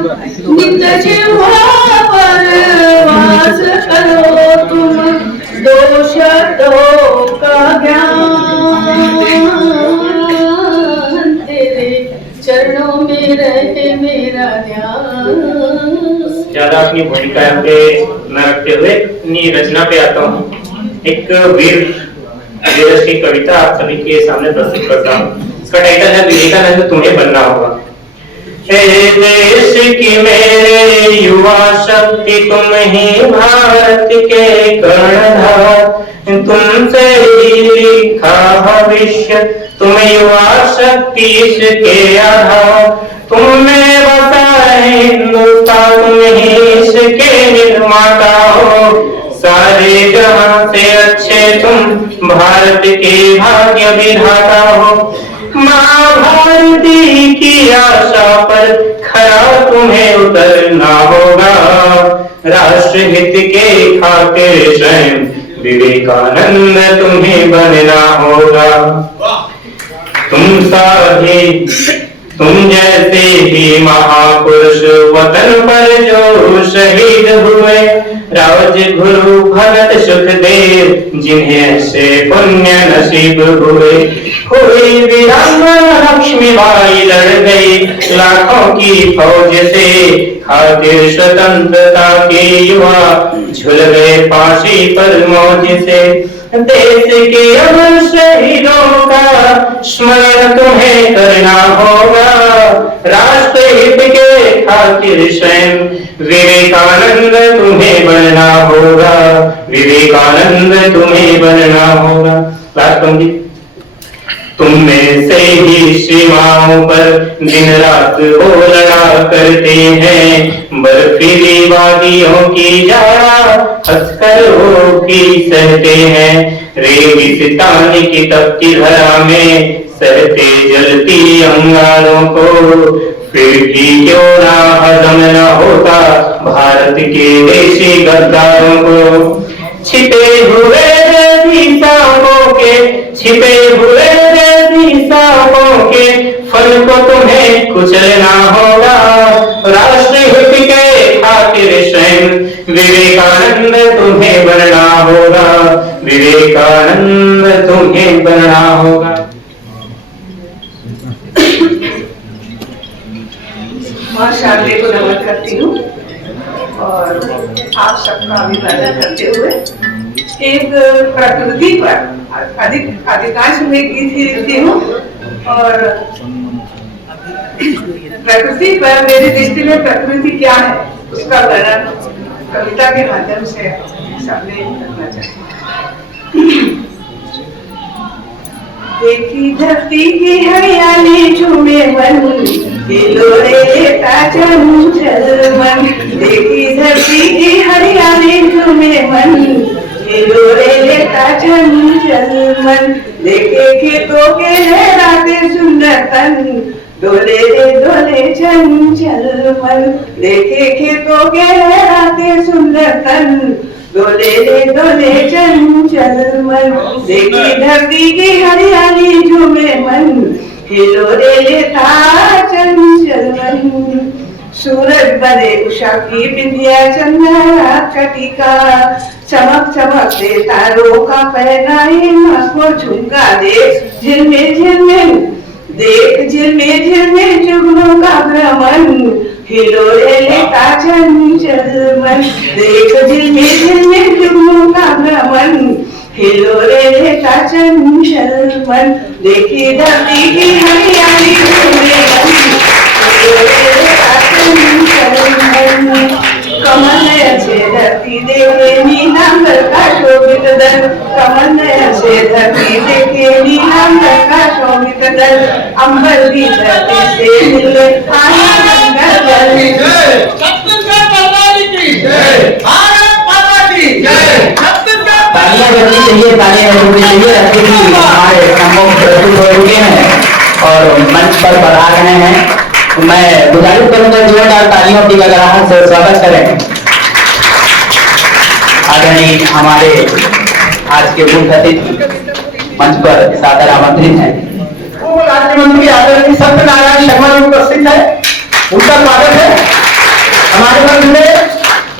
नित्य जिह्वा पर वास करो तुम, दोष तो का ज्ञान, तेरे चरणों में रहे मेरा ध्यान। ज्यादा अपनी भूमिका पे न रखते हुए अपनी रचना पे आता हूँ। एक वीर की कविता आप सभी के सामने प्रस्तुत करता हूँ। इसका टाइटल है विवेकानंद तुम्हें बनना होगा। हे देश की मेरे युवा शक्ति, तुम ही भारत के कर्णधार, तुमसे ही लिखा भविष्य, तुम युवा शक्ति इसके आधार, तुमने बसा हिंदुस्तान, तुम ही इसके निर्माता हो, सारे जहां से अच्छे तुम भारत के भाग्य विधाता हो। माँ भारती की आशा पर खरा तुम्हें उतरना होगा, राष्ट्र हित के खातिर स्वयं विवेकानंद तुम्हें बनना होगा। तुम जैसे ही महापुरुष वतन पर जो शहीद हुए, राजगुरु भगत सुखदेव जिन्हें से पुण्य नसीब हुए, कोई वीरांगना लक्ष्मीबाई लड़ गई लाखों की फौज से, खातिर स्वतंत्रता के युवा झुल गए फांसी पर मौज से। देश के अमर शहीदों का स्मरण तुम्हें करना होगा, राष्ट्र हित के खातिर स्वयं विवेकानंद तुम्हें बनना होगा, विवेकानंद तुम्हें बनना होगा। लास्ट पंक्ति। तुम में से ही सीमाओं पर दिन रात वो लड़ा करते हैं, बर्फीली वादियों की जाड़ा हंसकर वो भी सहते हैं, रेगिस्तान की तपती धरा में सहते जलती अंगारों को, फिर भी क्यों ना हजम न होता भारत के देशी गद्दारों को। छिपे हुए सांपों के, छिपे हुए सांपों के फल को तुम्हें कुचलना होगा, राष्ट्र हित के खातिर स्वयं विवेकानंद तुम्हें बनना होगा, विवेकानंद तुम्हें बनना होगा। माँ शारदे को नमन करती हूँ और आप सबका अभिवादन करते हुए एक प्रकृति पर अधिकांश में गीत ही लिखती हूँ और प्रकृति पर मेरी दृष्टि में प्रकृति क्या है उसका वर्णन कविता के माध्यम से सामने रखना चाहती हूँ। देखी धरती की हरियाली झूमे मन, हिलोरे लेता चंचल मन, देखी धरती की हरियाली झूमे मन, हिलोरे लेता चंचल मन, देखे खेतों के लहराते सुंदर तन, डोले रे डोले चंचल मन, देखे खेतों के लहराते सुंदर तन, डोले रे डोले चंचल मन, देखी धरती की हरियाली झूमे मन, हिलोरे लेता चंचल मन। सूरज बने उषा की बिंदिया चंद्रा का टीका, चमक चमक दे तारों का पहनाई, आंखों झुमका दे झिलमिल झिलमिल, देख झिलमिल झिलमिल जुगनों का भ्रमण, हिलोरे लेता चंचल मन, देख झिलमिल झिलमिल जुगनों का भ्रमण, हिलोरे लेता चंचल मन, देखी धरती की हरियाली झूमे मन, हिलोरे लेता चंचल मन। कमल से धरती देखे नीलांबर का शोभित दल, कमल से धरती देखे नीलांबर का शोभित दल, अंबर की धरती से मिले आया गंगा जल। छत्तीसगढ़ प्रणाली की जय, भारत माता की जय। तालियां बजनी चाहिए, तालियां बजनी चाहिए। हमारे प्रमुख प्रस्तुत हो चुके हैं और मंच पर बढ़ा रहे हैं, तो मैं गुजारिश करूंगा जोरदार तालियों की गड़गड़ाहट से स्वागत करें। आदरणीय हमारे आज के मुख्य अतिथि मंच पर सादर आमंत्रित हैं। राज्य मंत्री आदरणीय सत्यनारायण शर्मा उपस्थित है, उनका स्वागत है। हमारे मंच में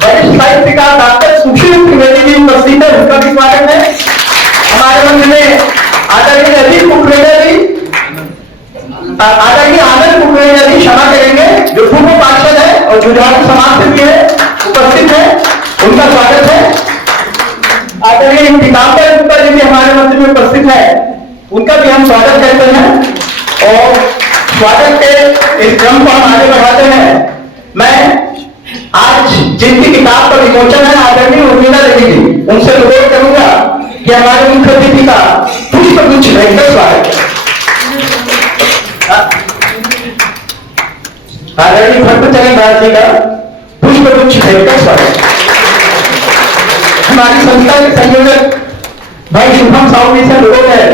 वरिष्ठ साहित्यकार डॉक्टर सुशील त्रिवेदी जी उपस्थित है, उनका भी स्वागत है। हमारे मंच में आदरणीय अजीत कुकरेजा जी, आदरणीय आनंद कुकरेजा जी क्षमा करेंगे, जो पूर्व पार्षद है और जुझारू समाज से भी है, उपस्थित है, उनका स्वागत है। आदरणीय पीताम्बर गुप्ता जी भी हमारे मंच में उपस्थित है, उनका भी हम स्वागत करते हैं। और स्वागत के इस क्रम को हम आगे बढ़ाते हैं। मैं आज जिनकी किताब का विमोचन है आदरणीय उर्मिला देवी जी, उनसे अनुरोध करूंगा कि हमारे मुख्य अतिथि का पुष्प गुच्छ भेजकर स्वागत करें। आदरणीय भट्टाचार्य भारती का पुष्प गुच्छ भेजकर स्वागत। हमारी संस्था के संयोजक भाई शुभम साहू जी से अनुरोध है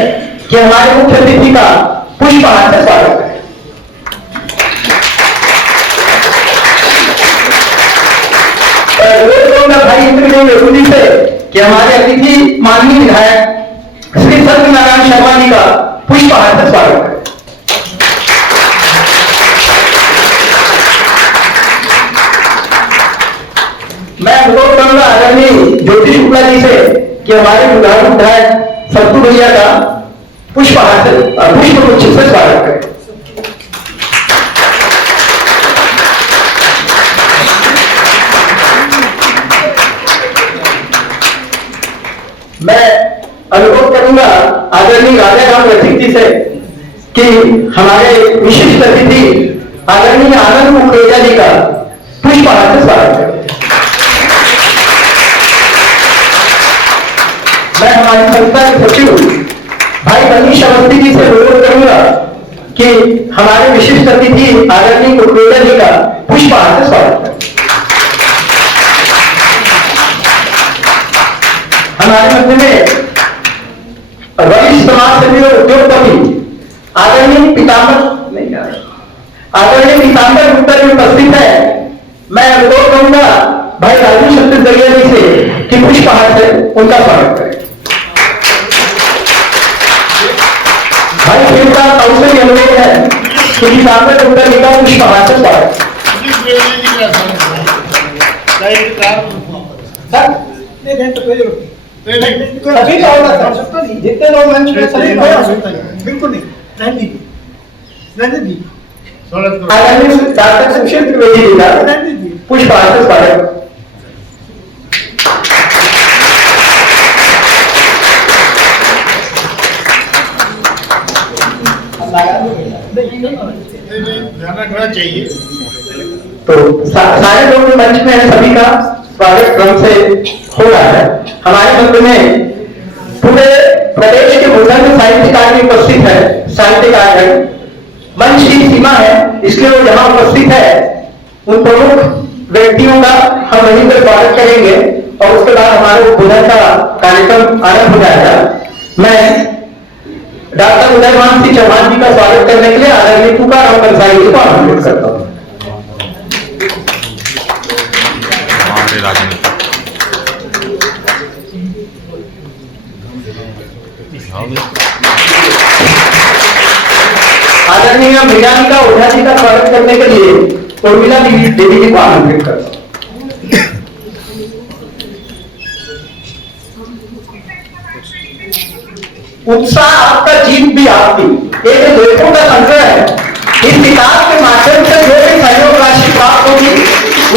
कि हमारे मुख्य अतिथि का पुष्पहार से स्वागत करें। भाई इंद्रदेव यहूदी से कि हमारे अतिथि माननीय विधायक श्री सत्यनारायण शर्मा जी का पुष्पहार से स्वागत करें। मैं अनुरोध करूंगा आदरणीय ज्योति शुक्ला जी से कि हमारे विधायक सत्तू भैया का पुष्पहार से पुष्प गुच्छ से स्वागत करें। मैं अनुरोध करूंगा आदरणीय राजा राम रसिक जी से कि हमारे विशिष्ट अतिथि आदरणीय आनंद कुकरेजा जी का पुष्पहार से स्वागत करें। मैं हमारी संस्था के सचिव भाई मनीष अवस्थी जी से अनुरोध करूंगा कि हमारे विशिष्ट अतिथि आदरणीय कुकरेजा जी का पुष्पहार से स्वागत करें। हमारे मध्य में वरिष्ठ समाज सेवी और उद्योगपति आदरणीय पीताम्बर गुप्ता जी उपस्थित है। मैं अनुरोध करूंगा भाई राजू छत्तीसगढ़िया जी से कि पुष्पहार से उनका स्वागत करें। भाई शिवकांत साहू से अनुरोध है कि पीताम्बर गुप्ता जी का पुष्पहार से स्वागत। सभी का होगा सर, जितने लोग मंच में सभी का हो सकता है, बिल्कुल नहीं। आदरणीय डॉक्टर सुशील त्रिवेदी जी का पुष्पहार से स्वागत। ध्यान रखना चाहिए। तो सारे लोग मंच में है, सभी का स्वागत क्रम से हो रहा है। हमारे मंच में पूरे प्रदेश के बुजुर्ग साहित्यकार भी उपस्थित है। साहित्यकार मंच की सीमा है, इसलिए वो जहां उपस्थित है उन प्रमुख व्यक्तियों का हम वहीं पर स्वागत करेंगे और उसके बाद हमारे उद्बोधन का कार्यक्रम आरंभ हो जाएगा। मैं डॉक्टर उदयमान सिंह चौहान जी का स्वागत करने के लिए आदरणीय तुकाराम कंसाई जी को आमंत्रित करता हूँ। आदरणीय मृणालिका ओझा जी का स्वागत करने के लिए उर्मिला देवी जी को आमंत्रित करता हूं। उत्साह आपका, जीत भी आपकी। एक लेखों का संग्रह है। इस किताब के माध्यम से जो भी सहयोग राशि प्राप्त होगी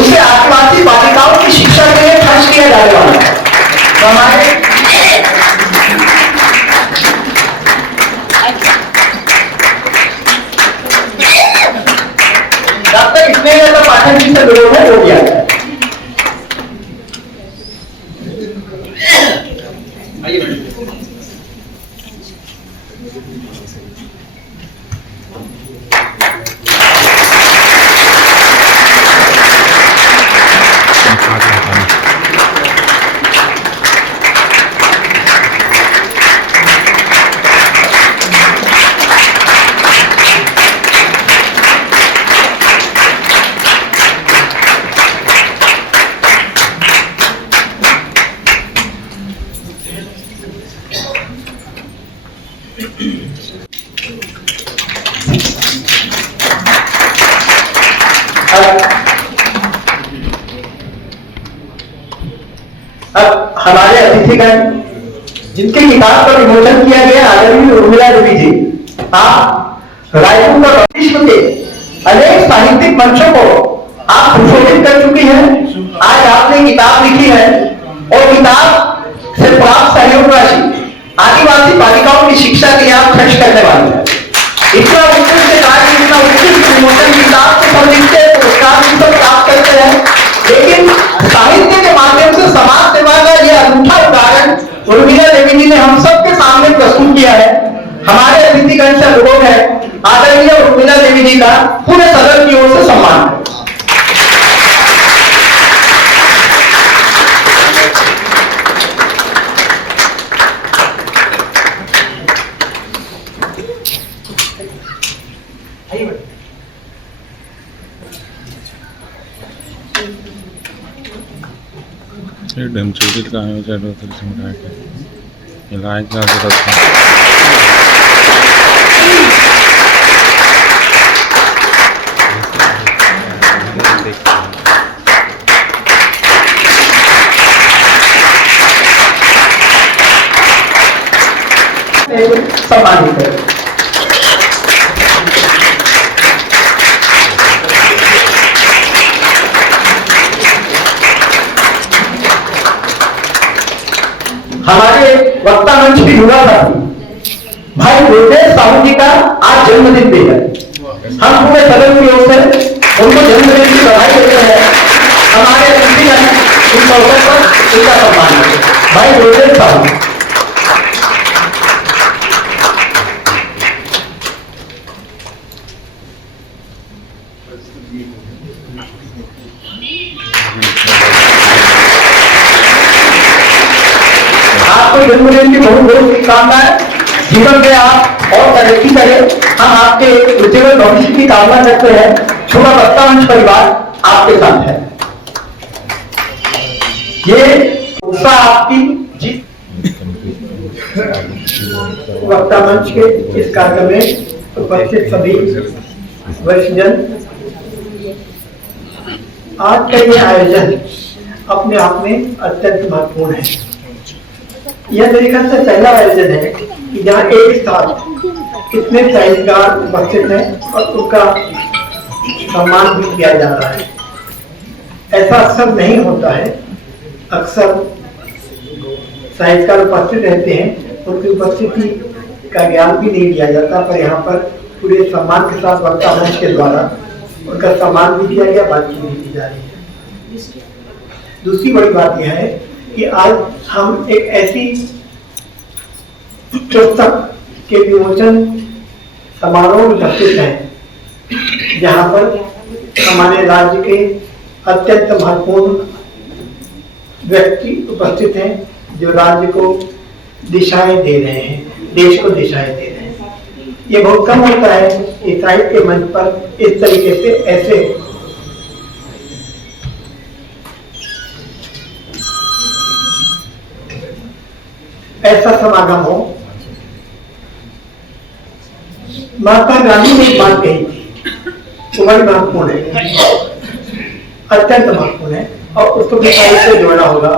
उसे आदिवासी बालिकाओं की शिक्षा के लिए खर्च किया जाने वाला है। तो हमारे डॉक्टर स्नेहलता पाठक जी से विरोध है, हो गया है। हमारे अतिथिगण जिनके किताब का विमोचन किया गया, आदरणीय उर्मिला देवी जी, आप रायपुर का विश्व के अनेक साहित्यिक मंचों को आप सुशोभित कर चुकी हैं। आज आपने किताब लिखी है और किताब से प्राप्त सहयोग राशि आदिवासी बालिकाओं की शिक्षा के लिए आप खर्च करने वाले हैं। इतना उत्कृष्ट कार्य, इतना उत्कृष्ट विमोचन किताब से सब लिखते हैं, पुरस्कार भी सब प्राप्त करते हैं, लेकिन साहित्य के माध्यम से समाज सेवा का यह अनूठा उदाहरण उर्मिला देवी जी ने हम सबके सामने प्रस्तुत किया है। हमारे अतिथिगण से अनुरोध है, आदरणीय उर्मिला देवी जी का पूरे सदन की ओर से सम्मान है। डेमोक्रेटिक का है चाहे तो समझा के इलाज का जरूरत है। सम्मानित है। हमारे वक्ता मंच की युवा साथी भाई गुरदेव साहू जी का आज जन्मदिन भी है। हम पूरे सदन की ओर से उनको जन्मदिन की बधाई देते हैं। हमारे अतिथिगण इस अवसर पर उनका सम्मान करें। भाई गुरदेव साहू। आपको जन्मदिन की बहुत बहुत शुभकामनाएं। जीवन में आप और तरक्की करें, हम आपके उज्जवल भविष्य की कामना करते हैं। छोटा वक्ता मंच परिवार आपके साथ है। ये उत्साह आपकी जीत। वक्ता मंच के इस कार्यक्रम में उपस्थित सभी वरिष्ठजन, आज का ये आयोजन अपने आप में अत्यंत महत्वपूर्ण है। यह मेरे ख्याल से पहला आयोजन है कि जहाँ एक साथ इतने साहित्यकार उपस्थित हैं और उनका सम्मान भी किया जा रहा है। ऐसा अक्सर नहीं होता है। अक्सर साहित्यकार उपस्थित रहते हैं, उनकी उपस्थिति का ज्ञान भी नहीं लिया जाता, पर यहाँ पर पूरे सम्मान के साथ वक्ता मंच के द्वारा उनका सम्मान भी किया गया, बातचीत भी की जा रही है। दूसरी बड़ी बात यह है कि आज हम एक ऐसी पुस्तक के विमोचन समारोह में उपस्थित हैं जहां पर हमारे राज्य के अत्यंत महत्वपूर्ण व्यक्ति उपस्थित हैं, जो राज्य को दिशाएं दे रहे हैं, देश को दिशाएं दे रहे हैं। ये बहुत कम होता है कि साहित्य के मंच पर इस तरीके से ऐसे ऐसा समागम हो। महात्मा गांधी ने एक बात कही थी, वो बड़ी महत्वपूर्ण है, अत्यंत महत्वपूर्ण है, और उसको भी साहित्य से जोड़ना होगा।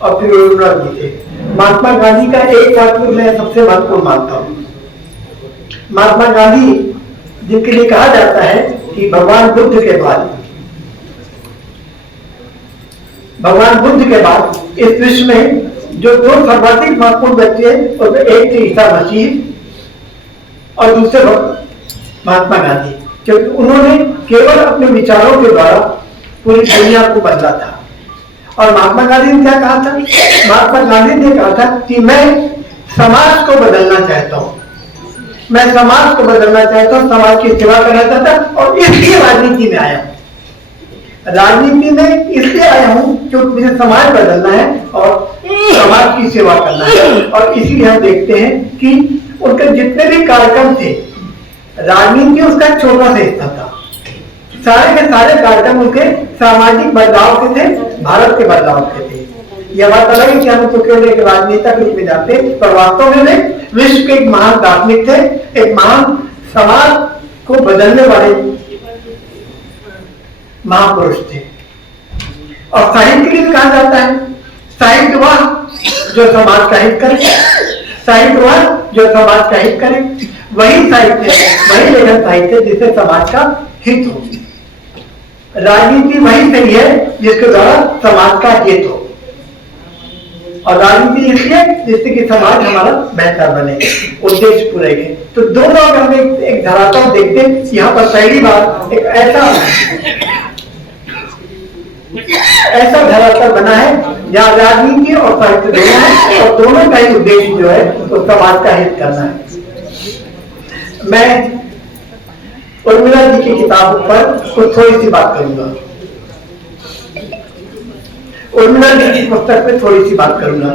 और फिर जी थे, महात्मा गांधी का एक वाक्य मैं सबसे महत्वपूर्ण मानता हूँ। महात्मा गांधी जिनके लिए कहा जाता है कि भगवान बुद्ध के बाद इस विश्व में जो दो सर्वाधिक महत्वपूर्ण व्यक्ति हैं, उसमें एक थे ईसा मसीह और दूसरे महात्मा गांधी, क्योंकि उन्होंने केवल अपने विचारों के द्वारा पूरी दुनिया को बदला था। और महात्मा गांधी ने क्या कहा था? महात्मा गांधी ने कहा था कि मैं समाज को बदलना चाहता हूँ, मैं समाज को बदलना चाहता हूँ, समाज की सेवा करना चाहता हूँ, और इसलिए राजनीति में आया हूँ। राजनीति में इसलिए आया हूँ क्योंकि मुझे समाज बदलना है और समाज की सेवा करना है। और इसीलिए हम देखते हैं कि उनके जितने भी कार्यक्रम थे, राजनीति उसका छोटा सा हिस्सा था। सारे के सारे कार्यक्रम उनके सामाजिक बदलाव के थे, भारत के बदलाव के थे। यह बात अलग है कि हम तो केवल एक राजनेता के रूप में जाते, पर वास्तव में वे विश्व के एक महान दार्शनिक थे, एक महान समाज को बदलने वाले महापुरुष थे। और साहित्य के लिए कहा जाता है, साहित्य वह जो समाज का हित करे, साहित्य वह जो समाज का हित करे, वही साहित्य, वही लेखन साहित्य जिससे समाज का हित हो। राजनीति वही सही है जिसके द्वारा समाज का हित हो, और राजनीति इसलिए जिससे कि समाज हमारा बेहतर बने, उद्देश्य पूरे के। तो दोनों अगर हम एक धरातल देखते हैं, यहाँ पर पहली बार एक ऐसा धरातल बना है जहाँ राजनीति और साहित्य दोनों है, और दोनों का ही उद्देश्य जो है वो समाज का हित करना है। मैं उर्मिला जी की किताब पर कुछ थोड़ी सी बात करूंगा, उर्मिला जी की पुस्तक में थोड़ी सी बात करूंगा।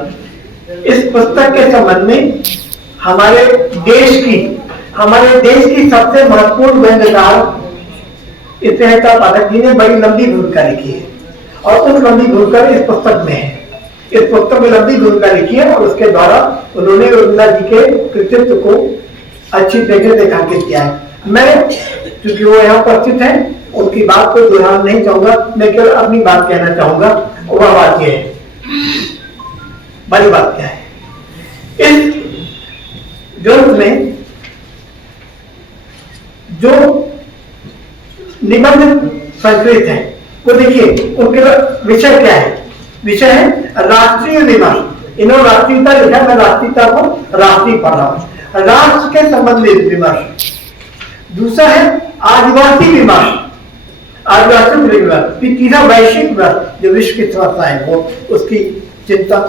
इस पुस्तक के संबंध में हमारे देश की सबसे महत्वपूर्ण व्यंग्यकार इतिहासकार पाठक जी ने बड़ी लंबी भूमिका लिखी है, और उस लंबी भूमिका इस पुस्तक में है। इस पुस्तक में लंबी भूमिका लिखी है, और उसके द्वारा उन्होंने उर्मिला जी के कृतित्व को अच्छी तरीके से रेखांकित किया है। मैं क्योंकि वो यहाँ उपस्थित है, उनकी बात को दोहराना नहीं चाहूंगा, मैं केवल अपनी बात कहना चाहूंगा। वह बात यह है, बड़ी बात क्या है, इस ग्रंथ में जो निबंध संकलित है वो देखिए, उनके विषय क्या है। विषय है राष्ट्रीय विमर्श। इन्होंने राष्ट्रीयता लिखा, मैं राष्ट्रीयता को राष्ट्रीय पढ़ रहा हूं। राष्ट्र के संबंधित विमर्श। दूसरा है आदिवासी विमर्श, आदिवासी विमर्श। तीसरा वैश्विक विमर्श, जो विश्व की समस्या है वो उसकी चिंता।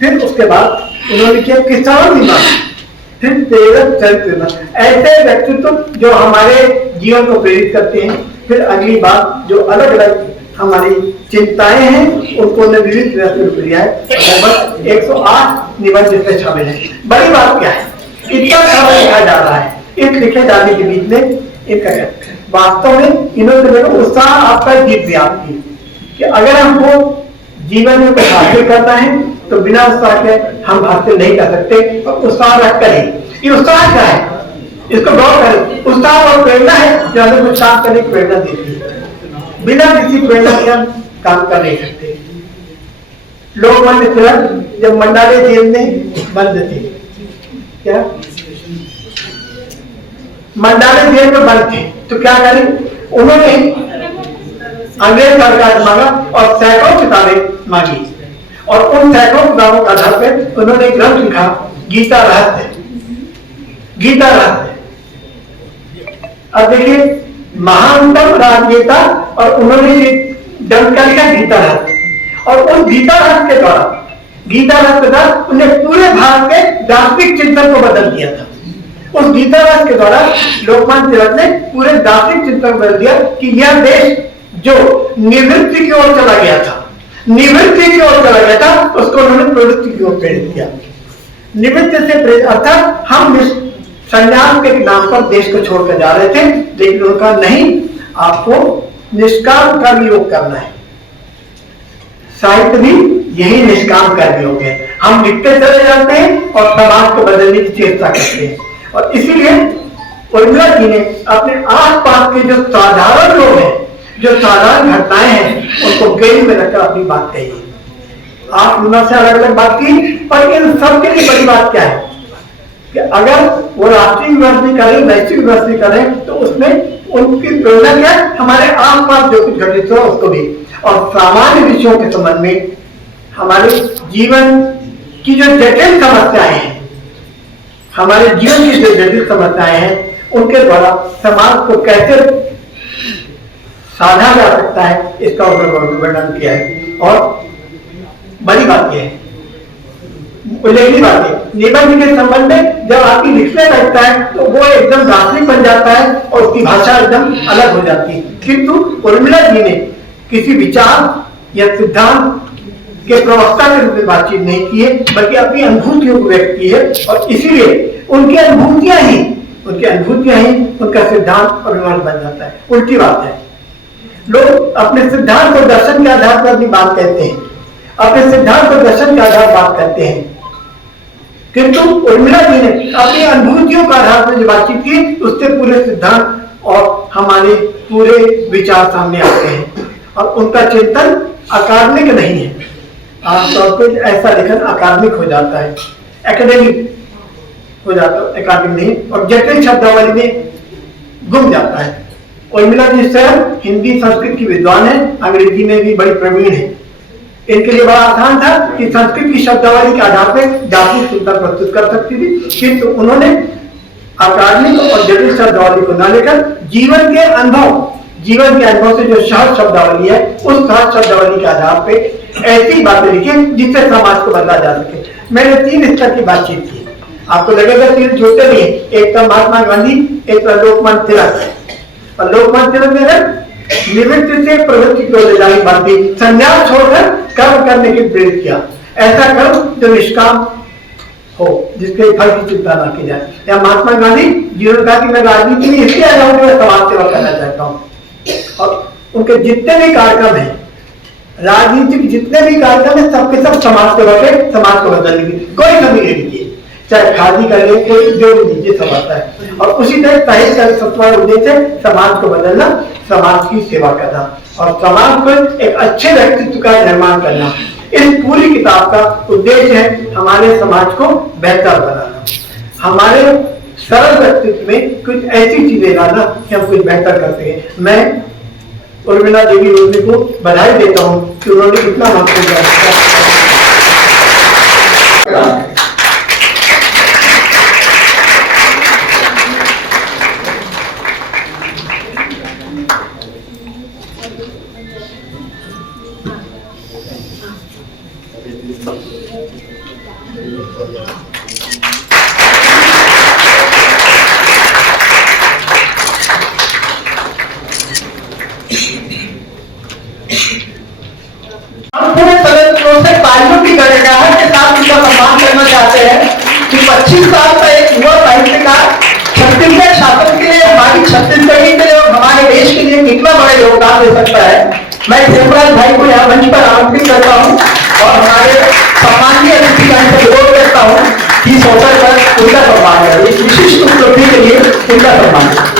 फिर उसके बाद उन्होंने किया किसान विमर्श, फिर चरित्र विमर्श। ऐसे व्यक्तित्व जो हमारे जीवन को प्रेरित करते हैं। फिर अगली बात जो अलग अलग हमारी चिंताएं हैं उनको विविध लिया है। लगभग 108 निबंध इसमें शामिल है। बड़ी बात क्या है, इतना समय लिखा जा रहा है। इस लिखे जाने के बीच में इनका वास्तव में इन्होंने उत्साह आपका जीत दिया आपकी, कि अगर हमको जीवन में कुछ हासिल करना है तो बिना उत्साह के हम हासिल नहीं कर सकते, और उत्साह रख कर ही। ये उत्साह क्या है, इसको गौर करें। उत्साह और प्रेरणा है जो हमें कुछ काम करने की प्रेरणा देती है। बिना किसी प्रेरणा के हम काम कर नहीं सकते। लोकमान्य तिलक जब मंडाले जेल में बंद थे, क्या मंडाले जेल में बंद थे, तो क्या करें, उन्होंने अंग्रेज सरकार मांगा और सैकड़ों किताबें मांगी, और उन सैकड़ों किताबों के आधार पर उन्होंने ग्रंथ लिखा, गीता रहस्य। गीता रहस्य। अब देखिए, महानतम राजनेता, और उन्होंने ग्रंथ का लिखा गीता रहस्य, और उन गीता रहस्य के द्वारा उन्हें पूरे भारत के दार्शनिक चिंतन को बदल दिया था। उस गीता रहस्य के द्वारा लोकमान्य तिलक ने पूरे दार्शनिक चिंतन को बदल दिया कि यह देश जो निवृत्ति की ओर चला गया था, उसको उन्होंने प्रवृत्ति की ओर प्रेरित किया। निवृत्ति से प्रेरित अर्थात हम संन्यास के नाम पर देश को छोड़कर जा रहे थे, लेकिन उनका नहीं, आपको निष्काम कर्मयोग करना है। साहित्य भी यही निष्काम कर्मयोग है। हम लिखते चले जाते हैं और समाज को बदलने की चेष्टा करते हैं, और इसीलिए उर्मिला जी ने अपने आसपास के जो साधारण लोग हैं, जो साधारण घटनाएं हैं, उनको गेंद में रखकर अपनी बात कही। आप उनसे अलग अलग बात की, पर इन सबके लिए बड़ी बात क्या है कि अगर वो राष्ट्रीय विमर्श भी करें, वैश्विक विमर्श भी करें, तो उसमें उनकी प्रेरणा क्या, हमारे आसपास जो कुछ घटित हो उसको भी, और सामान्य विषयों के संबंध में हमारे जीवन की जो जटिल समस्याएं हैं, हमारे जीवन की जो जटिल समस्याएं हैं, उनके द्वारा समाज को कैसे साधा जा सकता है, इसका वर्णन किया है। और बड़ी बात यह है, उल्लेखनीय बात है, निबंध के संबंध में जब आपकी लिखने लगता है तो वो एकदम दार्शनिक बन जाता है और उसकी भाषा एकदम अलग हो जाती है। किंतु उर्मिला जी ने किसी विचार या सिद्धांत के प्रवक्ता के रूप में बातचीत नहीं की है, बल्कि अपनी अनुभूतियों को व्यक्त की है, और इसीलिए उनकी अनुभूतियां ही उनका सिद्धांत और विमर्श बन जाता है। उल्टी बात है, लोग अपने सिद्धांत को दर्शन के आधार पर अपनी बात कहते हैं, अपने सिद्धांत को दर्शन के आधार पर बात करते हैं, किंतु उर्मिला जी ने अपनी अनुभूतियों का आधार पर जो बातचीत की, उससे पूरे सिद्धांत और हमारे पूरे विचार सामने आते हैं, और उनका चिंतन अकादमिक नहीं है, आमतौर पर ऐसा लेखन अकादमिक हो जाता है, एकेडमिक हो जाता है, अकादमिक नहीं, और जटिल शब्दावली में गुम जाता है। उर्मिला जी स्वयं हिंदी संस्कृत की विद्वान है, अंग्रेजी में भी बड़ी प्रवीण है। इनके लिए बड़ा आसान था कि संस्कृत की शब्दावली के आधार पर जाति सुंदर प्रस्तुत कर सकती थी, किंतु उन्होंने अकादमिक और जटिल शब्दावली को न लेकर जीवन के अनुभव से जो सहज शब्दावली है, उस सहज शब्दावली के आधार पे ऐसी बातें लिखी जिससे समाज को बदला जा सके। मैंने 3 स्तर की बातचीत की, आपको लगेगा 3 छोटे नहीं, एक तो महात्मा गांधी, एक तो लोकमान्य तिलक। और लोकमान्य तिलक ने निवृत्ति से प्रवृत्ति की ओर ले जाने की बात थी, संन्यास छोड़कर कर्म करने की प्रेरित किया, ऐसा कर्म जो निष्काम हो, जिसके फल की चिंता न की जाए। या महात्मा गांधी जिन्होंने कहा कि मैं राजनीति में इसलिए आया हूं कि मैं समाज सेवा करना चाहता हूँ, और उनके जितने भी कार्यक्रम है, राजनीति के जितने भी कार्यक्रम है, सबके सब समाज सेवा के, समाज को बदलने की कोई कमी नहीं की, चाहे खादी कर ले, कोई जो भी दीजिए सब आता है। और उसी तरह साहित्य का सबसे बड़ा उद्देश्य है समाज को बदलना, समाज की सेवा करना और समाज को एक अच्छे व्यक्तित्व का निर्माण करना। इस पूरी किताब का उद्देश्य है हमारे समाज को बेहतर बनाना, हमारे सरल व्यक्तित्व में कुछ ऐसी चीजें लाना कि हम कुछ बेहतर कर सके। मैं उर्मिला देवी रोजी को बधाई देता हूँ कि उन्होंने इतना महत्वपूर्ण करना चाहते हैं कि 25 साल का एक युवा साहित्यकार छत्तीसगढ़ शासन के लिए, हमारी छत्तीसगढ़ी के लिए और हमारे देश के लिए कितना बड़ा योगदान दे सकता है। मैं देवराज भाई को यहाँ मंच पर आमंत्रित करता हूँ और हमारे सम्माननीय अतिथिगण से अनुरोध करता हूँ कि इस अवसर पर उनका सम्मान करें, इस विशिष्ट उपलब्धि के लिए उनका सम्मान करें।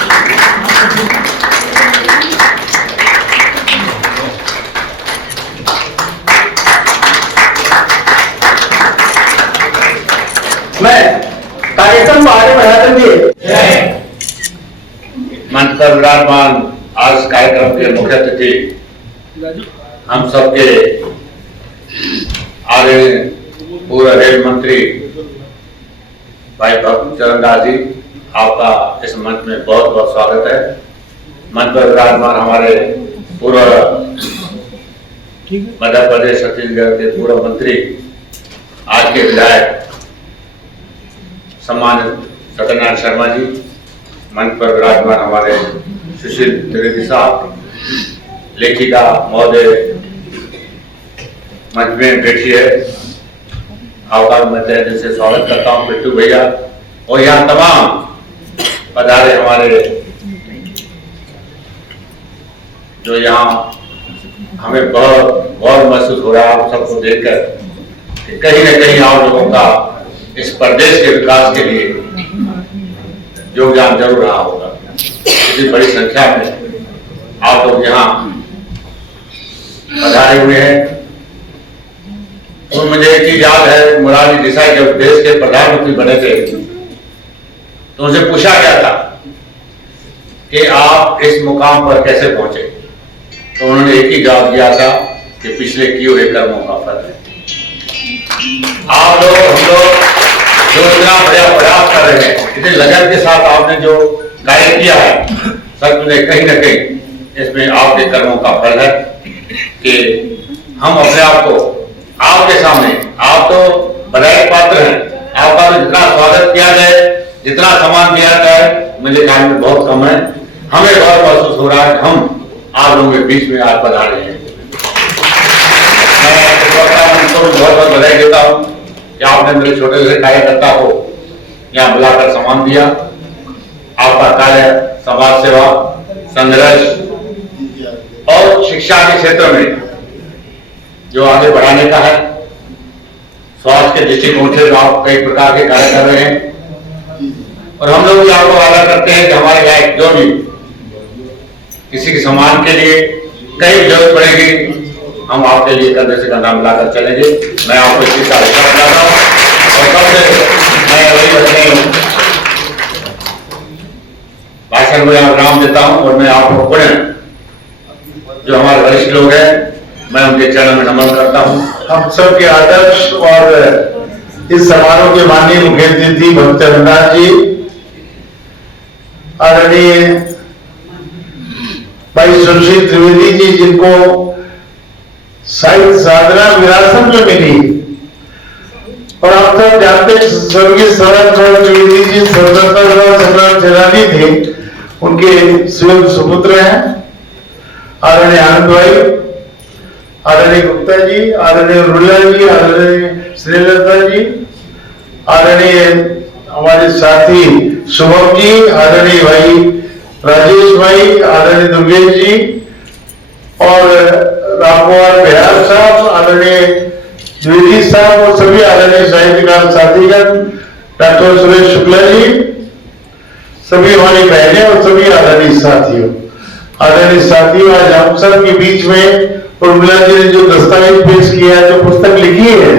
मैं कार्यक्रम को आगे बढ़ाते हुए मंच पर विराजमान आज कार्यक्रम के मुख्य अतिथि, हम सबके आदरणीय पूर्व रेल मंत्री भाई भक्त चरण दास जी, आपका इस मंच में बहुत बहुत स्वागत है। मंच पर विराजमान हमारे पूर्व मध्य प्रदेश छत्तीसगढ़ के पूर्व मंत्री, आज के विधायक सम्मानित सत्यनारायण शर्मा जी, मंच पर विराजमान हमारे सुशील त्रिवेदी साहब, लेखिका महोदय मंच में बैठी है, आपका मैं तहे दिल से स्वागत करता हूँ। पिट्टू भैया और यहाँ तमाम पधारे हमारे, जो यहाँ हमें बहुत गौरव महसूस हो रहा है आप सबको देखकर कि कहीं न कहीं आप लोगों का इस प्रदेश के विकास के लिए योगदान जरूर रहा होगा। इतनी बड़ी संख्या में आप लोग यहाँ पधारे हुए हैं। तो मुझे एक चीज याद है, मोरारजी देसाई जब देश के प्रधानमंत्री बने थे तो उनसे पूछा गया था कि आप इस मुकाम पर कैसे पहुंचे, तो उन्होंने एक ही जवाब दिया था कि पिछले किए हुए कर्मों का फल है। आप लोग, हम लोग जो इतना बड़ा प्रयास कर रहे हैं, इतने लगन के साथ आपने जो कार्य किया है, सच में कहीं न कहीं इसमें आपके कर्मों का फल है कि हम अपने आप को आपके सामने, आप तो बधाई पात्र हैं, आपका जितना स्वागत किया जाए, जितना सम्मान दिया जाए, मुझे ख्याल में बहुत कम है। हमें बहुत महसूस हो रहा है कि हम आप लोगों के बीच में आज पधारे हैं। मैं बहुत बहुत बधाई देता हूँ कि आपने मेरे छोटे से कार्यकर्ता को यहाँ बुलाकर सम्मान दिया। आपका कार्य समाज सेवा, संघर्ष और शिक्षा के क्षेत्र में जो आगे बढ़ाने का है, स्वास्थ्य के दृष्टिकोण से आप कई प्रकार के कार्य कर रहे हैं। और हम लोग भी आपको वादा करते हैं कि हमारे लायक जो भी किसी के सम्मान के लिए कहीं जरूरत पड़ेगी हम आपके लिए कंधे से कंधा मिलाकर चलेंगे। मैं आपको इस चीज का विश्वास दिलाता हूँ और कब से मैं वही अपने भाषण में विराम देता हूँ और मैं आपको पुनः जो हमारे वरिष्ठ लोग हैं मैं उनके चरणों में नमन करता हूँ। हम सब के आदर्श और इस समारोह के माननीय मुख्य अतिथि भक्तचरण दास जी, आदरणीय भाई सुशील त्रिवेदी जी, जिनको साहित्य साधना विरासत में मिली, और आप सब जानते स्वर्गीय शरद त्रिवेदी जी स्वतंत्रता संग्राम सेनानी थे, उनके सुपुत्र हैं आदरणीय आनंद भाई, आदरणीय गुप्ता जी, आदरणीय रुला जी, आदरणीय श्रीलता जी, आदरणीय हमारे साथी शुभम जी, आदरणीय भाई राजेश भाई, आदरणीय दुर्गेश जी और रामकुमार बिहार साहब, आदरणीय द्विवेदी साहब और सभी आदरणीय साहित्यकार साथीगण, डॉक्टर सुरेश शुक्ला जी, सभी हमारी बहनें और सभी आदरणीय साथियों, आज हम सब के बीच में उर्मिला जी ने जो दस्तावेज पेश किया है, जो पुस्तक लिखी है,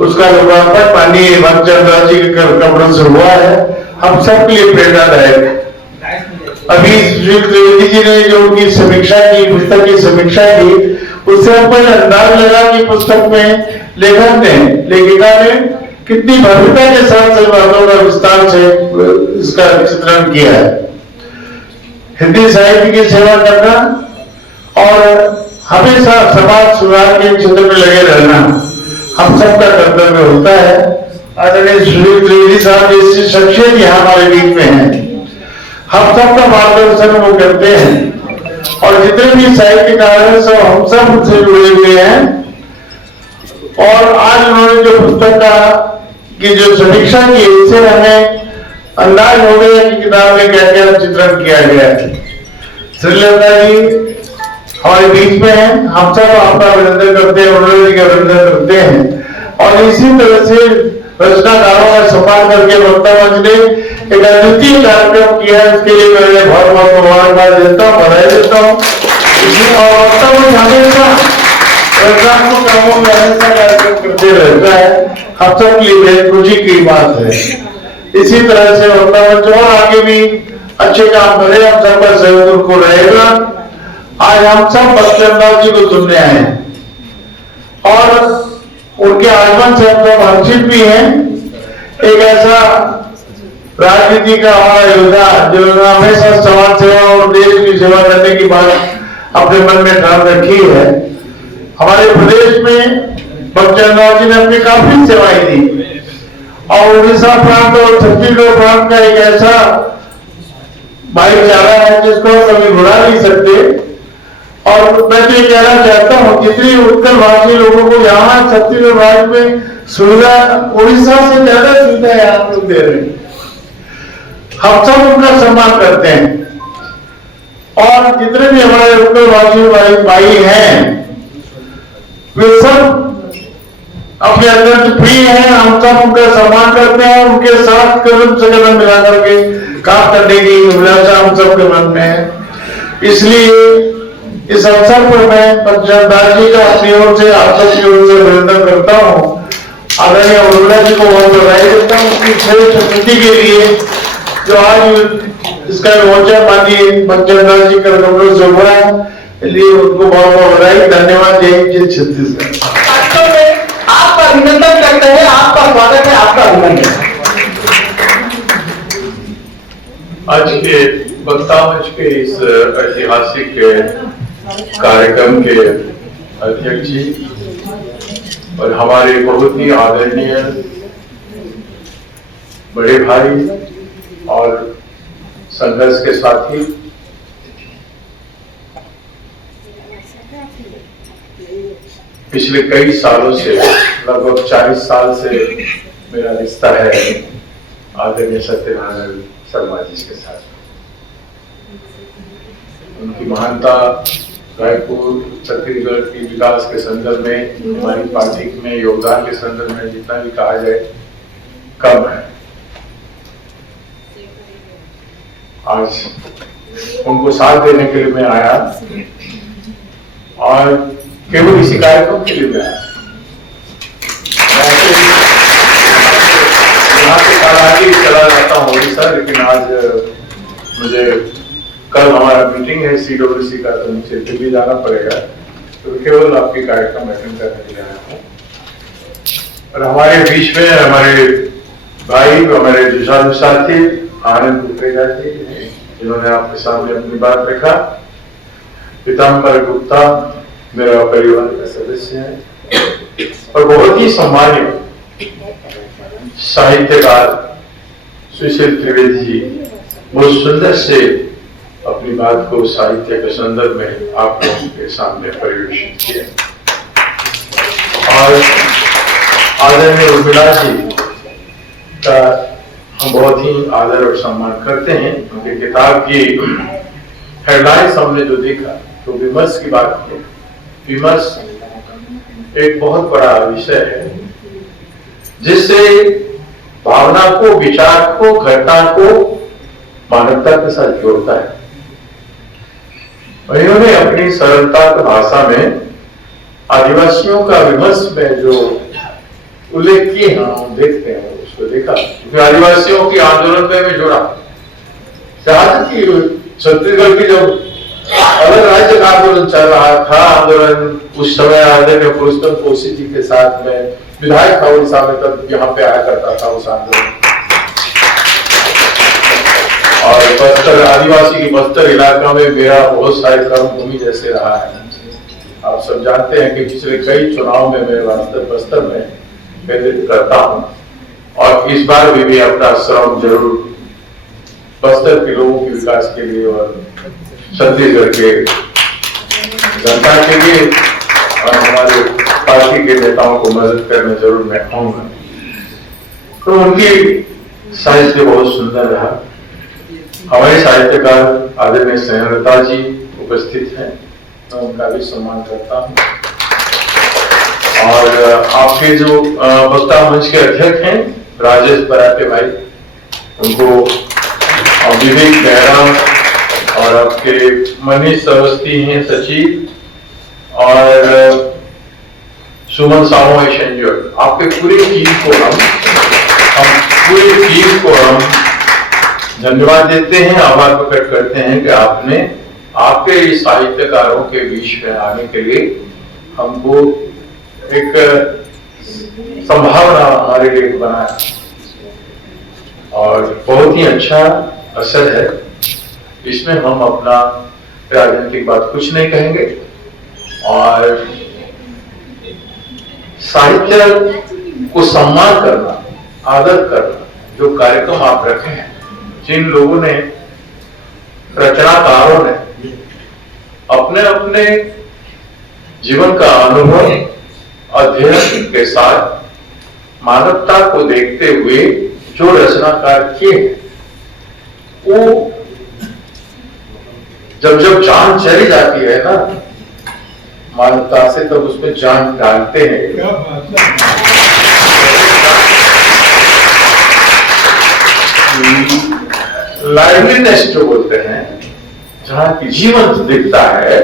उसका लोकार्पण माननीय भक्तचरण दास जी के कमरों से हुआ है, हम सबके लिए प्रेरणादायक। अभी श्री त्रिवेदी जी ने जो उनकी समीक्षा की, पुस्तक की समीक्षा की, उससे हमको अंदाज लगा कि पुस्तक में लेखिका ने कितनी भव्यता के साथ बातों का विस्तार से इसका चित्रण किया है। हिंदी साहित्य की सेवा करना और हमेशा समाज सुधार के क्षेत्र में लगे रहना हम सबका कर्तव्य होता है। आदरणीय सुशील त्रिवेदी साहब जैसी शख्सियत यहाँ हमारे बीच में है, हम सबका मार्गदर्शन वो करते हैं और जितने भी साहित्यकार हैं सब हम सब उनसे जुड़े हुए हैं। और आज उन्होंने जो पुस्तक की जो समीक्षा की, इससे हमें अंदाज हो गया कि किताब में क्या क्या चित्रण किया गया है। श्रीलता जी हमारे बीच में है, हम सब आपका अभिनंदन करते हैं, उन्होंने जी का अभिनंदन करते हैं। और इसी तरह से रचनाकारों का सम्मान करके वक्ता मंच ने एक अद्वितीय कार्यक्रम किया है, उसके लिए मैं बहुत बहुत मुबारकबाद देता हूँ, बधाई देता हूँ। और वक्ता मंच हमेशा रचनात्मक कामों में हमेशा कार्यक्रम करते रहता है, हम सब के लिए बेहद खुशी की बात है। इसी तरह से वक्ता मंच और आगे भी अच्छे काम करे, हम सबका सहयोग उनको रहेगा। आज हम सब भक्तचरण दास जी को सुनने आए हैं और उनके आगमन से हम सब हर्षित भी हैं। एक ऐसा राजनीति का हमारा योद्धा जो हमेशा समाज सेवा और देश की सेवा करने की बात अपने मन में ठान रखी है। हमारे प्रदेश में भक्तचरण दास जी ने अपनी काफी सेवाएं दी और उड़ीसा प्रांत और छत्तीसगढ़ प्रांत का एक ऐसा भाईचारा है जिसको कभी भुला नहीं सकते। और मैं तो ये कहना चाहता हूँ, जितनी उत्तर भारतीय लोगों को यहाँ छत्तीसगढ़ राज्य में सुविधा उड़ीसा से ज्यादा सुविधा है आप लोग दे रहे हैं, हम सब उनका सम्मान करते हैं। और जितने भी हमारे उत्तर भारतीय भाई हैं वे सब अपने अंदर प्रिय हैं, हम सब उनका सम्मान करते हैं, उनके साथ कदम से कदम मिला करके काम करने की अभिलाषा हम सबके मन में है। इसलिए इस अवसर पर मैं भक्तचरण दास जी का अपनी ओर से आप सबकी ओर से अभिनंदन करता हूँ। आदरणीय उर्मिला जी को बहुत बधाई देता हूँ उनकी श्रेष्ठ कृति के लिए, जो आज इसका मोर्चा माननीय भक्तचरण दास जी कर कमरों से हुआ है, इसलिए उनको बहुत बहुत बधाई। धन्यवाद। जय हिंद, जय छत्तीसगढ़। आपका अभिनंदन करते हैं, आपका स्वागत है, आपका अभिनंदन। आज के वक्ता मंच के इस ऐतिहासिक कार्यक्रम के अध्यक्ष जी और हमारे बहुत ही आदरणीय बड़े भाई और संघर्ष के साथी, पिछले कई सालों से, लगभग 40 साल से मेरा रिश्ता है आदरणीय सत्यनारायण शर्मा जी के साथ। उनकी महानता रायपुर छत्तीसगढ़ की विकास के संदर्भ में, हमारी पार्टी में योगदान के संदर्भ में जितना भी कहा जाए कम है। आज उनको साथ देने के लिए मैं आया और केवल इसी कार्यक्रम के लिए आया। यहाँ से कल आगे चला जाता हूँ उड़ीसा, लेकिन आज मुझे कल हमारा मीटिंग है CWC का, तो मुझे दिल्ली जाना पड़ेगा, तो केवल आपके कार्यक्रम अटेंड करने के लिए आया हूँ। और हमारे बीच में हमारे भाई, हमारे जुझारू साथी आनंद गुप्ता जी, जिन्होंने आपके सामने अपनी बात रखा। पीताम्बर गुप्ता मेरा परिवार का सदस्य है और बहुत ही सम्मानित साहित्यकार सुशील त्रिवेदी जी बहुत सुंदर से अपनी बात को साहित्य के संदर्भ में आप लोगों के सामने परिवेशित किया। और आदरणीय उर्मिला जी का हम बहुत ही आदर और सम्मान करते हैं। उनकी किताब की हेडलाइंस हमने जो देखा तो विमर्श की बात की। विमर्श एक बहुत बड़ा विषय है जिससे भावना को, विचार को, घटना को मानवता के साथ जोड़ता है। और इन्होंने अपनी सरलता की भाषा में आदिवासियों का विमर्श में जो उल्लेख किए हैं, हम देखते हैं उसको देखा, क्योंकि आदिवासियों की आंदोलन में जोड़ा। छत्तीसगढ़ की जब अलग राज्य का आंदोलन चल रहा था, आंदोलन उस समय आदरणीय पुरुषोत्तम कोशी जी के साथ में विधायक था उड़ीसा में, तब यहाँ पे आया करता था उस आंदोलन। और बस्तर, आदिवासी की बस्तर इलाका में मेरा बहुत सारे कर्मभूमि जैसे रहा है। आप सब जानते हैं कि पिछले कई चुनाव में मैं बस्तर में केंद्रित करता हूँ और इस बार भी अपना श्रम जरूर बस्तर के लोगों के विकास के लिए और छत्तीसगढ़ के जनता के लिए और हमारे पार्टी के नेताओं को मदद करने जरूर मैं आऊंगा। तो उनकी साहित्य बहुत सुंदर रहा। हमारे साहित्यकार आदरणीय स्नेहलता जी उपस्थित हैं, मैं उनका भी सम्मान करता हूँ। और आपके जो वक्ता मंच के अध्यक्ष हैं राजेश बराटे भाई, उनको विवेक मेहरा और आपके मनीष अवस्थी हैं सचिव और सुमन साहू है शेंजोर, आपके पूरी टीम को हम पूरी टीम को हम धन्यवाद देते हैं, आभार प्रकट करते हैं कि आपने आपके इस साहित्यकारों के बीच में आने के लिए हमको एक संभावना हमारे लिए बनाया और बहुत ही अच्छा असर है। इसमें हम अपना राजनीतिक बात कुछ नहीं कहेंगे और साहित्य को सम्मान करना, आदर करना, जो कार्यक्रम आप रखे हैं, जिन लोगों ने, रचनाकारों ने अपने अपने जीवन का अनुभव अध्ययन के साथ मानवता को देखते हुए जो रचनाकार किए हैं, वो जब जब जान चली जाती है ना मानवता से, तब उसमें जान डालते हैं। लाइवलीनेस जो बोलते हैं, जहां की जीवंत दिखता है,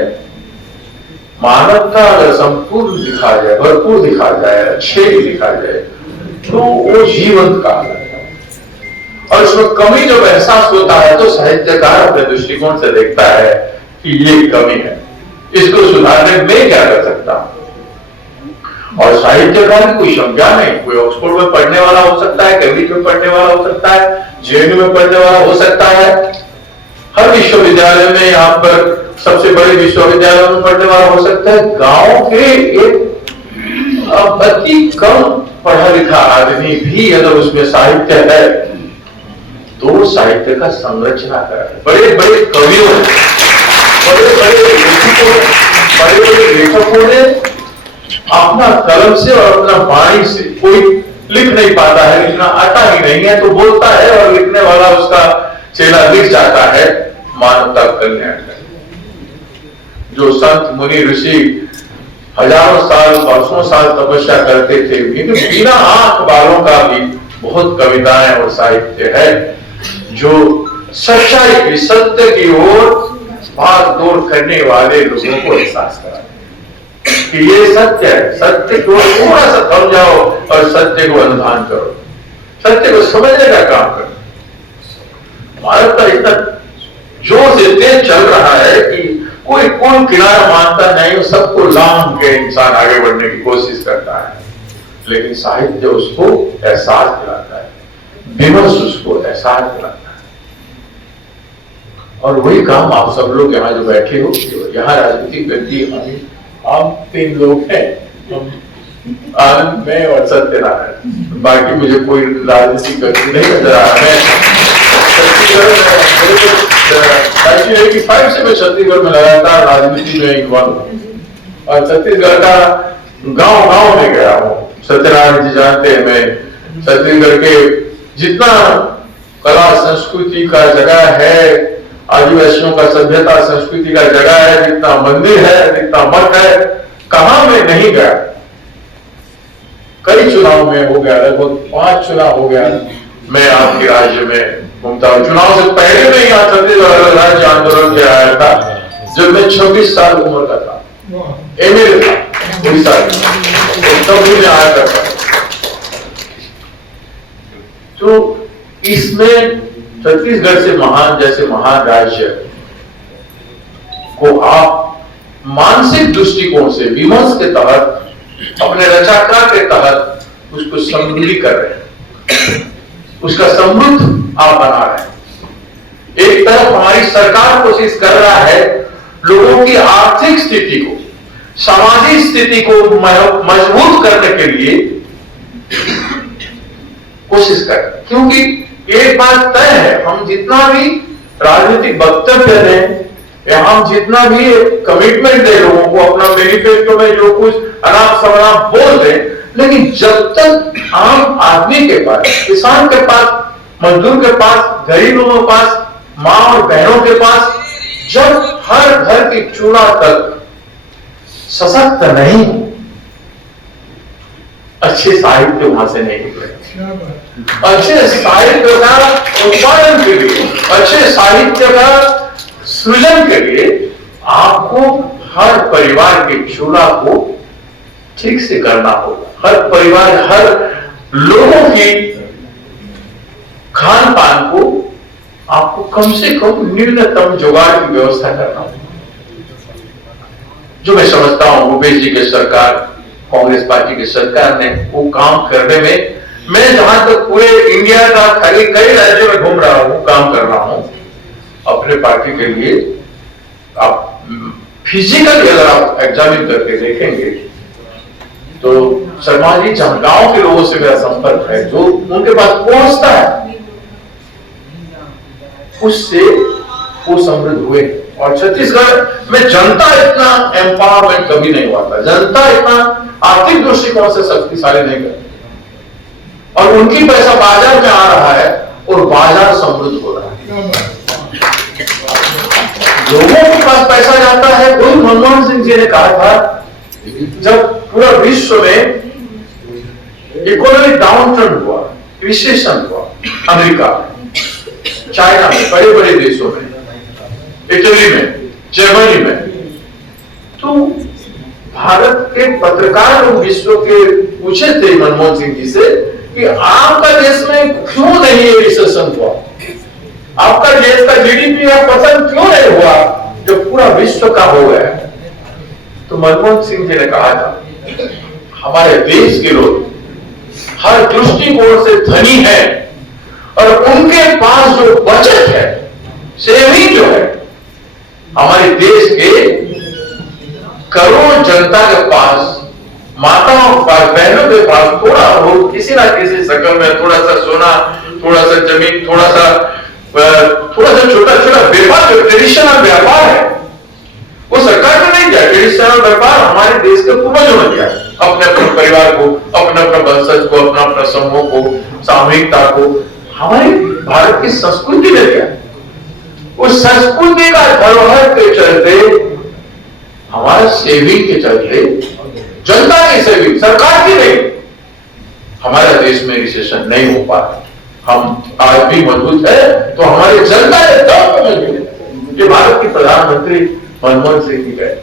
मानवता अगर संपूर्ण दिखा जाए, भरपूर दिखा जाए, अच्छे ही दिखा जाए, तो वो जीवंत काल है। और उसमें कमी जब एहसास होता है तो साहित्यकार अपने दृष्टिकोण से देखता है कि ये कमी है, इसको सुधारने में क्या कर सकता हूं। और साहित्यकार की कोई संज्ञा नहीं, कोई ऑक्सफोर्ड में पढ़ने वाला हो सकता है, कैम्ब्रिज में पढ़ने वाला हो सकता है, JNU में पढ़ने वाला हो सकता है, हर विश्वविद्यालय में, यहाँ पर सबसे बड़े विश्वविद्यालयों में पढ़ने वाला हो सकता है। गांव के एक अति कम पढ़ा लिखा आदमी भी अगर उसमें साहित्य है तो साहित्य का संरचना कर, बड़े बड़े कवियों ने, बड़े बड़े लेखकों ने अपना कलम से और अपना वाणी से, कोई लिख नहीं पाता है, लिखना आता ही नहीं है तो बोलता है और लिखने वाला उसका चेला लिख जाता है, मानवता कल्याण है। जो संत मुनि ऋषि हजारों साल, वर्षों साल तपस्या करते थे, लेकिन बिना आंख बालों का भी बहुत कविताएं और साहित्य है जो सच्चाई की, सत्य की ओर भाग दौड़ करने वाले लोगों को एहसास कराते। कि ये सत्य है, सत्य को थोड़ा सा थम जाओ और सत्य को अनुधान करो, सत्य को समझने का काम करो। भारत का इतना जोर से तेज चल रहा है कि कोई कौन किनारा मानता नहीं, सबको लांग के इंसान आगे बढ़ने की कोशिश करता है, लेकिन साहित्य उसको एहसास दिलाता है, विमर्श उसको एहसास दिलाता है। और वही काम आप सब लोग यहाँ जो बैठे हो, यहाँ राजनीतिक व्यक्ति हम 3 लोग हैं, आनंद, मैं और सत्यनारायण, बाकी मुझे कोई राजनीतिक व्यक्ति नहीं नजर आ रहा है। छत्तीसगढ़ से मैं छत्तीसगढ़ में लगातार राजनीति में इन्वॉल्व हूँ और छत्तीसगढ़ का गांव में गया हूँ। सत्यनारायण जी जानते हैं, मैं छत्तीसगढ़ के जितना कला संस्कृति का जगह है, आदिवासियों का सभ्यता संस्कृति का जगह है, जितना मंदिर है, जितना मठ है, कहां में नहीं गया। कई चुनाव में हो गया, लगभग 5 चुनाव हो गया मैं आपके राज्य में घूमता हूँ। चुनाव से पहले मैं यहाँ छत्तीसगढ़ राज्य आंदोलन के आया था, जब मैं 26 साल उम्र का था, एमएलए था उड़ीसा, तब भी मैं आया करता। तो इसमें छत्तीसगढ़ से महान जैसे महान राज्य को आप मानसिक दृष्टिकोण से विमर्श के तहत, अपने रचनाकार के तहत उसको समृद्धि कर रहे हैं, उसका समृद्ध आप बना रहे हैं। एक तरफ हमारी सरकार कोशिश कर रहा है लोगों की आर्थिक स्थिति को, सामाजिक स्थिति को मजबूत करने के लिए कोशिश कर, क्योंकि एक बात तय है, हम जितना भी राजनीतिक वक्तव्य दें या हम जितना भी कमिटमेंट दे लोगों को, अपना मैनिफेस्टो में जो कुछ अनाप शनाप बोल दें, लेकिन जब तक आम आदमी के पास, किसान के पास, मजदूर के पास, गरीब लोगों के पास, माँ और बहनों के पास, जब हर घर की चूल्हा तक सशक्त नहीं, अच्छे साहित्य वहां से नहीं निकले। अच्छे साहित्य का उत्पादन के लिए, अच्छे साहित्य का सृजन के लिए आपको हर परिवार के चूल्हा को ठीक से करना होगा। हर परिवार, हर लोगों की खान पान को आपको कम से कम न्यूनतम जुगाड़ की व्यवस्था करना होगा। जो मैं समझता हूं भूपेश जी की सरकार, कांग्रेस पार्टी की सरकार ने वो काम करने में, मैं जहां तक पूरे इंडिया का खाली कई राज्यों में घूम रहा हूं, काम कर रहा हूं अपने पार्टी के लिए। आप फिजिकली अगर आप एग्जामिन करके देखेंगे तो शर्मा जी, जहां गांव के लोगों से मेरा संपर्क है, जो उनके पास पहुंचता है, उससे वो समृद्ध हुए। और छत्तीसगढ़ में जनता इतना एम्पावरमेंट कभी नहीं हुआ था, जनता इतना आर्थिक दृष्टिकोण से शक्तिशाली नहीं करती, और उनकी पैसा बाजार में आ रहा है और बाजार समृद्ध हो रहा है। लोगों के पास पैसा जाता है। वही मनमोहन सिंह जी ने कहा था, जब पूरा विश्व में इकोनॉमिक डाउनटर्न हुआ, रिसेशन हुआ, अमेरिका में, चाइना में, बड़े बड़े देशों में, इटली में, जर्मनी में, तो भारत के पत्रकार लोग विश्व के पूछे थे मनमोहन सिंह जी से कि आपका देश में क्यों नहीं ये रिसेशन हुआ, आपका देश का जीडीपी या पतन क्यों नहीं हुआ जब पूरा विश्व का हो गया। तो मनमोहन सिंह जी ने कहा था, हमारे देश के लोग हर दृष्टिकोण से धनी है और उनके पास जो बचत है, सेविंग जो है, हमारे देश के करोड़ों जनता के पास, माताओं के पास, बहनों के पास थोड़ा हो, किसी ना किसी शक्ल में थोड़ा सा सोना, थोड़ा सा जमीन, थोड़ा सा छोटा छोटा व्यापार, जो ट्रेडिशनल व्यापार है, वो सरकार ने नहीं किया। ट्रेडिशनल व्यापार हमारे देश के पूर्वजों ने किया, अपने अपने परिवार को, अपने अपने वंशज को, अपना अपना समूह को, सामूहिकता को, हमारी भारत की संस्कृति ने दिया। उस संस्कृति का धरोहर के चलते, हमारा सेविंग के चलते, जनता की सेविंग, सरकार की नहीं, हमारे देश में रिसेशन नहीं हो पाता। हम आज भी मजबूत है तो हमारी जनता के दम पे मजबूत है। ये भारत के प्रधानमंत्री मनमोहन सिंह जी गए,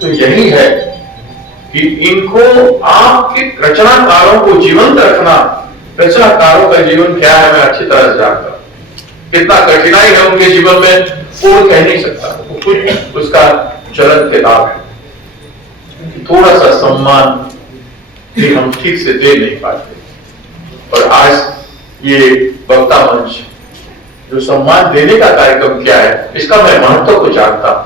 तो यही है कि इनको आपके रचनाकारों को जीवंत रखना, रचनाकारों का जीवन क्या है मैं अच्छी तरह से जानता हूं। कितना कठिनाई है उनके जीवन में वो कह नहीं सकता, वो खुद उसका चलन किताब है। थोड़ा सा सम्मान भी हम ठीक से दे नहीं पाते। और आज ये वक्ता मंच जो सम्मान देने का कार्यक्रम क्या है, इसका मैं महत्व को जानता हूं।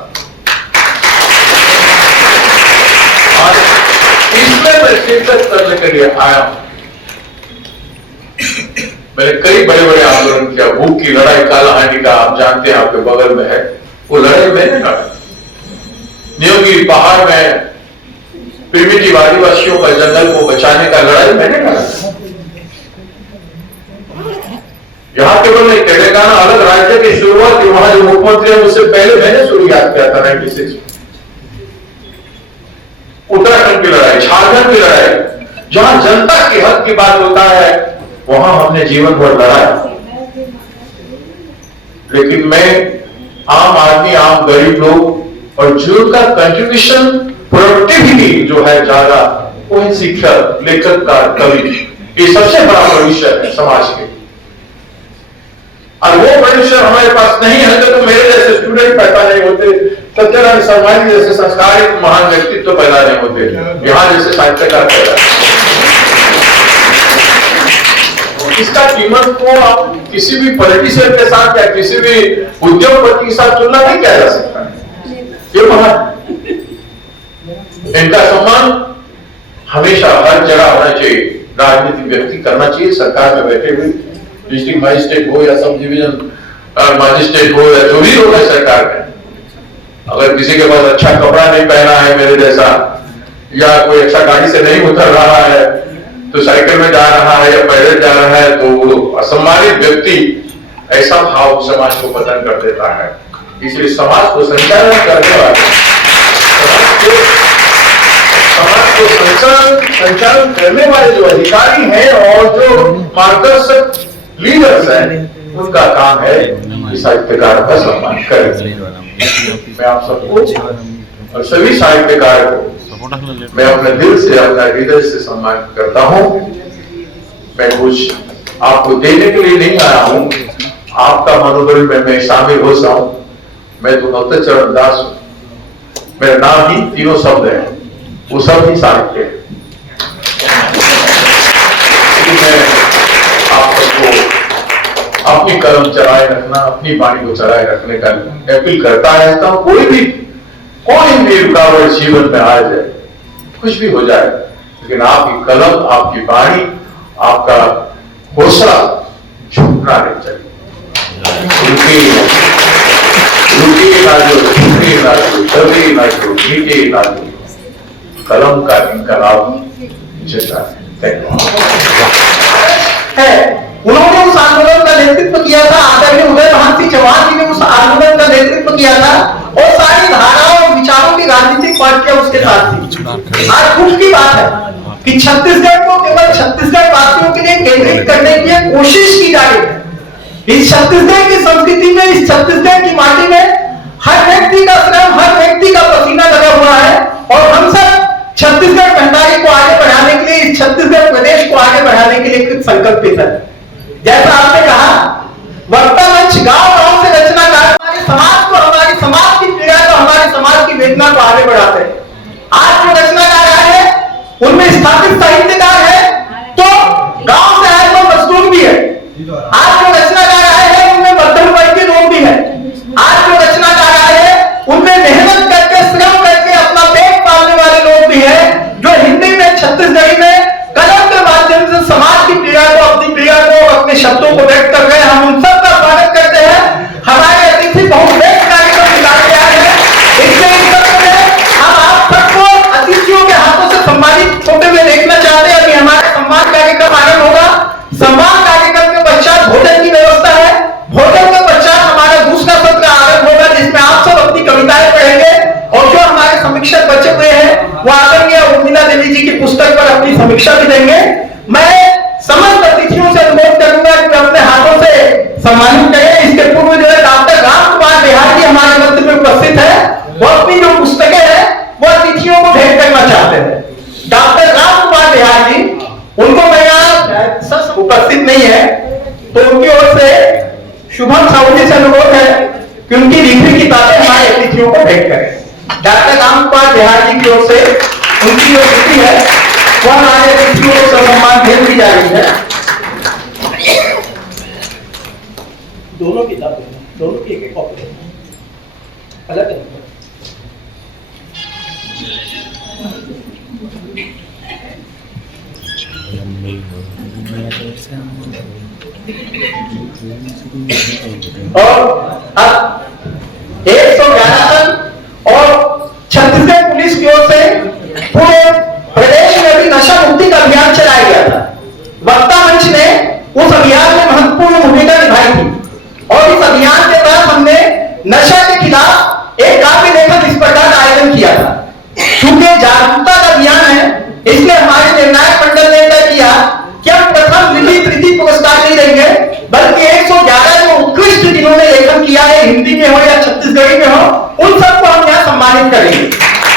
इसमें मैं शिरकत करने के लिए आया हूं। मैंने कई बड़े बड़े आंदोलन किया, भूख की लड़ाई, कालाहांडी का आप जानते हैं, आपके बगल में है, वो लड़ाई मैंने लड़ा। नीलगिरी पहाड़ में प्रिमिटिव आदिवासियों का जंगल को बचाने का लड़ाई मैंने लड़ा। यहाँ केवल नहीं, तेलंगाना अलग राज्य की शुरुआत की, वहां जो मुख्यमंत्री है उससे पहले मैंने शुरुआत किया था 96 में। उत्तराखंड की लड़ाई, झारखंड की लड़ाई, जहां जनता के हक की बात होता है वहां हमने जीवन भर लड़ा। लेकिन मैं आम आदमी, आम गरीब लोग और जिनका कंट्रीब्यूशन प्रोडक्टिविटी जो है ज्यादा, वो है शिक्षक, लेखककार, कवि, ये सबसे बड़ा भविष्य है समाज के। और वो भविष्य हमारे पास नहीं है तो मेरे जैसे स्टूडेंट पैदा नहीं होते, सत्यनारायण शर्मा जी जैसे संस्कारित महान व्यक्तित्व पैदा नहीं होते, यहाँ जैसे साहित्यकार पैदा। इसका कीमत को आप किसी भी पॉलिटिशियन के साथ या किसी भी उद्योगपति के साथ तुलना नहीं किया जा सकता। ये महान, इनका सम्मान हमेशा हर जगह होना चाहिए। राजनीतिक व्यक्ति करना चाहिए, सरकार में बैठे हुए डिस्ट्रिक्ट मजिस्ट्रेट हो या सब डिवीजन मजिस्ट्रेट हो या जो भी हो है सरकार में, अगर किसी के पास अच्छा कपड़ा नहीं पहना है मेरे जैसा, या कोई अच्छा गाड़ी से नहीं उतर रहा है, तो साइकिल में जा रहा है या पैदल जा रहा है, तो वो असम्मानित व्यक्ति ऐसा भाव समाज को पतन कर देता है। इसलिए समाज को संचालन करने वाले, समाज को संचालन करने वाले जो अधिकारी हैं और जो मार्गदर्शक लीडर्स हैं, उनका काम है कि साहित्यकार का सम्मान करें। मैं आप सबको और सभी साहित्यकार को मैं अपने दिल से, अपना हृदय से सम्मान करता हूं। मैं कुछ आपको देने के लिए नहीं आया हूं, आपका मनोबल में मैं शामिल हो जाऊं। मैं तो भक्त चरण दास हूं, मेरा नाम ही तीनों शब्द है, वो सब ही साहित्य है। मैं आप सबको अपनी कलम चलाए रखना, अपनी वाणी को चलाए रखने का अपील करता रहता हूं। कोई भी रुकावट जीवन में आ जाए, कुछ भी हो जाए, लेकिन आपकी कलम, आपकी वाणी, आपका हौसला झुकना नहीं चाहिए। कलम का इनकलाब जितना है। उन्होंने उस आंदोलन का नेतृत्व किया था, आदरणीय उदय भान सिंह चौहान जी ने उस आंदोलन का नेतृत्व किया था, और सारी धाराओं और विचारों की राजनीतिक पार्टियां उसके साथ थी। आज दुख की बात है कि छत्तीसगढ़ को केवल छत्तीसगढ़ वासियों के लिए केंद्रित करने की कोशिश की जा रही है। इस छत्तीसगढ़ की संस्कृति में, इस छत्तीसगढ़ की माटी में हर व्यक्ति का श्रम, हर व्यक्ति का पसीना लगा हुआ है, और हम सब छत्तीसगढ़ भंडारी को आगे बढ़ाने के लिए, इस छत्तीसगढ़ प्रदेश को आगे बढ़ाने के लिए कुछ संकल्पित है। जैसा आपने कहा, वक्ता मंच गांव-गांव से रचनाकार हमारे समाज को, हमारी समाज की पीड़ा को, हमारे समाज की वेदना को आगे बढ़ाते हैं। आज जो रचनाकार आए हैं उनमें स्थापित साहित्यकार है, तो गांव से आए हुए मजदूर भी है। आज जो रचनाकार आए हैं उनमें मध्यम वर्ग के लोग भी हैं। आज जो रचनाकार आए हैं उनमें मेहनत करके, श्रम करके अपना पेट पालने वाले लोग भी हैं, जो हिंदी में, छत्तीसगढ़ी में कलम के माध्यम से समाज की पीड़ा को, अपनी पीड़ा को, अपने शब्दों को व्यक्त कर रहे हैं। हम उन सबका स्वागत करते हैं। हमारे अतिथि बहुत व्यस्त कार्यक्रम निकाल के आए हैं, इसलिए इस समय में हम आप सबको अतिथियों के हाथों से सम्मानित होते हुए देखना चाहते हैं। अभी हमारा सम्मान कार्यक्रम आरंभ होगा। सम्मान कार्यक्रम के पश्चात भोजन की व्यवस्था है। भोजन के पश्चात हमारा दूसरा सत्र आरंभ होगा, जिसमें आप सब अपनी कविताएं पढ़ेंगे, और जो हमारे समीक्षक बचे हुए हैं वो आदरणीय उर्मिला देवी जी की पुस्तक पर अपनी समीक्षा भी देंगे। मैं समस्त अतिथियों से अनुरोध करूंगा कि अपने हाथों से सम्मानित करें। इसके पूर्व जो है डॉक्टर राम कुमार बिहार जी हमारे मध्य में उपस्थित है, वो अपनी जो पुस्तकें हैं वो कि उनकी लिखी किताबें हमारे अतिथियों को भेंट करें। डॉक्टर रामपाल बिहार जी की ओर से उनकी जो कृति है वह हमारे अतिथियों को सम्मान भेंट की जा रही है। दोनों किताबें, दोनों की एक कॉपी अलग है। और अब 111 और छत्तीसगढ़ पुलिस की ओर से पूरे प्रदेश में भी नशा मुक्ति का अभियान चलाया गया था। वक्ता मंच ने उस अभियान में महत्वपूर्ण भूमिका निभाई थी और इस अभियान के तहत हमने नशा के खिलाफ एक काव्य लेखन स्पर्धा का आयोजन किया था। चूंकि जागरूकता का अभियान है, इसलिए हमारे निर्णायक मंडल ने तय किया कि हम प्रथम लिखित कृति पुरस्कार नहीं देंगे, बल्कि 111 जो उत्कृष्ट जिन्होंने लेखन किया है, हिंदी में हो या छत्तीसगढ़ी में हो, उन सबको हम यहाँ सम्मानित करेंगे।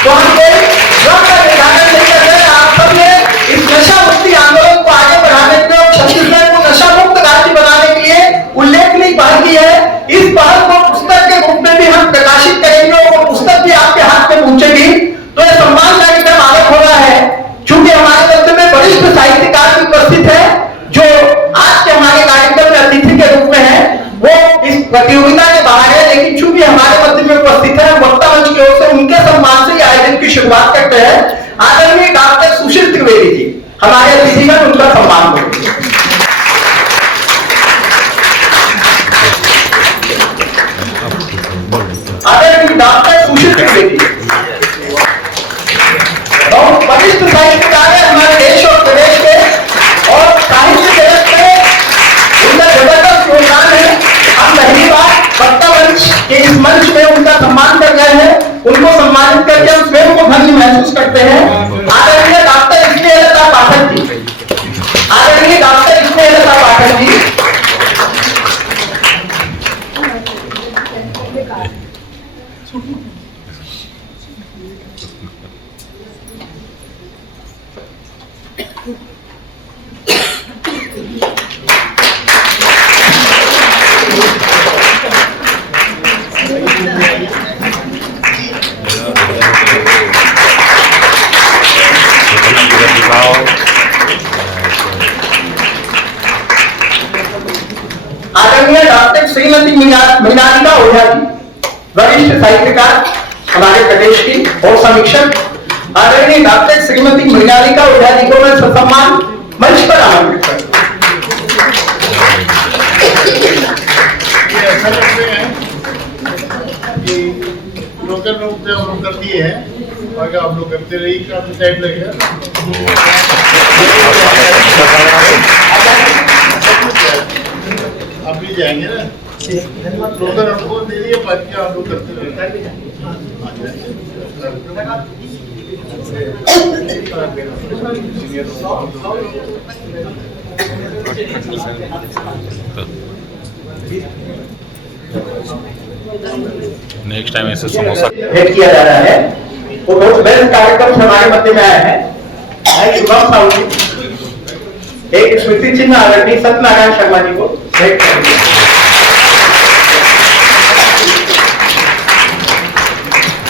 तो हम क्रम का निर्धारण नहीं कर रहे, आप सबने इस नशा मुक्ति आंदोलन को आगे बढ़ाने के लिए और छत्तीसगढ़ को नशा मुक्त राज्य बनाने के लिए उल्लेखनीय पहल की है। इस पहल को पुस्तक के रूप में भी हम प्रकाशित करेंगे और वो पुस्तक भी आपके हाथ में पहुंचेगी। तो यह सम्मान कार्यक्रम आरंभ हो रहा है। चूंकि हमारे मध्य में वरिष्ठ साहित्यकार भी उपस्थित है जो आज के हमारे कार्यक्रम में अतिथि के रूप में है, वो इस प्रतियोगिता के बाहर है, लेकिन चूंकि हमारे मध्य में उपस्थित है, वक्ता मंच की ओर से उनके सम्मान से आयोजन की शुरुआत करते हैं। आदरणीय डॉक्टर सुशील त्रिवेदी जी हमारे अतिथिगण, उनका सम्मान करेंगे। आदरणीय डॉक्टर सुशील त्रिवेदी बहुत वरिष्ठ साहित्यकार है हमारे देश और प्रदेश के, और साहित्य जगत में उनका जबरदस्त योगदान है। हम पहली बार वक्ता मंच के इस मंच में उनका सम्मान कर रहे हैं। उनको सम्मानित करके हम स्वयं को धन्य महसूस करते हैं। आदरणीय डॉक्टर स्नेहलता पाठक जी, आदरणीय डॉक्टर स्नेहलता पाठक जी आदरणीय डॉक्टर श्रीमती मीनालिका ओझा जी वरिष्ठ साहित्यकार हमारे प्रदेश की और समीक्षक। आदरणीय डॉक्टर श्रीमती मीनालिका ओझा जी को मैं ससम्मान मंच पर आमंत्रित करता हूं। लोकल रूप से हम लोग कर दिए हैं, आगे आप लोग करते रहिए, काफी टाइम लगेगा। आप भी जाएंगे ना, लोकल हमको दे दिए, बाकी आप लोग करते रहिए। नेक्स्ट टाइम ऐसे समोसा भेंट किया जा रहा है। वो बहुत बेस्ट कार्यक्रम हमारे मध्य में आया है। मैं शुभम साहू जी एक स्मृति चिन्ह आदरणीय सत्यनारायण शर्मा जी को भेंट कर दिया।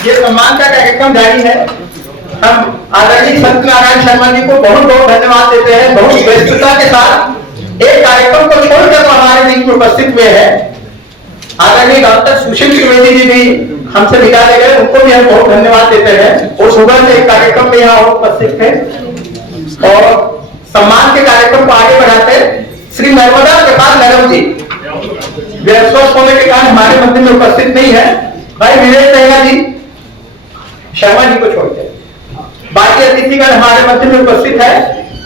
ये सम्मान का कार्यक्रम जारी है। हम आदरणीय सत्यनारायण शर्मा जी को बहुत बहुत धन्यवाद देते हैं। बहुत व्यस्तता के साथ एक कार्यक्रम को छोड़कर हमारे बीच में उपस्थित हुए हैं। आदरणीय डॉक्टर सुशील त्रिवेदी जी भी हमसे विदा ले गए, उनको भी हम बहुत धन्यवाद देते हैं। और सुबह से एक कार्यक्रम में यहाँ उपस्थित थे और सम्मान के कार्यक्रम को आगे बढ़ाते श्री नर्मदा कृपाल नरम जी व्यस्त होने के कारण हमारे मध्य में उपस्थित नहीं है। भाई वीरेंद्र दहिया जी शर्मा जी को छोड़ते बाकी अतिथिगण हमारे मध्य में उपस्थित है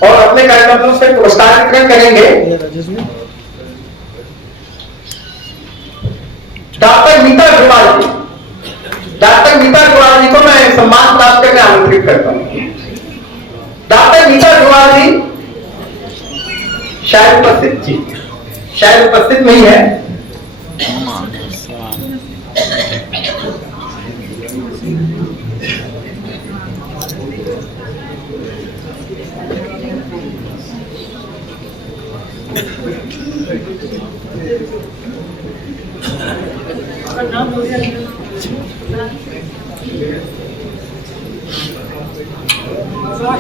और अपने कार्यक्रमों से पुरस्कार वितरण करेंगे। डॉक्टर मीता अग्रवाल जी, डॉक्टर मीता अग्रवाल जी को मैं सम्मान प्राप्त करने आमंत्रित करता हूं। डॉक्टर मीता अग्रवाल जी शायद उपस्थित नहीं है। नाम आपको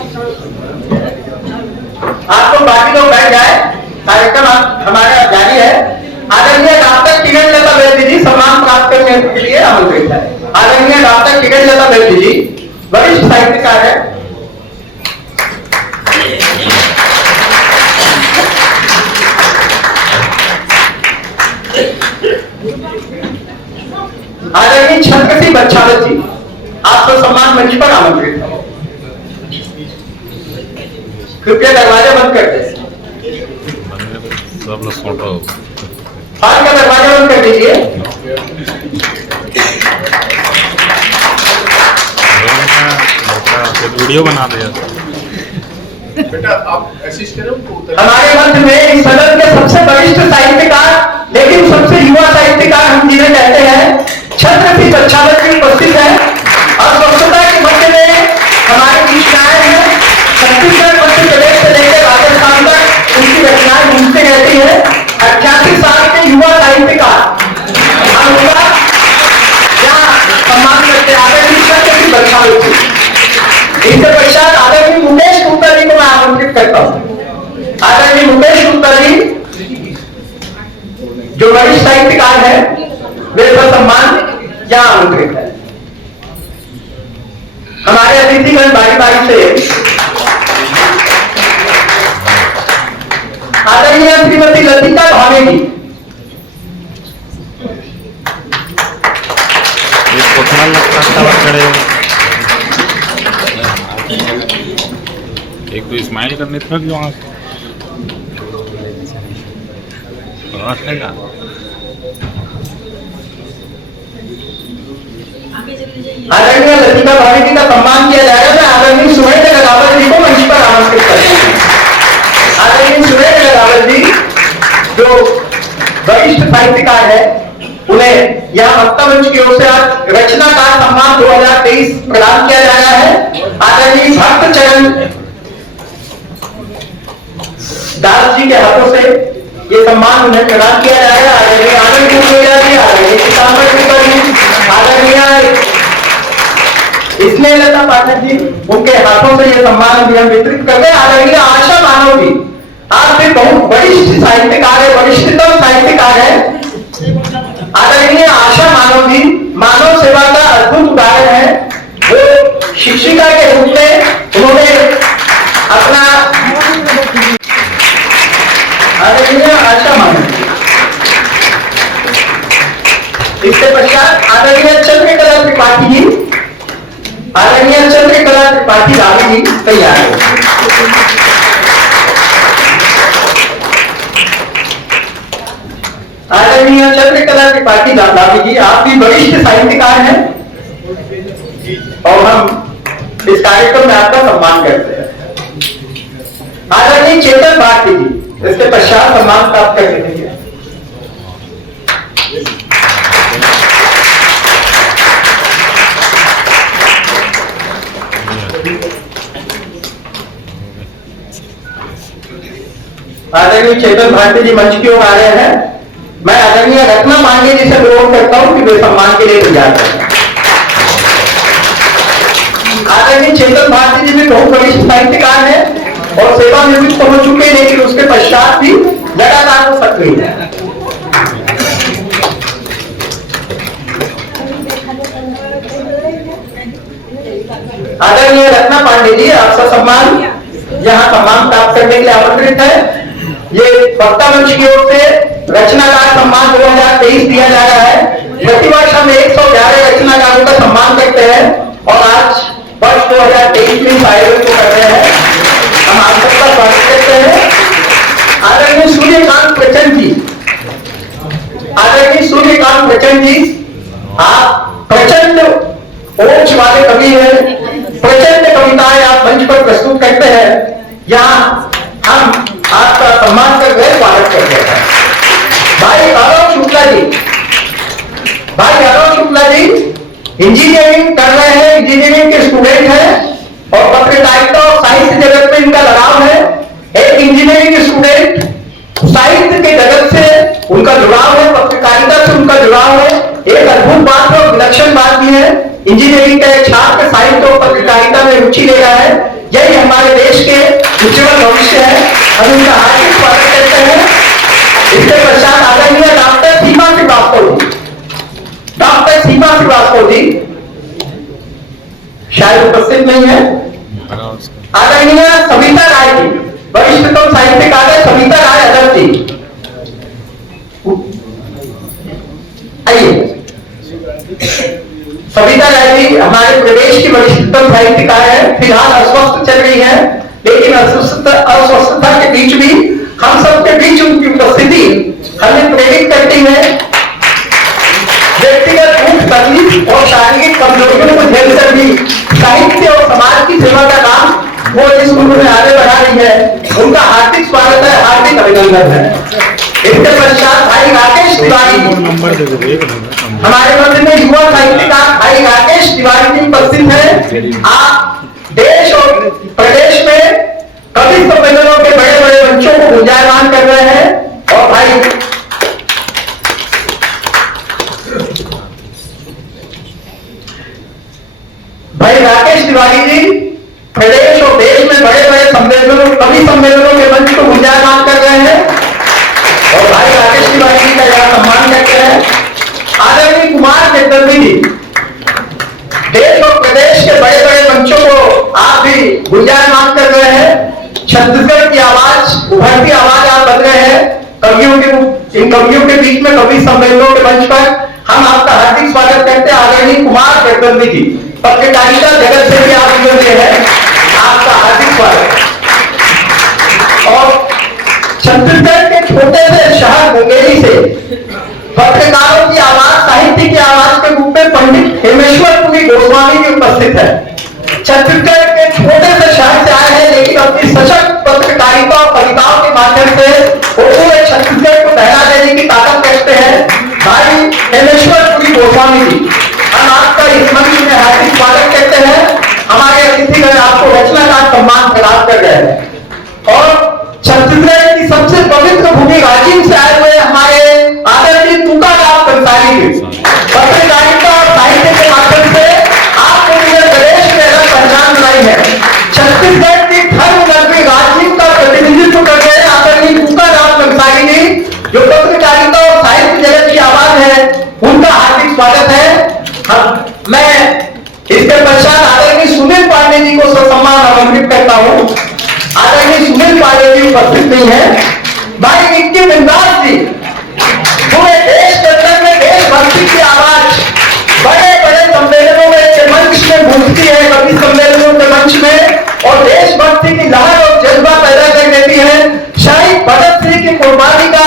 बाकी लोग बैठ जाए, कार्यक्रम हमारा जारी है। आदरणीय डॉक्टर किरण लता बैद्य जी सम्मान प्राप्त करने के लिए आमंत्रित है। आदरणीय डॉक्टर किरण लता बैद्य जी वरिष्ठ साहित्यकार है। आदरणीय छत्रपति बच्छावत जी आपको सम्मान मंच पर आमंत्रित है। कृपया दरवाजा बंद कर दे। सब लोग फोटो हाल का दरवाजा बंद कर दीजिए। वीडियो बना दिया। बेटा आप असिस्ट करो उनको। हमारे मंच में इस सदन के सबसे वरिष्ठ साहित्यकार लेकिन सबसे युवा साहित्यकार हम जिन्हें कहते हैं छत्रपति बच्छावत जी उपस्थित है। और स्वच्छता के मध्य में हमारे बीच आए हैं। छत्तीसगढ़ मध्य प्रदेश से लेकर राजस्थान तक उनकी रचनाएं घूमते रहती है। 88 साल के युवा साहित्यकार हम उनका यहाँ सम्मान करते आदरणीय छत्रपति बच्छावत जी। इसके पश्चात आदरणीय मुकेश गुप्ता जी को मैं आमंत्रित करता हूँ। आदरणीय मुकेश गुप्ता जी जो वरिष्ठ साहित्यकार है वे सम्मान यहाँ आमंत्रित है। हमारे अतिथिगण बारी बारी से आदरणीय श्रीमती लतिका भावे जी एक तो स्माइल करने थक जो वहाँ आदरणीय लतिका भावे जी का सम्मान किया जाएगा। मैं आदरणीय सुरेंद्र रावत जी को मंच पर आमंत्रित करता हूँ। आदरणीय सुरेंद्र रावत जी जो वरिष्ठ साहित्यकार है उन्हें यहाँ वक्ता मंच की ओर से आज रचनाकार सम्मान 2023 प्रदान किया जा रहा है। आदरणीय भक्त चरण दास जी के हाथों से ये सम्मान उन्हें प्रदान किया जाएगा। आदरणीय आनंद कुमार जी, आदरणीय किसानवर जी, आदरणीय इसमें लता पाठक जी उनके हाथों से ये सम्मान भी हम वितरित करते हैं। आदरणीय आशा मानव जी आप भी बहुत वरिष्ठ साहित्यकार है, वरिष्ठतम साहित्यकार है। आदरणीय आशा मानव जी मानव सेवा का अद्भुत उदाहरण है। वो शिक्षिका के रूप में उन्होंने अपना आदरणीय आशा मानव। इसके पश्चात आदरणीय चंद्रकला त्रिपाठी जी, आदरणीय चंद्रकला त्रिपाठी रावी जी तैयार है। आदरणीय चंद्रकला त्रिपाठी रावी जी आप भी वरिष्ठ साहित्यकार हैं और हम इस कार्यक्रम में आपका सम्मान करते हैं। आदरणीय चेतन भारती जी इसके पश्चात सम्मान प्राप्त कर देंगे। आदरणीय चेतन भारती जी मंच की ओर आ रहे हैं। मैं आदरणीय रत्ना पांडे जी से अनुरोध करता हूं कि वे सम्मान के लिए तैयार करें। आदरणीय चेतन भारती जी भी बहुत वरिष्ठ साहित्यकार हैं और सेवानिवृत्त हो चुके हैं, लेकिन उसके पश्चात भी लगातार वो सक्रिय है। आदरणीय रत्ना पांडे जी आपका सम्मान यहाँ सम्मान प्राप्त करने के लिए आमंत्रित है। ये वक्ता मंच की ओर से रचनाकार सम्मान 2023 दिया जा रहा है। प्रतिवर्ष हम 111 रचनाकारों का सम्मान करते हैं और आज वर्ष 2023 में इस आयोजन को कर रहे हैं। हम आप सबका स्वागत करते हैं। आदरणीय सूर्यकांत प्रचंड जी, आदरणीय सूर्यकांत प्रचंड जी आप प्रचंड ओज वाले कवि हैं, प्रचंड कविताएं आप मंच पर प्रस्तुत करते हैं। यहाँ हम आपका सम्मान कर रहे स्वागत करते हैं। भाई आलोक शुक्ला जी, भाई आलोक शुक्ला जी इंजीनियरिंग कर रहे हैं, इंजीनियरिंग के स्टूडेंट हैं और पत्रकारिता और साहित्य जगत में इनका लगाव है। एक इंजीनियरिंग स्टूडेंट साहित्य के जगत से उनका जुड़ाव है, पत्रकारिता से उनका जुड़ाव है। एक अद्भुत बात और विलक्षण बात भी है, इंजीनियरिंग का एक छात्र साहित्य और पत्रकारिता में रुचि ले रहा है। यही हम उनका हार्दिक स्वागत करते हैं। इसके पश्चात आदरणीय डॉक्टर सीमा श्रीवास्तव जी, डॉक्टर सीमा श्रीवास्तव जी शायद उपस्थित नहीं है। आदरणीय सविता राय जी, वरिष्ठतम साहित्यकार सविता राय अदब जी आइए। सविता राय जी हमारे प्रदेश की वरिष्ठतम साहित्यकार है, फिलहाल अस्वस्थ चल रही है, लेकिन अस्वस्थता के बीच भी हम सबके बीच उनकी उपस्थिति हमें प्रेरित करती है। व्यक्तिगत दुख, तकलीफ और शारीरिक कमजोरियों को झेलकर भी साहित्य और समाज की सेवा का काम वो इस उम्र में आगे बढ़ा रही है। उनका हार्दिक स्वागत है, हार्दिक अभिनंदन है। इसके पश्चात भाई राकेश तिवारी, हमारे मध्य में युवा साहित्यकार भाई राकेश तिवारी जी उपस्थित है। आप देश और प्रदेश में कवि सम्मेलनों के बड़े बड़े मंचों को गुंजायमान कर रहे हैं। और भाई राकेश तिवारी जी प्रदेश और देश में बड़े बड़े सम्मेलनों, कवि सम्मेलनों के मंच को गुंजायमान कर रहे हैं। और भाई राकेश तिवारी जी का यहाँ सम्मान करते हैं। आदरणीय कुमार चतुर्वेदी जी, देश और प्रदेश के बड़े बड़े मंचों को आप भी गुंजायमान कर रहे हैं। छत्तीसगढ़ की आवाज, उभरती आवाज आप बन रहे हैं। कवियों के, इन कवियों के बीच में कवि सम्मेलनों के मंच पर हम आपका हार्दिक स्वागत करते हैं। आदरणीय कुमार चतुर्वेदी जी, पत्रकारिता जगत से भी आप जुड़े हैं, आपका हार्दिक स्वागत। और छत्तीसगढ़ के छोटे से शहर मुंगेरी से पत्रकारों की आवाज, साहित्य की आवाज के रूप में पंडित हेमेश्वरपुरी गोस्वामी भी उपस्थित है। छत्तीसगढ़ के छोटे से शहर से आए हैं, लेकिन अपनी सशक्त पत्रकारिता और कविताओं के माध्यम से वो पूरे छत्तीसगढ़ को बहला देने की ताकत रखते हैं भाई हेमेश्वरपुरी गोस्वामी जी। हम आपका इस मंच में हार्दिक स्वागत करते हैं। हमारे अतिथिगण आपको रचनाकार सम्मान प्रदान कर रहे हैं। और छत्तीसगढ़ की सबसे पवित्र भूमि राजीव से आए हुए हमारे आदरणीय तुकाराम कंसारी जी, पत्रकारिता और साहित्य के माध्यम से आपको पूरे प्रदेश में अलग पहचान बनाई है। छत्तीसगढ़ की धर्म नगरी राजीव का प्रतिनिधित्व कर रहे हैं आदरणीय तुकाराम कंसारी जी, जो पत्रकारिता और साहित्य जगत की आवाज है, उनका हार्दिक स्वागत है। मैं इसके पश्चात आदरणीय सुनील पांडे जी को सम्मान आमंत्रित करता हूँ। आदरणीय सुनील पांडे जी उपस्थित नहीं है। भाई विक्की बिंदास जी, पूरे देश के अंदर में देशभक्ति की आवाज बड़े बड़े सम्मेलनों में के मंच में गूंजती है, कवि सम्मेलनों के मंच में, और देशभक्ति की लहर और जज्बा पैदा कर देती है। शहीद भगत सिंह की कुर्बानी का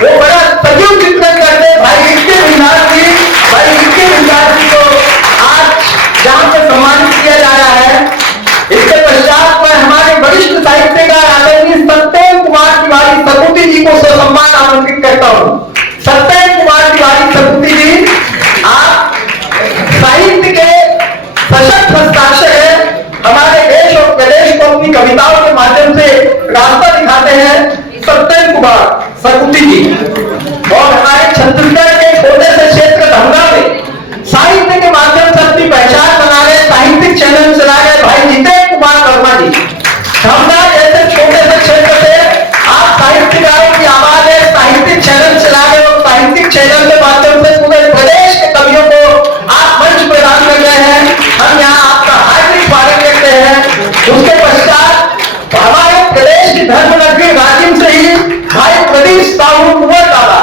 वो बड़ा सजीव चित्रण करते हैं भाई विक्की बिंदास जी। भाई विक्की बिंदास जी को आज जहां पर सम्मानित किया जा रहा है। इसके पश्चात मैं हमारे वरिष्ठ साहित्यकार आदरणीय सत्येंद्र कुमार तिवारी सकुती जी को सम्मान आमंत्रित करता हूं। सत्येंद्र कुमार तिवारी सकुती जी, आप साहित्य के सशक्त हस्ताक्षर है। हमारे देश और प्रदेश को अपनी कविताओं के माध्यम से रास्ता दिखाते हैं सत्येंद्र कुमार सकुती जी। और हमारे छत्तीसगढ़ के छोटे से क्षेत्र धमधा में साहित्य के माध्यम से अपनी पहचान बना रहे, साहित्यिक चैनल चला रहे भाई जितेंद्र कुमार वर्मा जी। धमधा जैसे छोटे से क्षेत्र से आप साहित्यकारों की आवाज है, साहित्यिक चैनल चला रहे और साहित्यिक चैनल के माध्यम से पूरे प्रदेश के कवियों को आप मंच प्रदान कर रहे हैं। हम यहाँ आपका हार्दिक स्वागत करते हैं। उसके पश्चात हमारे प्रदेश की धर्म नगरी राजीव से ही भाई प्रदीप साहू कुंवर दादा,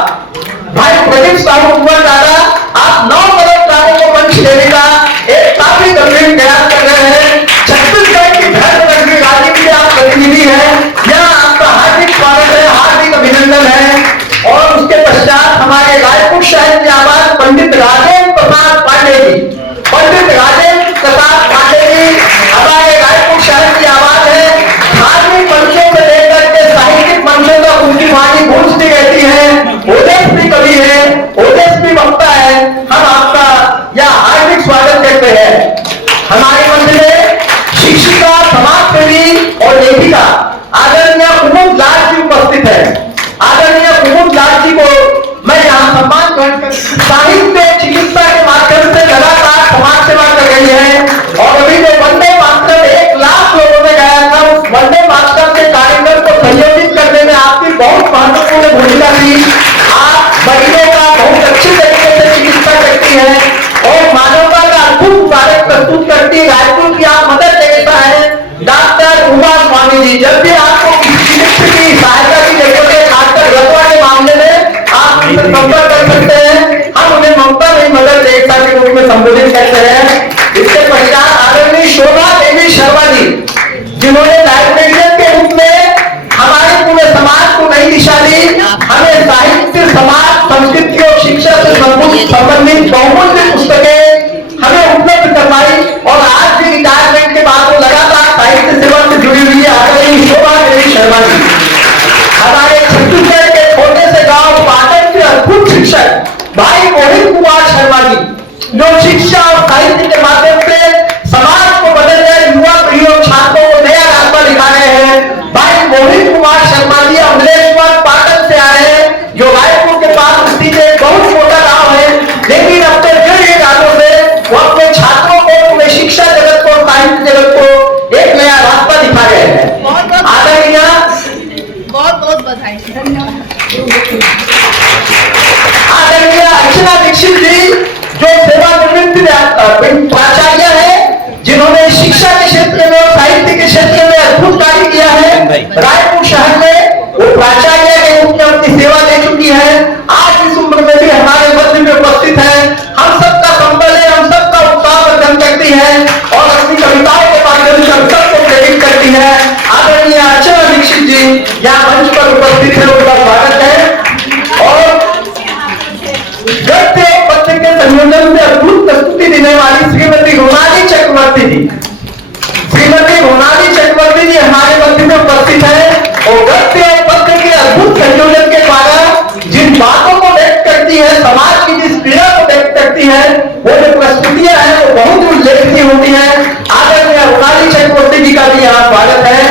भाई प्रदीप साहू कुंवर दादा, आप 9 कलाकारों को मंच देने का एक काफी गंभीर प्रयास कर रहे हैं। छत्तीसगढ़ की धर्म नगरी राजीव के आप प्रतिनिधि हैं, यहाँ आपका हार्दिक स्वागत है, हार्दिक अभिनंदन है। और उसके पश्चात हमारे रायपुर शहर की आवाज पंडित राजेंद्र प्रसाद पांडे जी, पंडित राजेंद्र प्रसाद पांडे जी हमारे रायपुर शहर की आवाज है। धार्मिक मंचों से लेकर के साहित्यिक मंचों तक उनकी वाणी गूंजती रहती है। ओजस्वी कवि है, ओजस्वी वक्ता है। हम आपका यह हार्दिक स्वागत करते हैं। हमारे मंच में शिक्षिका, समाजसेवी और लेखिका आदरणीय कुमुद लाल जी उपस्थित है। आदरणीय कुमुद लाल जी को मैं यहाँ सम्मान कर, साहित्य चिकित्सा के माध्यम से लगातार समाज सेवा कर रही है। और अभी जो वंदे मातरम 1 लाख लोगों ने गाया था, उस वंदे मातरम के कार्यक्रम को संयोजित रायपुर की आप मदर टेरेसा है, डॉक्टर उमा स्वामी जी, जब भी आपको किसी की सहायता की जरूरत है, खासकर रतवा के मामले में आप उनसे संपर्क कर सकते हैं। हम उन्हें ममता नहीं मदर टेरेसा के रूप में संबोधित करते हैं। इसके पश्चात आदरणीय शोभा देवी शर्मा जी, जिन्होंने लाइब्रेरियन के रूप में हमारे पूरे समाज को नई दिशा दी, हमें साहित्य, समाज, संस्कृति और शिक्षा से संबंधित बहुमूल्य पुस्तकें हमें उपलब्ध करवाई और आज भी रिटायरमेंट के बाद वो लगातार साहित्य सेवा से जुड़ी हुई है। आदरणीय शोभा देवी शर्मा जी हमारे छत्तीसगढ़ के छोटे से गांव पाटन के अद्भुत शिक्षक भाई मोहित कुमार शर्मा जी, जो शिक्षा और साहित्य के माध्यम से समाज को बदल रहे युवा पीढ़ी और छात्रों को नया रास्ता दिखा रहे हैं। भाई मोहित कुमार शर्मा जी अमलेश्वर पाटन से आए हैं, जो रायपुर के पास स्थित एक बहुत छोटा गांव है, लेकिन अपने दृढ़ इरादों से वो अपने छात्रों को, पूरे शिक्षा जगत को, साहित्य जगत को एक नया रास्ता दिखा रहे हैं। आदरणीय बहुत बधाई, धन्यवाद। आदरणीय अर्चना दीक्षित जी, जो सेवानिवृत्त प्राचार्य है, जिन्होंने शिक्षा के क्षेत्र में और साहित्य के क्षेत्र में अद्भुत कार्य किया है। रायपुर शहर में वो प्राचार्य के रूप में अपनी सेवा दे चुकी है। आज इस उम्र में भी हमारे मध्य में उपस्थित है। हम सबका संबल है, हम सबका उत्साह वर्धन करती है और अपनी कविताओं के माध्यम से हम सबको प्रेरित करती है। आदरणीय अर्चना दीक्षित जी यहाँ मंच पर उपस्थित है, उनका स्वागत है। और गद्य पत्र के संयोजन में अद्भुत प्रस्तुति देने वाली श्रीमती रोनाली चक्रवर्ती जी, श्रीमती रोनाली चक्रवर्ती जी हमारे मध्य में उपस्थित है और गद्य पत्र के अद्भुत संयोजन के द्वारा जिन बातों को व्यक्त करती है, समाज की जिस पीड़ा को व्यक्त करती है, वो जो प्रस्तुतियां हैं वो बहुत उल्लेखनीय होती है। आदरणीय रोनाली चक्रवर्ती जी का भी यहाँ स्वागत है।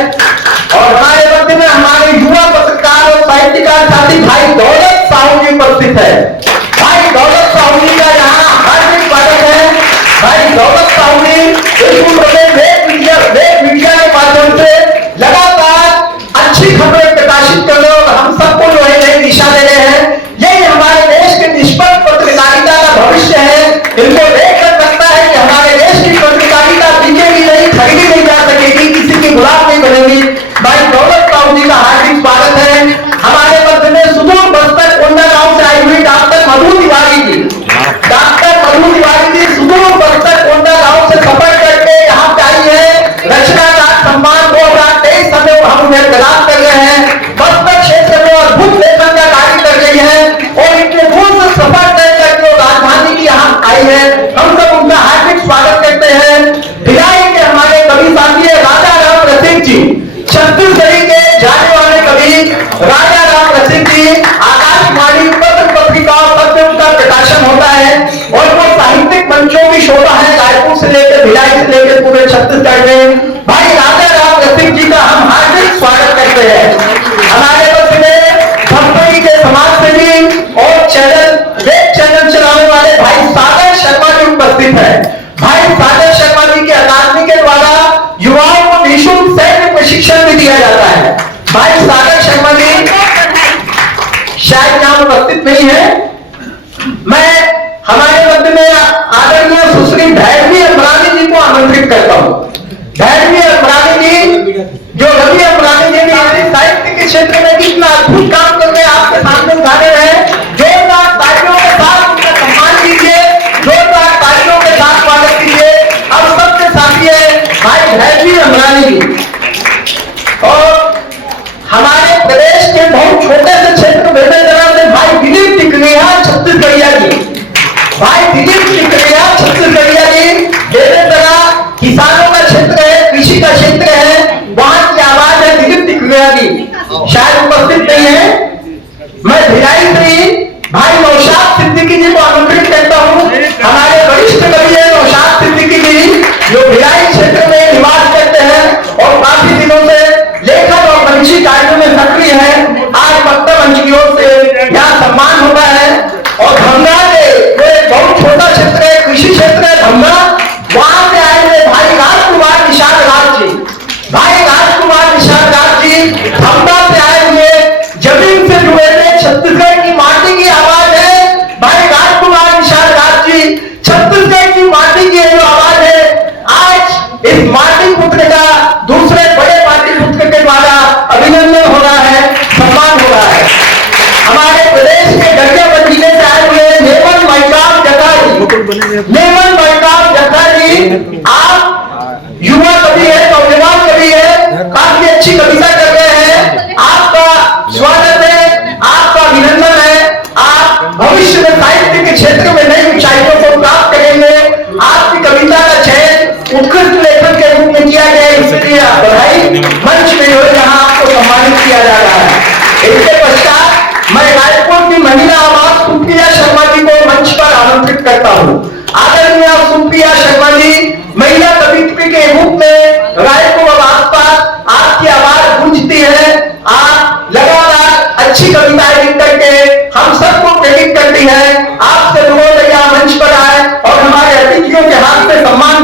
और हमारे मध्य में हमारे युवा पत्रकार और साहित्यकार साथी भाई दौलत साहू जी उपस्थित है। भाई दौलत साहू जी का यहाँ हार्दिक स्वागत है। भाई दौलत साहू जी इस उम्र में वेब मीडिया के माध्यम से लगातार अच्छी खबरें प्रकाशित कर रहे और हम सबको जो है नई दिशा दे रहे हैं। यही हमारे देश के निष्पक्ष पत्रकारिता का भविष्य है। इनको देखकर लगता है कि हमारे देश की पत्रकारिता बिकेगी नहीं, खरीदी नहीं जा सकेगी, किसी की गुलाम नहीं बनेगी। भाई दौलत साहू जी का हार्दिक स्वागत है। हमारे मध्य में सुदूर बस्तर कोंडा गांव से आई हुई डॉक्टर मधु तिवारी जी, डॉक्टर मधु तिवारी जी सुदूर बस्तर कोंडा गांव से सफर करके यहाँ पे आई है। रचनाकार सम्मान 2023 समय हम उन्हें प्रदान कर रहे हैं। बस्तर क्षेत्र में अद्भुत लेखन का कार्य कर रही है और इतने दूर से सफर तय करके राजधानी की यहाँ आई है। हम सब उनका हार्दिक स्वागत करते हैं। भिलाई के हमारे कवि साथी राजा राम रसिक जी, छत्तीसगढ़ी के जाने वाले कवि राजा राम रसिक जी, आकाशवाणी पत्र पत्रिकाओं पर भी उनका प्रकाशन होता है और वो साहित्यिक मंचों की शोभा है रायपुर से लेकर भिलाई से लेकर पूरे छत्तीसगढ़ में। भाई राजा राम रसिक जी का हम हार्दिक स्वागत करते हैं। हमारे मध्य में भक्ति के समाज सेवी और वेब चैनल चलाने वाले भाई सागर शर्मा जी उपस्थित है। भाई सागर शर्मा जी के अकादमी के द्वारा युवाओं को निःशुल्क सैन्य प्रशिक्षण भी दिया जाता है। भाई सागर शर्मा जी शायद यहाँ उपस्थित नहीं है। मैं हमारे मध्य में आदरणीय सुश्री भैरवी अमरानी जी को आमंत्रित करता हूँ। भैरवी अमरानी जी, जो रवि अमरानी जी भी साहित्य के क्षेत्र में कितना अद्भुत काम कर रहे हैं, आपके सामने उठाने हैं। जोरदार तालियों के साथ उनका सम्मान कीजिए, जोरदार तालियों के साथ स्वागत कीजिए। अब सबसे साथी है भाई भैरवी अमरानी जी और हमारे प्रदेश के बहुत छोटे से क्षेत्र बेमेतरा से भाई दिलीप टिकरिया छत्तीसगढ़िया जी, भाई दिलीप टिकरिया छत्तीसगढ़िया जी। बेमेतरा किसानों का क्षेत्र है, कृषि का क्षेत्र है, वहां की आवाज है दिलीप टिकरिया जी, शायद उपस्थित नहीं है। मैं भिलाई से भाई नौशाद सिद्दीकी जी को आमंत्रित करता हूँ। हमारे वरिष्ठ कवि है नौशाद सिद्दीकी जी, जो भिलाई क्षेत्र में निवास करते हैं और काफी दिनों से लेखन और मंची कार्यों में सक्रिय है। आज वक्ता मंच की ओर से यहाँ सम्मान होता है और धमगा के बहुत छोटा क्षेत्र है, कृषि क्षेत्र है धमगा, वहां से आए हुए भाई राजकुमार निषाद राज जी, भाई राजकुमार निषाद राज जी धमगा से आए हुए, जमीन से जुड़े हुए, छत्तीसगढ़ की माटी की आवाज है। भाई राजकुमार निषाद राज जी छत्तीसगढ़ की माटी की जो आवाज है, आज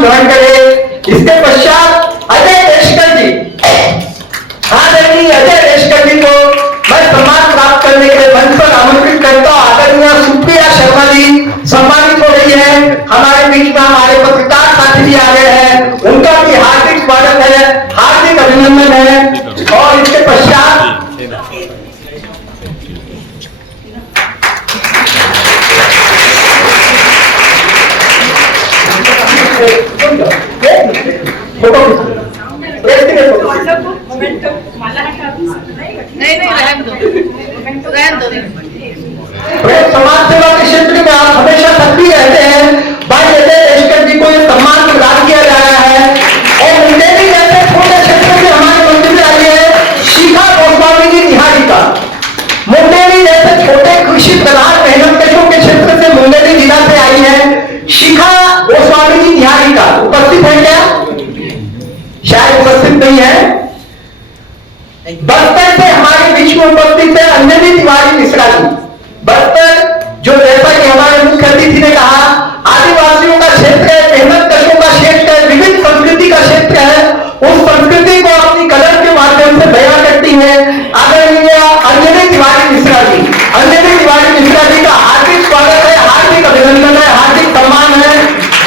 ग्रहण करें। इसके पश्चात अजय देशकर जी, आदरणीय अजय देशकर जी को मैं सम्मान प्राप्त करने के लिए मंच पर आमंत्रित करता हूं। आदरणीय सुप्रिया शर्मा जी सम्मानित हो रही है, हमारे बीच में हमारे पत्रकार साथी भी आ गए हैं, उनका भी हार्दिक स्वागत है, हार्दिक अभिनंदन है। और इसके पश्चात समाज सेवा के क्षेत्र में आप हमेशा सक्रिय रहते हैं। भाई अजय देशकर जी को यह सम्मान प्रदान किया जा रहा है। और मुंडेरी जैसे छोटे क्षेत्र में हमारे मंत्री में आई है शिखा गोस्वामी जी निहारिका। मुंडेरी जैसे छोटे कृषि प्रधान मेहनतकशों के क्षेत्र से मुंडेरी जिला से आई है शिखा गोस्वामी जी निहारिका। उपस्थित है क्या? शायद उपस्थित नहीं है। बस्तर से हमारे बीच में उपस्थित है अंजलि तिवारी मिश्रा जी। बस्तर जो जैसा कि हमारे मुख्य अतिथि ने कहा आदिवासियों का क्षेत्र है, मेहनतकशों का क्षेत्र है, विभिन्न संस्कृति का क्षेत्र है, उस संस्कृति को अपनी कलम के माध्यम से बयां करती है आदरणीय अंजलि तिवारी मिश्रा जी। अंजलि तिवारी मिश्रा जी का हार्दिक स्वागत है, हार्दिक अभिनंदन है, हार्दिक सम्मान है।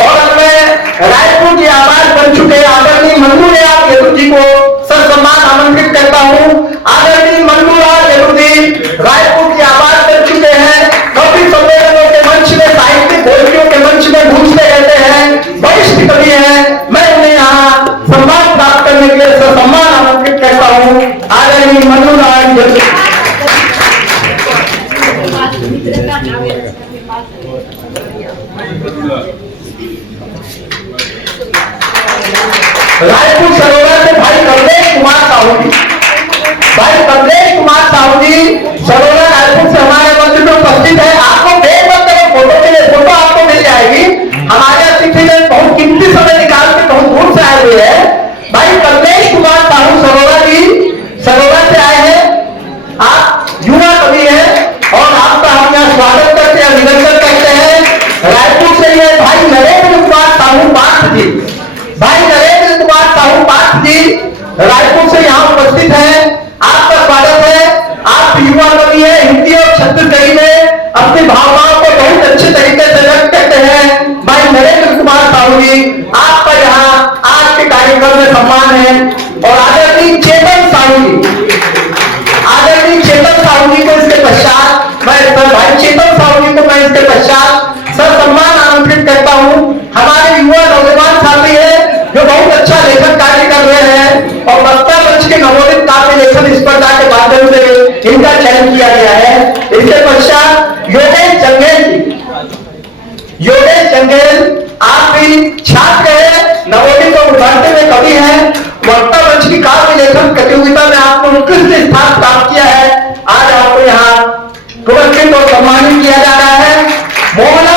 और अब मैं रायपुर के आवाज बन चुके आदरणीय मंगूलाल नेहरू जी को सम्मान आमंत्रित करता हूं। आदरणीय मंगूलाल नेहरू जी रायपुर की आवाज बन चुके हैं, कवि सम्मेलनों के मंच में, साहित्यिक गोष्ठियों के मंच में गूंजते रहते हैं, वरिष्ठ कवि हैं। मैं उन्हें यहाँ सम्मान प्राप्त करने के लिए सम्मान आमंत्रित करता हूं। आदरणीय मंगूलाल नेहरू। रायपुर सरोवर से भाई कमलेश कुमार साहू जी, भाई कमलेश कुमार साहू जी सरोवर रायपुर से हमारे मंच में उपस्थित है। आपको देख मत करो, फोटो के लिए फोटो आपको मिल जाएगी। हमारे अतिथि ने बहुत कीमती समय निकाल के बहुत दूर से आए हुए हैं। भाई कमलेश कुमार साहू सरोवर जी सरोवर से आए हैं। आप युवा कवि हैं और आपका हम यहाँ स्वागत करते हैं, अभिनंदन करते हैं। रायपुर से ये भाई नरेंद्र कुमार साहू पाठ जी, भाई नरेंद्र कुमार साहू पाठ जी रायपुर से यहाँ उपस्थित हैं। आपका स्वागत है। आप युवा कवि हैं, हिंदी और छत्तीसगढ़ी में अपनी भावनाओं को बहुत अच्छे तरीके से व्यक्त करते हैं। भाई नरेंद्र कुमार साहू जी आपका यहाँ आज के कार्यक्रम में सम्मान है। और आदरणीय चेतन साहू जी, आदरणीय चेतन साहू जी को इसके पश्चात मैं भाई चेतन साहू जी को मैं इसके पश्चात सर सम्मान आमंत्रित करता हूँ। हमारे युवा नौजवान साथी है जो बहुत अच्छा लेखन कार्य कर रहे हैं और बस्तर मंच के नवोदित काव्य लेखन स्पर्धा के माध्यम से इनका चयन किया गया है। इसके पश्चात योगेश जंगेल जी, योगेश जंगेल आप भी छात्र हैं, नवोदित और उभरते हुए कवि हैं। वक्ता मंच की काव्य लेखन प्रतियोगिता में आपने उत्कृष्ट स्थान प्राप्त किया है। आज आपको यहाँ पुरस्कृत और सम्मानित किया जा रहा है। मोहना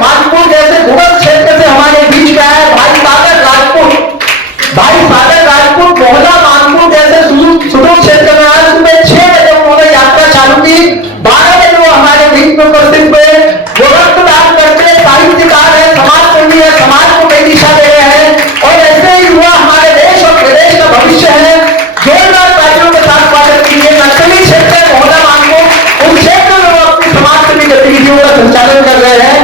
मानपुर जैसे भूगोल क्षेत्र से हमारे बीच में है भाई सागर राजपूत। भाई सागर राजपूत मोहना मानपुर जैसे सुदूर क्षेत्र में आज सुबह 6 बजे उन्होंने यात्रा चालू की, 12 बजे वो हमारे बीच में उपस्थित हुए। वो रक्तदान करते साहित्यकार है, समाज सेवी है, समाज को नई दिशा दे रहे हैं। और ऐसे ही युवा हमारे देश और प्रदेश का भविष्य है। जोरदार तालियों के साथ स्वागत कीजिए। नक्सली क्षेत्र है मोहना मानपुर, उस क्षेत्र में वो अपनी समाज सेवी गतिविधियों का संचालन कर रहे हैं।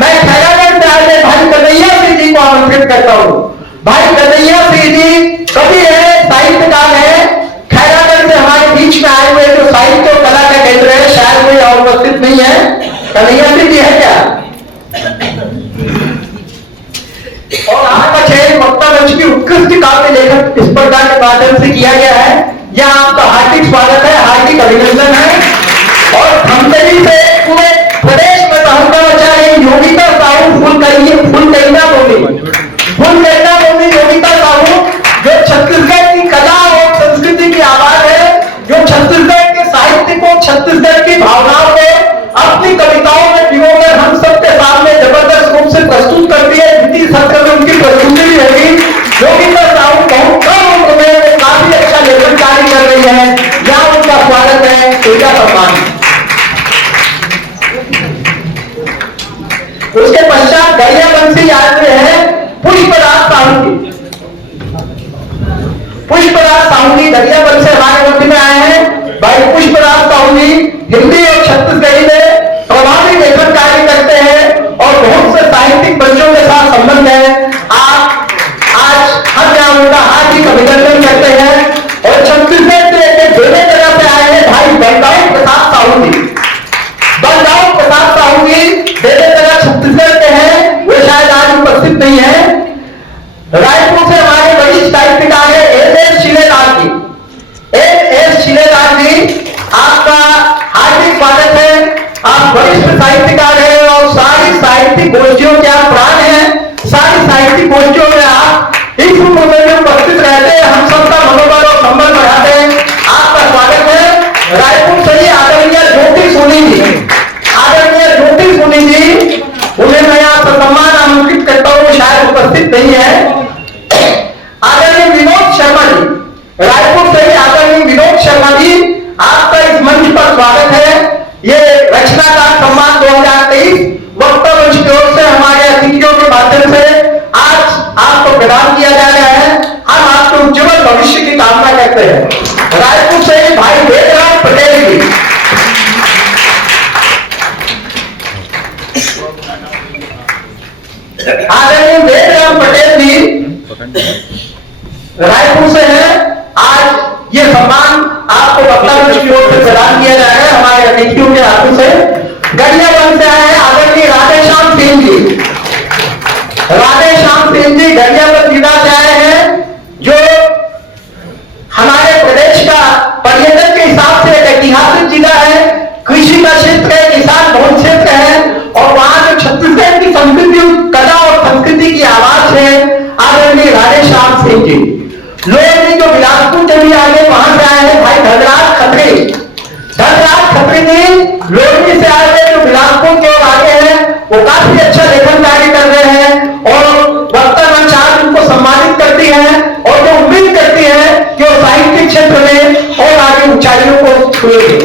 मैं खैरागढ़ से आए भाई कन्हैया सिंह जी को आमंत्रित करता हूँ। भाई कन्हैया सिंह जी कवि है, साहित्यकार है, खैरागढ़ से हमारे बीच में आए हुए जो साहित्य और कला का केंद्र है, शायद कोई और उपस्थित नहीं है। कन्हैया सिंह जी है क्या? और आपका चयन वक्ता मंच की उत्कृष्ट काव्य लेखन स्पर्धा के माध्यम से किया गया है। यह आपका हार्दिक स्वागत है, हार्दिक अभिनंदन है। और धमतरी से पूरे प्रदेश में तहलका मचा रही योगिता साहू फुलकैना बोली योगिता साहू जो छत्तीसगढ़ की कला और संस्कृति की आवाज है, जो छत्तीसगढ़ के साहित्य को, छत्तीसगढ़ की भावनाओं को अपनी कविताओं में पिरोकर हम सबके सामने जबरदस्त रूप से प्रस्तुत करती है। द्वितीय सत्र में उनकी प्रस्तुति भी होगी। योगिता साहू बहुत कम उम्र में काफी अच्छा लेखन कार्य कर रही है। यहाँ उनका स्वागत है। हार्दिक अभिनंदन करते हैं। और छत्तीसगढ़ से एक बेले जगह से आए हैं भाई बलराम प्रसाद साहू जी। बलराम प्रसाद साहू जी बेले जगह छत्तीसगढ़ के हैं, वो शायद आज उपस्थित नहीं है। रायपुर से हमारे वरिष्ठ साहित्यकार है एस शिलेदार जी। एस शिलेदार जी, आपका हार्दिक स्वागत है। आप वरिष्ठ साहित्यकार हैं और सारी साहित्यिक गोष्ठियों के आप प्राण हैं। सारी साहित्यिक गोष्ठियों में आप इस रूप में उपस्थित रहते हैं, हम सबका मनोबल और संबल बढ़ाते हैं। आपका स्वागत है। रायपुर से ही आदरणीय ज्योति सोनी जी, आदरणीय ज्योति सोनी जी, उन्हें मैं यहाँ सम्मान आमंत्रित करता हूँ, शायद उपस्थित नहीं है। आदरणीय विनोद शर्मा जी, रायपुर से ही आदरणीय विनोद शर्मा जी, आपका इस मंच पर स्वागत है। ये रचनाकार सम्मान 2023 वक्ता मंच की ओर से हमारे अतिथियों के माध्यम से आज आपको प्रदान किया जा रहा है। हम आपके उज्जवल भविष्य की कामना करते हैं। रायपुर से ही भाई वेदराम पटेल जी, आदरणीय वेदराम पटेल जी रायपुर से है। आज ये सम्मान आपको वक्ता मंच की ओर से प्रदान किया जा रहा है हमारे अतिथियों के हाथों से। गरियाबंद से आए हैं आदरणीय राधेश्याम सिंह जी। राधेश्याम सिंह जी गरियाबंद जिला से आए हैं, जो हमारे प्रदेश का पर्यटन के हिसाब से एक ऐतिहासिक जिला है, कृषि का क्षेत्र है, किसान बहुल क्षेत्र है और वहां जो छत्तीसगढ़ की संस्कृति, कला और संस्कृति की आवाज है आदरणीय राधेश्याम सिंह जी। लोग जो बिलासपुर से भी आगे वहां से आए हैं भाई धनराज खत्री। धनराज खत्री जी लोहनी से आए हैं, जो बिलासपुर की ओर आगे हैं, वो काफी अच्छा लेखन कार्य कर रहे हैं और वक्ता मंच आज उनको सम्मानित करती है और जो उम्मीद करती है कि वो साहित्यिक क्षेत्र में और आगे ऊंचाइयों को छुएंगे।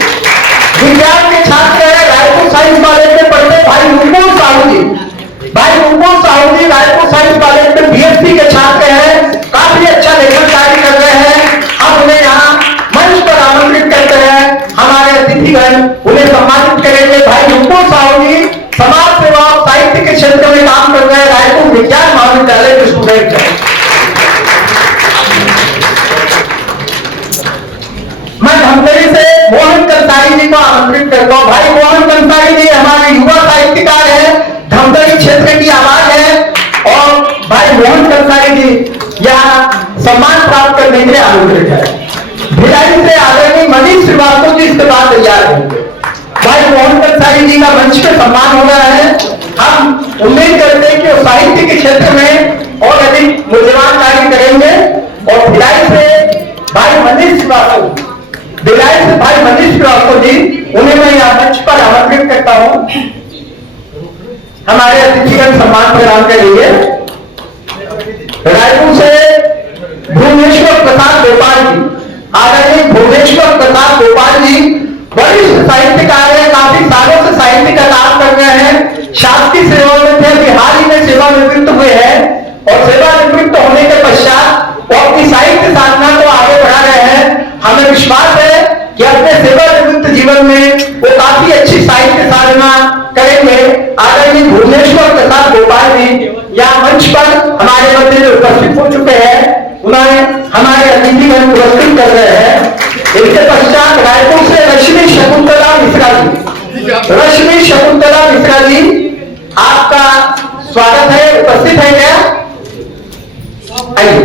विज्ञान के छात्र है, रायपुर साइंस कॉलेज में पढ़ते भाई नुपुर साहू जी। भाई नुपुर साहू जी रायपुर साइंस कॉलेज में बीएससी के छात्र हैं, काफी अच्छा लेखन कार्य कर रहे हैं। हम उन्हें यहाँ मंच पर आमंत्रित करते हैं, हमारे अतिथिगण उन्हें सम्मानित करेंगे। भाई नुपुर साहू जी समाज सेवा और साहित्य के क्षेत्र में काम कर रहे हैं, रायपुर विज्ञान महाविद्यालय के स्टूडेंट हैं। मैं धमतरी से मोहन कंसारी जी को आमंत्रित करता हूँ। भाई मोहन कंसारी जी हमारे युवा साहित्यकार हैं, धमतरी क्षेत्र की आवाज है और भाई मोहन कंसारी जी यहाँ सम्मान प्राप्त करने के लिए आमंत्रित है। भिलाई से आदरणीय मनीष श्रीवास्तव जी इसके बाद तैयार होंगे। भाई मोहन कंसारी जी का मंच पे सम्मान हो रहा है। हम उम्मीद करते हैं कि वो साहित्य के क्षेत्र में और अधिक मूल्यवान कार्य करेंगे। और भिलाई से भाई मनीष श्रीवास्तव, भिलाई से भाई मनीष श्रीवास्तव जी, उन्हें मैं यहाँ मंच पर आमंत्रित करता हूँ, हमारे अतिथिगण सम्मान प्रदान करेंगे। रायपुर से भुवनेश्वर प्रसाद गोपाल जी, आदरणीय भुवनेश्वर प्रसाद गोपाल जी वरिष्ठ साहित्यकार हैं, काफी सालों से साहित्य का काम कर रहे हैं, शासकीय सेवा में थे, बिहार ही में सेवानिवृत्त हुए हैं और सेवानिवृत्त होने के पश्चात वो अपनी साहित्य साधना को आगे बढ़ा रहे हैं। हमें विश्वास है कि अपने सेवानिवृत्त जीवन में वो काफी अच्छी साहित्य साधना करेंगे। आदरणीय भुवनेश्वर प्रसाद गोपाल जी यहाँ मंच पर हमारे मध्य में उपस्थित हो चुके हैं, उन्हें हमारे अतिथिगण पुरस्कृत कर रहे हैं। इसके पश्चात रायपुर से रश्मि शकुंतला मिश्रा जी, रश्मि शकुंतला मिश्रा जी आपका स्वागत है, उपस्थित है क्या? आइए।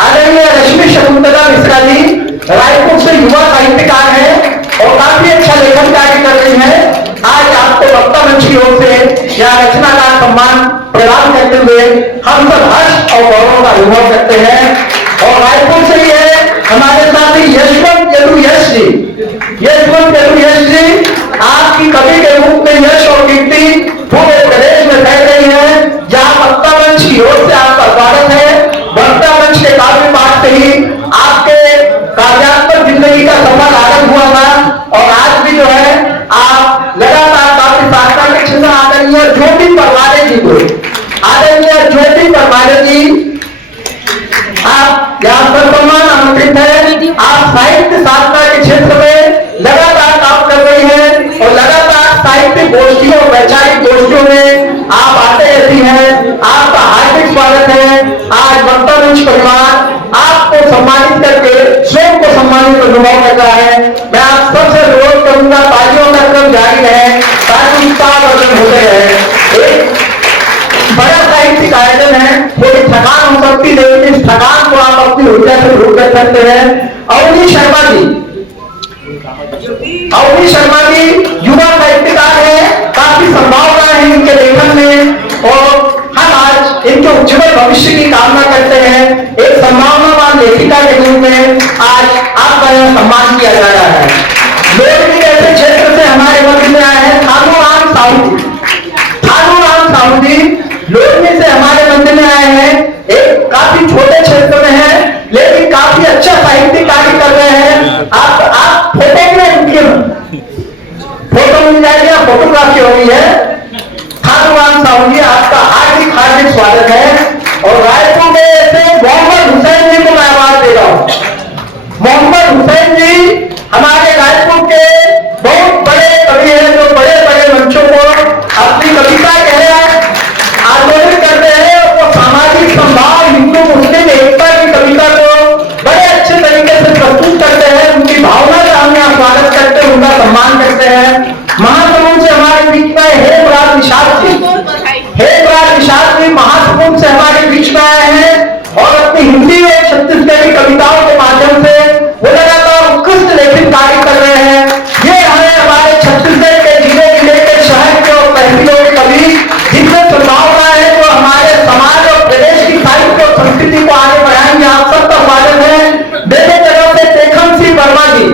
आदरणीय रश्मि शकुंतला मिश्रा जी रायपुर से युवा साहित्यकार हैं और काफी अच्छा लेखन कार्य कर रही हैं। आज आपको वक्ता मंच की ओर से यहाँ रचनाकार सम्मान प्रदान करते हुए हम सब हर्ष और गौरव का अनुभव करते हैं। और रायपुर से ही है हमारे साथी यशवंत यदुयश जी। यशवंत यदुयश जी आपकी कवि के रूप में यश और कीर्ति पूरे प्रदेश में फैल रही है, जहाँ वक्ता मंच की ओर से आपका स्वागत है। वक्ता मंच के काव्य पाठ से ही आपके कार्यात्मक जिंदगी का सफल आरंभ हुआ था और आज भी जो है आप लगातार काफी साधना के क्षेत्र आदरणीय ज्योति परमारे जी को, आदरणीय ज्योति परमारे जी आप यहाँ पर सम्मान आमंत्रित है। आप साहित्य साधना के क्षेत्र में लगातार काम कर रही हैं और लगातार साहित्य गोष्ठियों, वैचारिक गोष्ठियों में आप आते रहती हैं। आपका हार्दिक स्वागत है। आज वक्ता मंच परिवार आप सम्मानित करके स्वयं को सम्मानित अनुभव कर रहा है। मैं आप सबसे अनुरोध करूंगा तालियों का क्रम जारी रहे ताकि उत्साह वर्धन होते रहे। एक बड़ा साहित्यिक आयोजन है, थोड़ी थकान हो सकती है लेकिन इस थकान को आप अपनी ऊर्जा से दूर कर सकते हैं। अवनी शर्मा जी युवा साहित्यकार है, काफी संभावना है इनके लेखन में और हम आज इनके उज्जवल भविष्य की कामना करते हैं। एक संभावनावान लेखिका के रूप में आज आपका यह सम्मान किया जा रहा है। लोहड़ी ऐसे क्षेत्र से हमारे मध्य में आए हैं थानूराम साहू जी लोहड़ी से हमारे मध्य में आए हैं। एक काफी छोटे क्षेत्र में है लेकिन काफी अच्छा साहित्यिक कार्य कर रहे हैं। आप फोटो मिल जाएगी, फोटोग्राफी हो रही है। थानूराम साहू जी आपका हार्दिक हार्दिक स्वागत है। और रायपुर में से मोहम्मद हुसैन जी को मैं आवाज दे रहा हूं। मोहम्मद हुसैन जी हमारे रायपुर के बहुत बड़े कवि हैं जो बड़े बड़े मंचों को अपनी कविता कह आंदोलन करते हैं। वो सामाजिक संभाव हिंदू मुस्लिम एकता की कविता को बड़े अच्छे तरीके से प्रस्तुत करते हैं। उनकी भावना का हम यहाँ स्वागत करते हैं, उनका सम्मान करते हैं। महासमुंद से हमारे बीच में हेमराज निषाद जी महासमुंद से हमारे बीच में आए हैं और अपनी हिंदी और छत्तीसगढ़ी कविताओं के माध्यम से वो लगातार उत्कृष्ट लेखित कार्य कर रहे हैं। ये है हमारे छत्तीसगढ़ के जिले के शहर के और तहसीलों के कवि जिनमें संभावना है जो हमारे समाज और प्रदेश की साहित्य और संस्कृति को आगे बढ़ाएंगे। आप सबका स्वागत है। मेरे तरफ से टेकम सिंह वर्मा जी,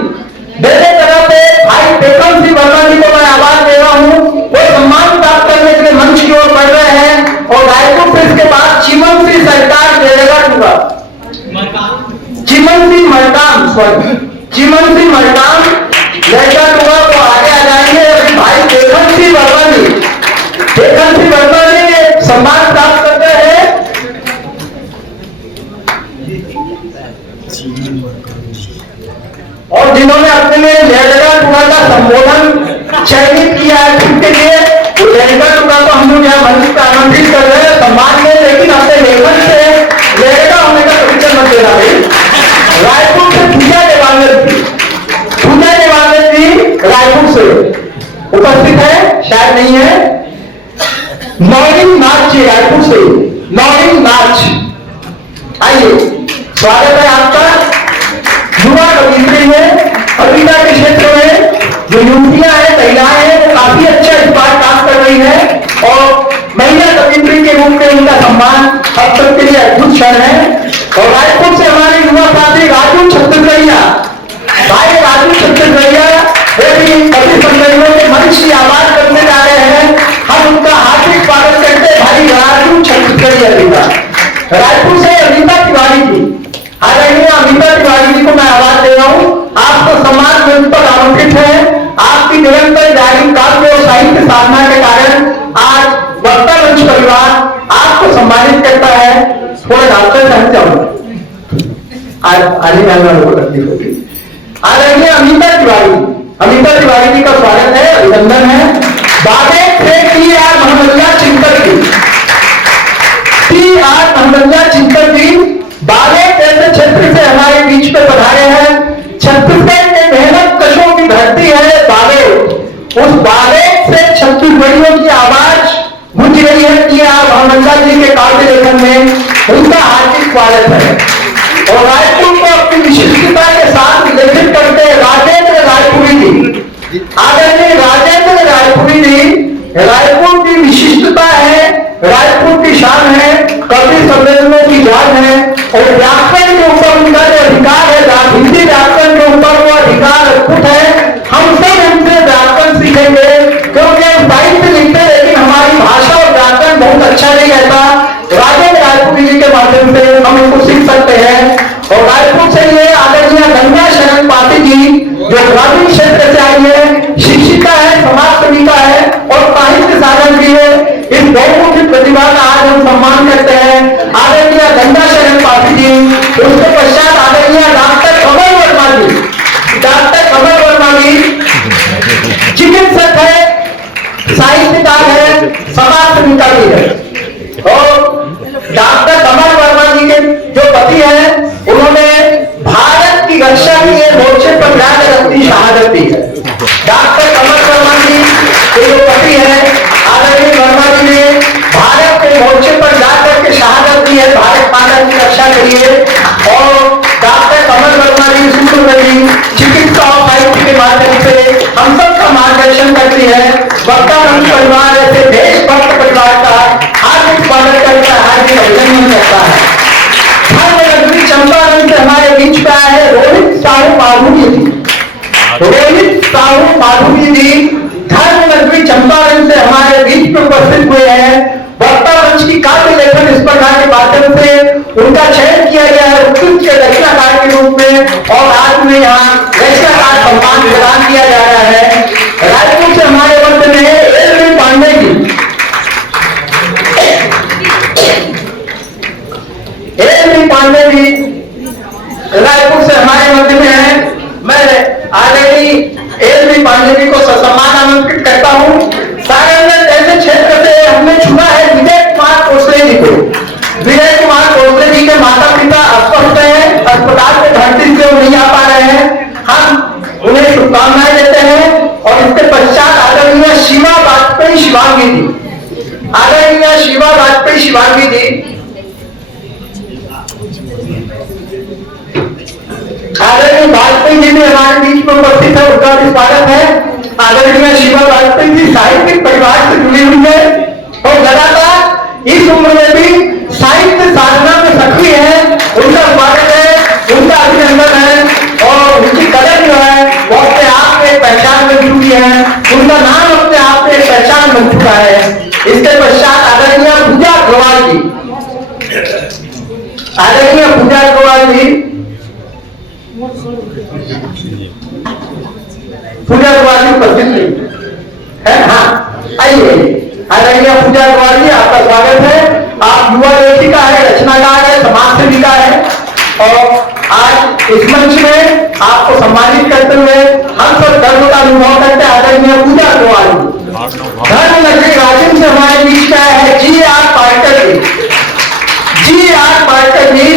मेरे तरफ से भाई टेकम सिंह वर्मा जी को मैं आवाज दे रहा हूँ। वो सम्मान प्राप्त करने के लिए मंच की ओर बढ़ रहे हैं। और रायपुर से इसके बाद चिमन सिंह सरकार देगा टूगा चिमन सिंह मरकाम लड़का टूगा को आगे आ जाएंगे। अभी भाई टेकम सिंह वर्मा जी सम्मान प्राप्त करते हैं। और जिन्होंने अपने लिए लड़का टूगा का संबोधन चयनित किया है खुद के लिए, वो लड़का टूगा को हम लोग यहाँ मंच पर आमंत्रित कर रहे हैं सम्मान में। लेकिन अपने लेखन से लड़का होने का परिचय मत देना भाई। रायपुर से पूजा देवानंद जी रायपुर से उपस्थित है, शायद नहीं है। नौरिंग नाच जी रायपुर से, नौरिंग नाच आइए, स्वागत है आपका। युवा कवित्री है, कविता के क्षेत्र में जो युवतियां हैं महिलाएं हैं वो काफी अच्छा इस बार काम कर रही है और महिला कवित्री के रूप में उनका सम्मान अब तक के लिए अद्भुत क्षण है। और रायपुर से हमारे युवा साथी राजू छत्तीसगढ़िया, भाई राजू छत्तीसगढ़िया वो भी कवि सम्मेलनों के मंच की आवाज करने जा रहे हैं। हम उनका हार्दिक स्वागत करते हैं भाई राजू छत्तीसगढ़िया जी का। रायपुर से अमिता तिवारी जी, आदरणीय अमिता तिवारी जी को मैं आवाज दे रहा हूँ। आपको सम्मान मंच पर आमंत्रित है। आपकी निरंतर जारी काव्य और साहित्य साधना के कारण आज वक्ता मंच परिवार आपको सम्मानित करता है। थोड़ा डॉक्टर साहब जाऊंगा आदरणीय अमिता तिवारी जी का स्वागत है, अभिनंदन है। बाबे से टी.आर. महमदिया चिंतक जी बाबे जैसे क्षेत्र से हमारे बीच में पधारे हैं। छत्तीसगढ़ के मेहनत कशों की धरती है बाबे, उस बाबे से छत्तीसगढ़ियों की आवाज गूंज रही है टी.आर. महमदिया जी के काव्य लेखन में। उनका हार्दिक स्वागत है। और रायपुर को अपनी विशिष्टता के साथ लेखित करते राजेंद्र रायपुरी जी, आदरणीय राजेंद्र रायपुरी जी। रायपुर की विशिष्टता है, रायपुर की शान है, कवि सम्मेलनों की जान है और व्याकरण के ऊपर उनका जो अधिकार है, हिंदी व्याकरण के ऊपर वो अधिकार अद्भुत है। हम सब इनसे व्याकरण सीखेंगे क्योंकि हम साहित्य लिखते लेकिन हमारी भाषा और व्याकरण बहुत अच्छा नहीं रहता। राजेंद्र रायपुरी जी के माध्यम से हम इनको सीख सकते हैं। और रायपुर से ये आदरणीय गंगा शरण पाटिल जी जो ग्रामीण क्षेत्र से आई है, शिक्षिका है, समाज सेविका है और साहित्य साधन भी है। इस बहुमुखी प्रतिभा का आज हम सम्मान करते हैं आदरणीय गंगा शरण पाटिल जी। उसके पश्चात आदरणीय डॉक्टर कमल वर्मा जी, चिकित्सक है, साहित्यकार है, समाज सेविका भी है। और डॉक्टर कमल वर्मा जी के जो पति हैं उन्होंने मोर्चे पर जाकर अपनी शहादत दी है। डॉक्टर कमल वर्मा जी के जो पति है आदरणीय वर्मा जी ने भारत के मोर्चे पर जाकर के शहादत दी है, भारत माता की रक्षा के लिए। और डॉक्टर कमल वर्मा जी सूत्र जी चिकित्सा और साहित्य के माध्यम से हम सबका मार्गदर्शन करती है। वक्ता मंच परिवार ऐसे देशभक्त परिवार का हार्दिक स्वागत करता है, हार्दिक अभिनंदन करता है। धर्मनगरी चंपारण से हमारे बीच में आए हैं रोहित साहू माधुरी जी। रोहित साहू माधुरी जी धर्मनगरी चंपारण से हमारे बीच में उपस्थित हुए हैं। वक्ता मंच की काव्य लेखन स्पर्धा के माध्यम से उनका चयन किया गया है उत्कृष्ट के रचनाकार के रूप में, और आज में यहाँ रचनाकार सम्मान प्रदान किया जा रहा है। रायपुर से हमारे मध्य में एल पांडे जी, एल पांडे जी रायपुर से हमारे मध्य में है। मैं आदरणीय एल पांडे जी को सम्मान आमंत्रित करता हूँ। सागर ऐसे क्षेत्र से हमने चुना है विजय कुमार कोसले जी को। विजय कुमार कोसले जी के माता पिता अस्वस्थ हैं, अस्पताल में भर्ती से नहीं आ पा रहे हैं, हम उन्हें शुभकामनाएं देते हैं। और इसके पश्चात आदरणीय शिवा वाजपेयी शिवांगी जी, आदरणीय शिवा वाजपेयी शिवांगी जी, आदरणीय वाजपेयी जी भी हमारे बीच में उपस्थित है, उनका भी स्वागत है। आदरणीय शिवा वाजपेयी जी साहित्यिक परिवार से जुड़ी हुई है और लगातार इस उम्र में भी साहित्य साधना में सक्रिय है, उनका स्वागत है, उनका अभिनंदन है। और उनकी कलम जो है वो अपने आप में पहचान बन चुकी है, उनका नाम अपने आप में पहचान बन चुका है। इसके पश्चात आदरणीय पूजा अग्रवाल जी, आदरणीय पूजा अग्रवाल जी, पूजा अग्रवाल जी उपस्थित नहीं है, हाँ आइए। आदरणीय पूजा अग्रवाल जी आपका स्वागत है। आप युवा लेखिका है, रचनाकार है, समाज सेविका है, और आज इस मंच में आपको सम्मानित करते हुए हम सब गर्व का अनुभव करते हैं। आदरणीय पूजा अग्रवाल जी धर्मनगरी राजन से हमारे बीच में है। जी.आर. पार्कर जी, जी.आर. पार्कर जी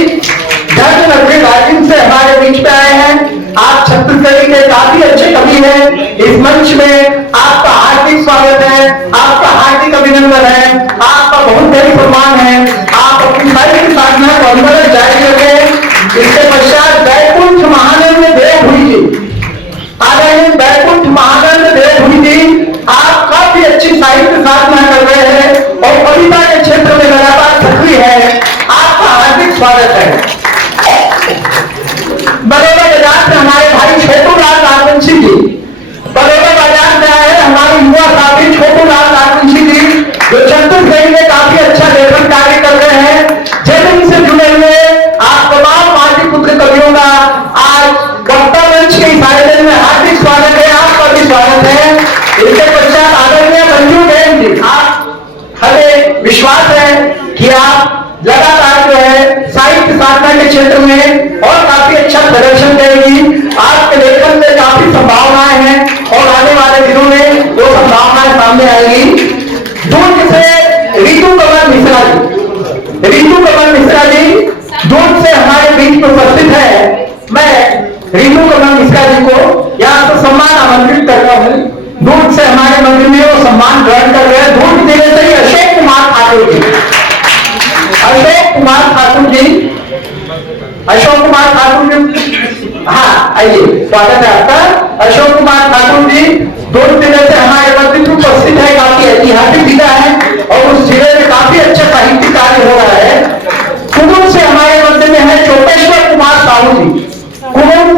धर्मनगरी राजन से हमारे बीच में आए हैं। आप छत्तीसगढ़ी के काफी अच्छे कवि हैं। इस मंच में आपका हार्दिक स्वागत है, आपका हार्दिक अभिनंदन है, आपका बहुत बड़ी सम्मान है। आप अपनी साहित्य साधना को अंदर जारी रखें। इसके पश्चात बैकुंठ महानंद देवभूमि जी, आदरणीय बैकुंठ महानंद देवभूमि जी, आप काफी अच्छी साहित्य साधना कर रहे हैं और कविता के क्षेत्र में लगातार सक्रिय है, आपका हार्दिक स्वागत है। बड़ौदा बाजार से हमारे भाई छोटूलाल राजवंशी जी, बड़ौदा बाजार से आए हमारे युवा साथी छोटूलाल राजवंशी जी, जो छत्तीसगढ़ में काफी अच्छा लेखन कार्य कर रहे हैं। जन्म से जुड़े हुए आप तमाम माटी पुत्र कवियों का आज वक्ता मंच के इशारे में हार्दिक स्वागत है, आपका भी स्वागत है। इसके पश्चात आदरणीय मंजू बहन जी, आप हमें विश्वास है कि आप लगातार जो है साहित्य साधना के क्षेत्र में और काफी अच्छा प्रदर्शन देगी। आपके लेखन में काफी संभावनाएं हैं और आने वाले दिनों में वो संभावनाएं सामने आएगी। दुर्ग से ऋतु कमल मिश्रा जी, ऋतु कमल मिश्रा जी दुर्ग से हमारे बीच में उपस्थित है। मैं ऋतु कमल मिश्रा जी को यहाँ से सम्मान आमंत्रित कर रहा हूँ। दुर्ग से हमारे मंदिर में वो सम्मान ग्रहण कर रहे हैं। दुर्ग जिले से अशोक कुमार ठाकुर जी, अशोक कुमार ठाकुर जी, अशोक कुमार ठाकुर जी, हाँ आइए, स्वागत है आपका। अशोक कुमार ठाकुर जी दुर्ग जिले से हमारे मध्य में उपस्थित है। काफी ऐतिहासिक जिला है और उस जिले में काफी अच्छा साहित्यिक कार्य हो रहा है। कुरुल से हमारे मध्य में है चोटेश्वर कुमार साहू जी, कुरुल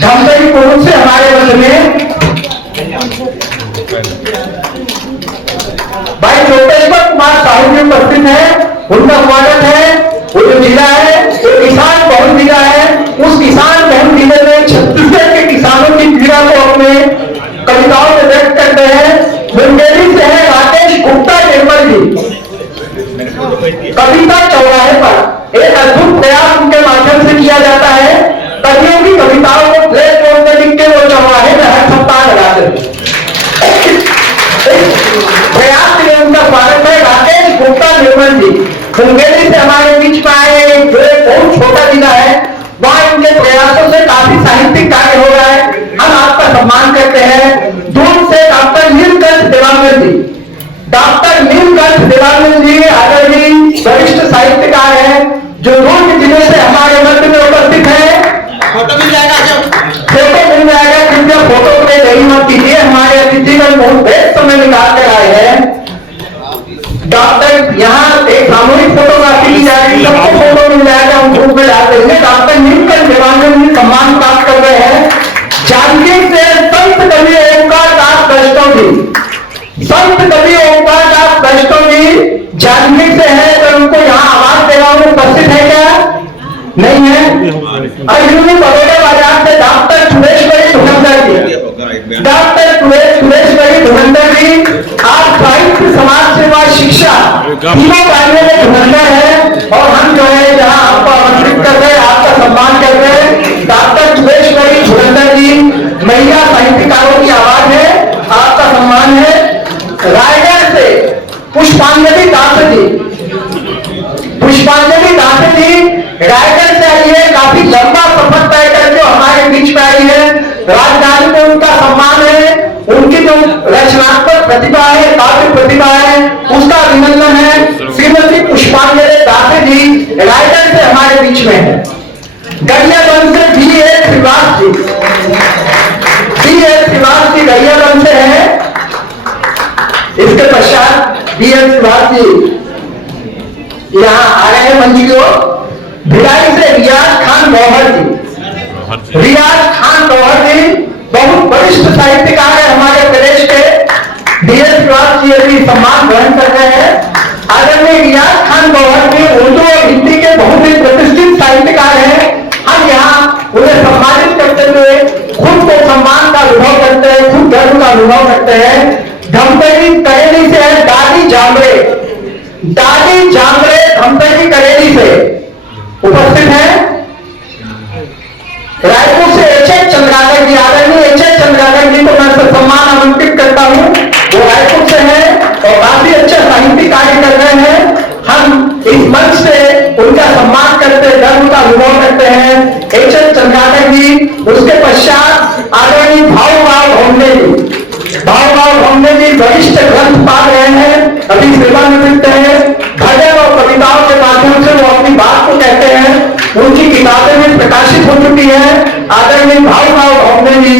धमतरी कुरुल से हमारे मध्य में भाई चोटेश्वर कुमार साहू जी उपस्थित है, उनका स्वागत है। वो जो जिला है वो किसान बहुल जिला है, उस किसान बहुल जिले में छत्तीसगढ़ के किसानों की पीड़ा को अपने कविताओं में व्यक्त करते हैं। मुंगेली से है राकेश गुप्ता निर्मल जी, कविता चौराहे पर एक अद्भुत प्रयास उनके माध्यम से किया जाता है। कवियों की कविताओं को ब्लैक बोर्ड में लिख के वो चौराहे में हर सप्ताह लगाते हैं। प्रयास के लिए उनका स्वागत है। राकेश गुप्ता निर्मल जी मुंगेली से हमारे बीच में आए, जो देवानंद जी आदरणीय वरिष्ठ साहित्यकार हैं, जो दुर्ग जिले से हमारे मध्य में उपस्थित है। फोटो मिल जाएगा, कृपया फोटो पे देरी मत कीजिए। हमारे अतिथिगण बहुत बेस्ट समय निकाल कर आए हैं। डॉक्टर यहाँ एक सामूहिक फोटोग्राफी की जा रही है, सबको फोटो मिल जाएगा, हम ग्रुप में डाल देंगे। डॉक्टर नीलकंठ देवानंद जी सम्मान प्राप्त कर रहे हैं। जांजगीर से संत कवि ओंकार दास वैष्णव जी, संत कवि ओंकार दास वैष्णव जी जांजगीर से है, तो उनको यहाँ आवाज दे रहा हूँ। उपस्थित है क्या? नहीं है। अजूनी बड़ौदा बाजार से डॉक्टर सुरेश्वरी धुरंधर जी, डॉक्टर सुरेश्वरी धुरंधर जी, आप साहित्य समाज सेवा शिक्षा तीनों कार्यों में धुरंधर है, और हम जो है जहाँ आपको आमंत्रित कर रहे हैं, आपका सम्मान कर रहे हैं। डॉक्टर सुरेश्वरी धुरंधर जी महिला साहित्यकारों की आवाज है, आपका सम्मान है। रायगढ़ से पुष्पांजलि दास जी, पुष्पांजलि दास जी रायगढ़ से आई है, काफी लंबा सफर तय करके हमारे बीच में आई है। राजधानी में उनका सम्मान है, उनकी जो रचनात्मक प्रतिभा है, काव्य प्रतिभा है, उसका अभिनंदन है। श्रीमती पुष्पांजलि दास जी रायगढ़ से हमारे बीच में है। गरियाबंद से B.S. श्रीवास जी, B.S. श्रीवास जी गरियाबंद से है। इसके पश्चात B.S. श्रीवास जी यहाँ आ रहे हैं मंच की ओर। भिलाई से रियाज खान गौहर जी, रियाज खान गौहर जी बहुत वरिष्ठ साहित्यकार है हमारे प्रदेश के। D.S. श्रीवास जी अभी सम्मान ग्रहण कर रहे हैं। आदरणीय रियाज खान गौहर जी उर्दू और हिंदी के बहुत ही प्रतिष्ठित साहित्यकार हैं। हम यहाँ उन्हें सम्मानित करते हुए खुद को सम्मान का अनुभव करते हैं, खुद गर्व का अनुभव करते हैं। धमतरी करेली से है दादी जामरे, दादी जामरे धमतरी करेली से उपस्थित है। रायपुर से H.H. चंद्राकर जी, आदरणीय H.H. चंद्राकर जी को मैं सम्मान आमंत्रित करता हूं। वो रायपुर से है और काफी अच्छा साहित्यिक कार्य कर रहे हैं। हम इस मंच से उनका सम्मान करते हैं, गर्व का अनुभव करते हैं। H.H. चंद्राकर जी, उसके पश्चात आदरणीय भाऊभाव भोंडे जी, भाऊभाव भोंडे जी वरिष्ठ ग्रंथ पा रहे हैं, अभी सेवानिवृत्त है। भजन और कविताओं के माध्यम से वो अपनी बात को कहते हैं, उनकी किताबें भी प्रकाशित हो चुकी है। आदरणीय भाऊभाव भोंडे जी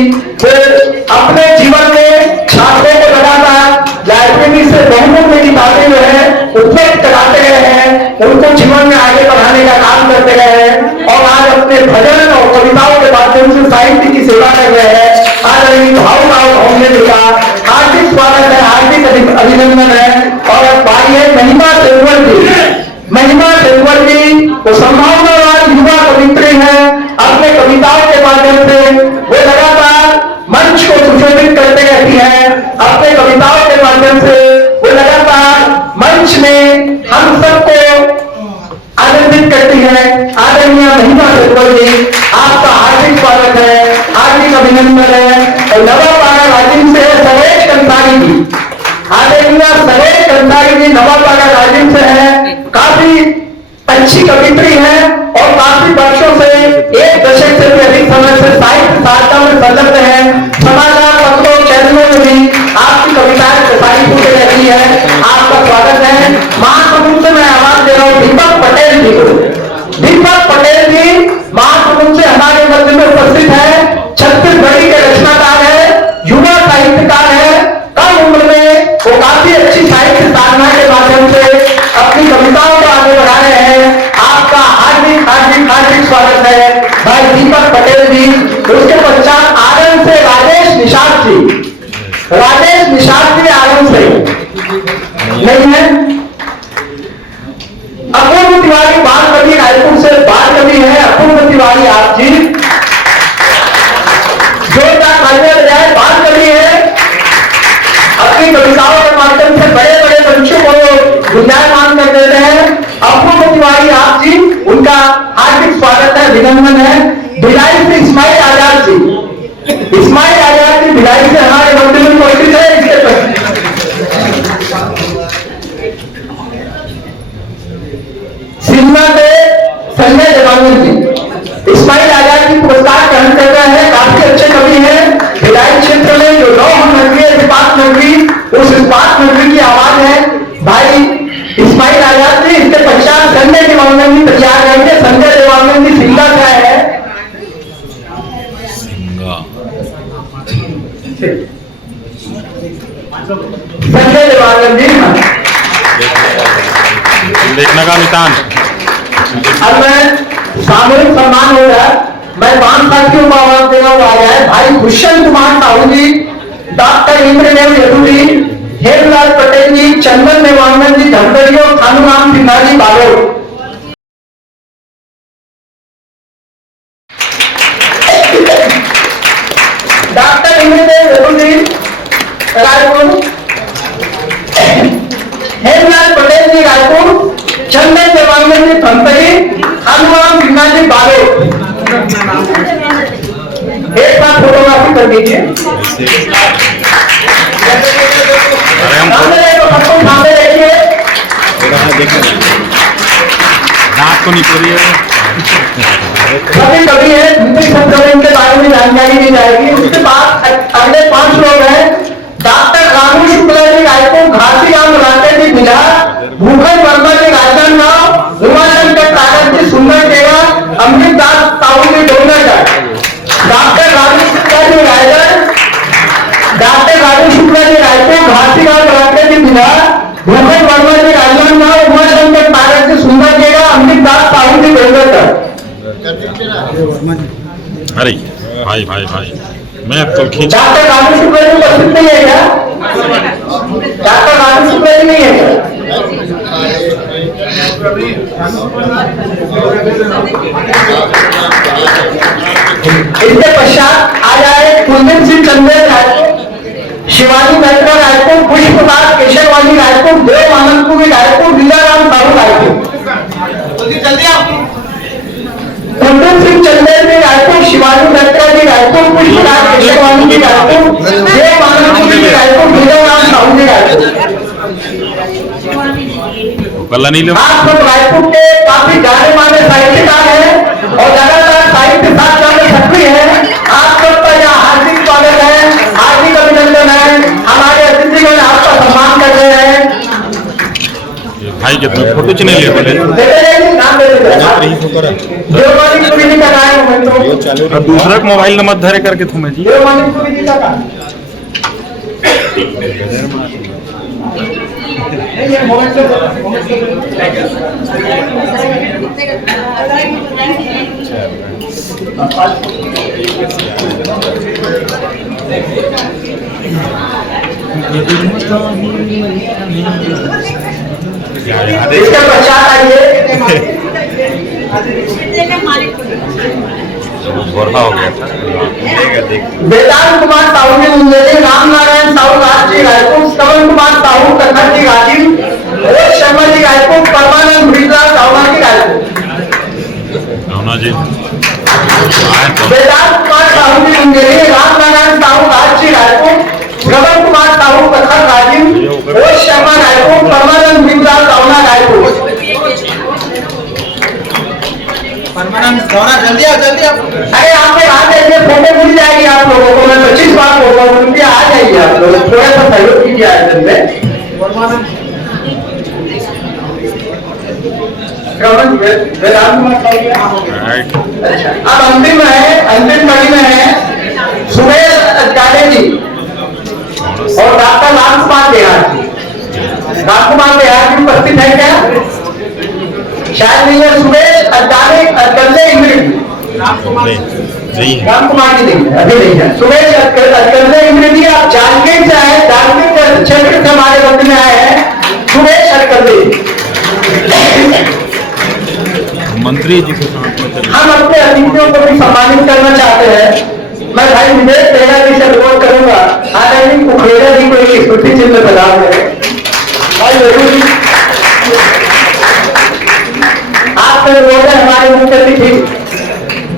अपने जीवन में छात्रों को लगातार लाइब्रेरी से बहुमूल्य किताबें जो है उपलब्ध कराते गए हैं, उनको जीवन में आगे बढ़ाने का काम करते गए हैं, और आज अपने भजन और कविताओं के माध्यम से साहित्य की सेवा कर रहे हैं। आदरणीय भाऊभाव भोंडे जी का हार्दिक स्वागत है, हार्दिक अभिनंदन है। और अब बारी है महिमा सेनवर जी, महिमा सेनवर जी वो संभावनावान युवा कवित्री है। अपने कविताओं के माध्यम से वो लगातार मंच को सुशोभित करते रहती है। अपने कविताओं के माध्यम से वो लगातार मंच में हम सबको आनंदित करती है। आदरणीय महिमा सेनवर जी, आपका हार्दिक स्वागत है, हार्दिक अभिनंदन है। और नवापाड़ा राजिम से सरेश कंसारी जी, आदरणीय सरेश कंसारी जी नवापाड़ा राजिम से है, काफी अच्छी कवित्री है और काफी वर्षों से, एक दशक से भी अधिक समय से साहित्य साधना में संलग्न है। समाचार पत्रों चैनलों में भी आपकी कविताएं प्रसारित होती रहती है, आपका स्वागत है। महासमुंद से मैं आवाज दे रहा हूँ दीपक पटेल जी को। दीपक पटेल जी महासमुंद से हमारे मध्य में उपस्थित है। छत्तीसगढ़ी के रचनाकार है, युवा साहित्यकार है। कम उम्र में वो काफी अच्छी साहित्य साधना के माध्यम से अपनी कविताओं को आगे बढ़ा रहे हैं। आपका हार्दिक हार्दिक हार्दिक स्वागत है भाई दीपक पटेल जी। उसके पश्चात आनंद से राजेश निषाद जी, राजेश निषाद जी आनंद से नहीं है। अपूर्व तिवारी बाल कवि रायपुर से बाल कवि है। अपूर्व तिवारी आप जी जोरदार तालियां बजाएं, बाल कवि है। अपनी कविताओं के माध्यम से बड़े बड़े बच्चों को गुंजायमान कर देते हैं। अपूर्व तिवारी आप जी, उनका हार्दिक स्वागत है, अभिनंदन है। भिलाई से इस्माइल आजाद जी, इस्माइल आजाद जी भिलाई से हमारे मंदिर में उपस्थित है। इसके सिन्हा से संजय देवानंद जी, इस्माइल आजाद जी पुरस्कार ग्रहण कर रहे हैं, काफी अच्छे कवि हैं। भिलाई क्षेत्र में जो लौह नगरी है, इस्पात नगरी, उस इस्पात नगरी की आवाज है भाई आगामी तान। अब मैं सामूहिक सम्मान हो रहा है, मैं 5 साथियों को आवाज देना हुआ है। भाई भूषण कुमार साहू जी, डॉक्टर इंद्रदेव यदुजी, हेमलाल पटेल जी, चंदन देवानंद जी धनगढ़ियों, खानूराम सिन्हा जी बालोद। डॉक्टर इंद्रदेव यदुजी रायपुर, हेमलाल पटेल जी रायपुर, चंदन देवानंद जी धनगढ़ी, खानूराम सिन्हा जी बालोद। एक बार फोटोग्राफी कर दीजिए। रात को नहीं पूरी है। कभी कभी है इनके बारे में जानकारी दी जाएगी। उसके बाद अगले 5 लोग हैं। डॉक्टर रामू शुक्ला जी रायपुर, घासीराम राकेश जी बिहार, भूखल वर्मा जी राजनांदगांव, उमाशंकर कागज जी सुंदर देवा, अमृत दास साहू जी डोंगरगढ़, डॉक्टर राजू शुक्ला जी रायगढ़, डॉक्टर राजू शुक्ला जी रायपुर, घासीराम राकेश जी बिहार, भूखल वर्मा जी राजनांदगांव, उमाशंकर कागज जी सुंदर देवा, अमृत दास साहू जी डोंगरगढ़। अरे भाई भाई भाई, मैं तो खींच। डॉक्टर राजू शुक्ला जी उपस्थित नहीं है क्या? डॉक्टर राजू शुक्ला जी नहीं है क्या? इसके पश्चात आ जाए कुलदीप सिंह चंदेल रायपुर, शिवाजी मैत्रा रायपुर, पुष्पदास केशरवाली रायपुर, देव आनंदपुरी रायपुर, लीलाराम साहू रायपुर। कुलदीप सिंह चंदेल जी रायपुर, शिवाजी मैत्रा जी रायपुर, पुष्पदास केशरवाली जी रायपुर, देव आनंदपुरी जी रायपुर, लीलाराम साहू जी रायपुर। पल्ला नहीं लो। आप लोग रायपुर के काफी जाने माने साहित्यकार हैं और लगातार साहित्य साधना में सक्रिय हैं। आप सबका यहाँ हार्दिक स्वागत है, हार्दिक अभिनंदन है। हमारे अतिथिगण आपका सम्मान कर रहे हैं। भाई के तो फोटो चले ले बोले नाम दे और दूसरा मोबाइल नंबर धरे करके तुम्हें जी इसके पश्चात आइए गोरखा हो गया था। वेदांत कुमार साहू जी मुंगेरी, राम नारायण साहू राज जी रायपुर, श्रवण कुमार साहू कन्नड़ जी राजीव, रोहित शर्मा जी रायपुर, परमानंद बिरला सावना जी रायपुर। जी वेदांत कुमार साहू जी मुंगेरी, राम नारायण साहू राज जी रायपुर, श्रवण कुमार साहू कन्नड़ राजीव, रोहित शर्मा रायपुर, परमानंद बिरला सावना रायपुर। जल्दी आप। अरे आप आ जाइए, फोटो मिल जाएगी आप लोगों को। मैं 25 बार बोल रहा हूँ, आ जाइए आप लोग, थोड़ा सा सहयोग कीजिए आयोजन में। अब अंतिम कड़ी में है सुरेश अजगारे जी और डॉक्टर राम कुमार बिहार जी। राम कुमार बिहार जी उपस्थित है क्या? शायद नहीं है। सुरेश अजगारे इंद्र राम कुमार जी नहीं है, अभी नहीं है। सुरेश अजगारे इंद्र जी आप जांजगीर से आए, जांजगीर क्षेत्र से हमारे मंदिर में आए हैं। सुरेश अजगारे मंत्री जी को हम अपने अतिथियों को भी सम्मानित करना चाहते हैं। मैं भाई विवेक तेरा जी से अनुरोध करूंगा, आदरणीय मुखर्जी जी को एक स्मृति चिन्ह प्रदान करें। भाई जरूर आपसे अनुरोध है, हमारे मुख्य अतिथि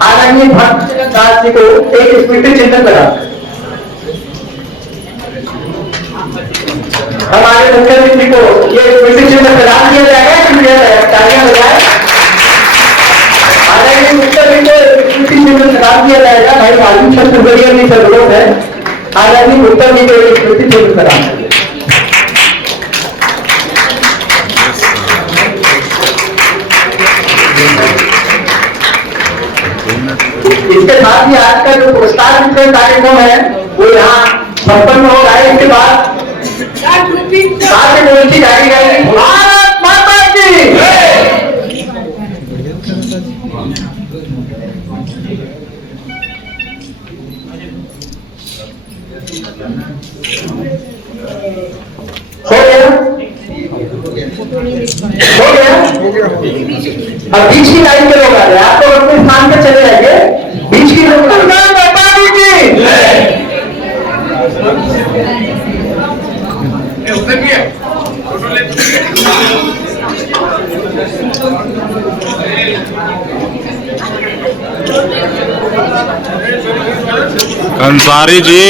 आदरणीय भक्त दास जी को एक स्मृति चिन्ह प्रदान। हमारे मुख्य अतिथि को ये स्मृति चिन्ह प्रदान किया जाएगा। तालियां बजाएं। प्रदान किया जाएगा। भाई मालूम छत्तीसगढ़िया जी से अनुरोध है, आजादी उत्तर जी को स्मृति चिन्ह प्रदान करें। इसके साथ ही आज का जो पुरस्कार वितरण कार्यक्रम है वो यहाँ संपन्न हो रहा है। इसके बाद जारी जाएगी। भारत माता की हो गया? हो गया? अब बीच की लाइन के लोग आ रहे हैं, आप लोग अपने स्थान पे चले जाइए। बीच की लोग अंसारी जी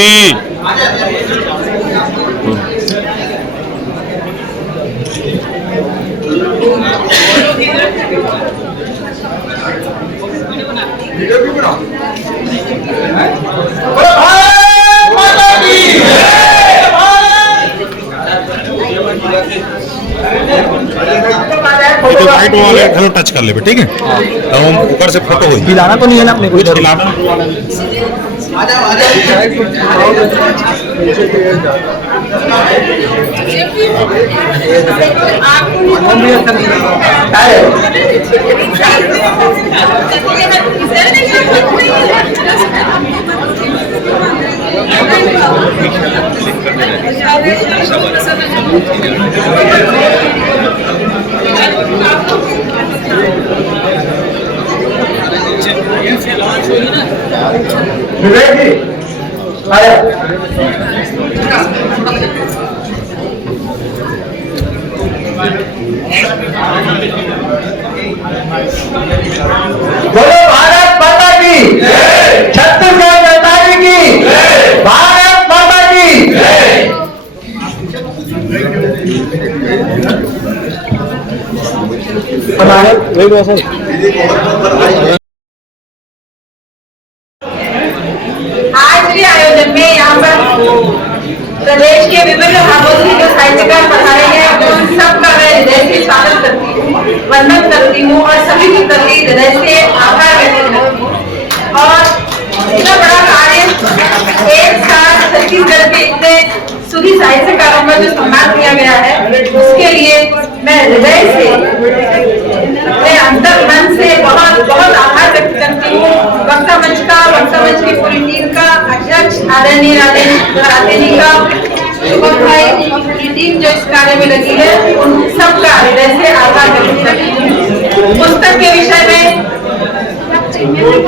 तो वाइट वाले हेलो टच कर ले बे, ठीक है? तो हम ऊपर से फोटो होगी। हिलाना तो नहीं है ना अपने को? कुछ हिलाना विवेक जी अरे बोलो भारत माता की, छत्तीसगढ़ नेताजी की, भारत माता की। आज के आयोजन में यहाँ पर प्रदेश के विभिन्न भागों से जो साहित्यकार पधारे हैं उन सबका मैं हृदय से स्वागत करती हूँ, वंदन करती हूँ और सभी के प्रति हृदय से आभार व्यक्त करती हूँ। और इतना बड़ा कार्य एक साथ छत्तीसगढ़ के इतने सुधी साहित्यकारों का जो सम्मान किया गया है उसके लिए मैं हृदय से अपने अंतर मन से बहुत बहुत आभार व्यक्त करती हूँ। वक्ता मंच की पूरी टीम का, अध्यक्ष आदरणीय राधे जी का, शुभम भाई की टीम जो इस कार्य में लगी है उन सबका हृदय से आभार व्यक्त करती हूँ। पुस्तक के विषय में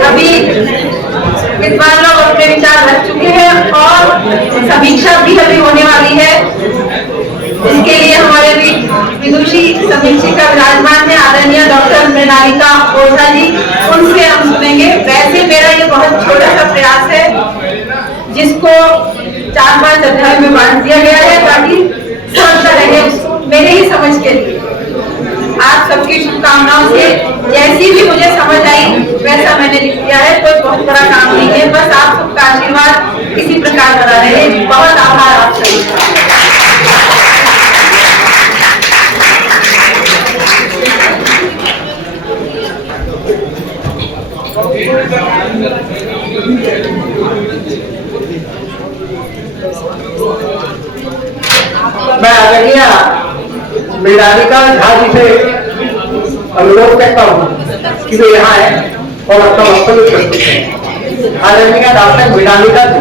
अभी विद्वान लोग अपने विचार रख चुके हैं और समीक्षा भी अभी होने वाली है। इसके लिए हमारे बीच विदुषी समीक्षिका विराजमान है आदरणीय डॉक्टर मृणालिका ओझा जी, उनसे हम सुनेंगे। वैसे मेरा ये बहुत छोटा सा प्रयास है जिसको 4-5 अध्याय में बांट दिया गया है ताकि समझता रहे उसको मेरे ही समझ के लिए। आप सबकी शुभकामनाओं से जैसी भी मुझे समझ आई वैसा मैंने लिख दिया है, कोई बहुत बड़ा काम नहीं है, बस आप सबका आशीर्वाद इसी प्रकार बना रहे। बहुत आभार आप सभी का। मैं आदरणीय मृणालिका झा जी से अनुरोध करता हूँ कि वे यहाँ है और अपना वक्तव्य प्रस्तुत करें। आदरणीय डॉक्टर मृणालिका जी।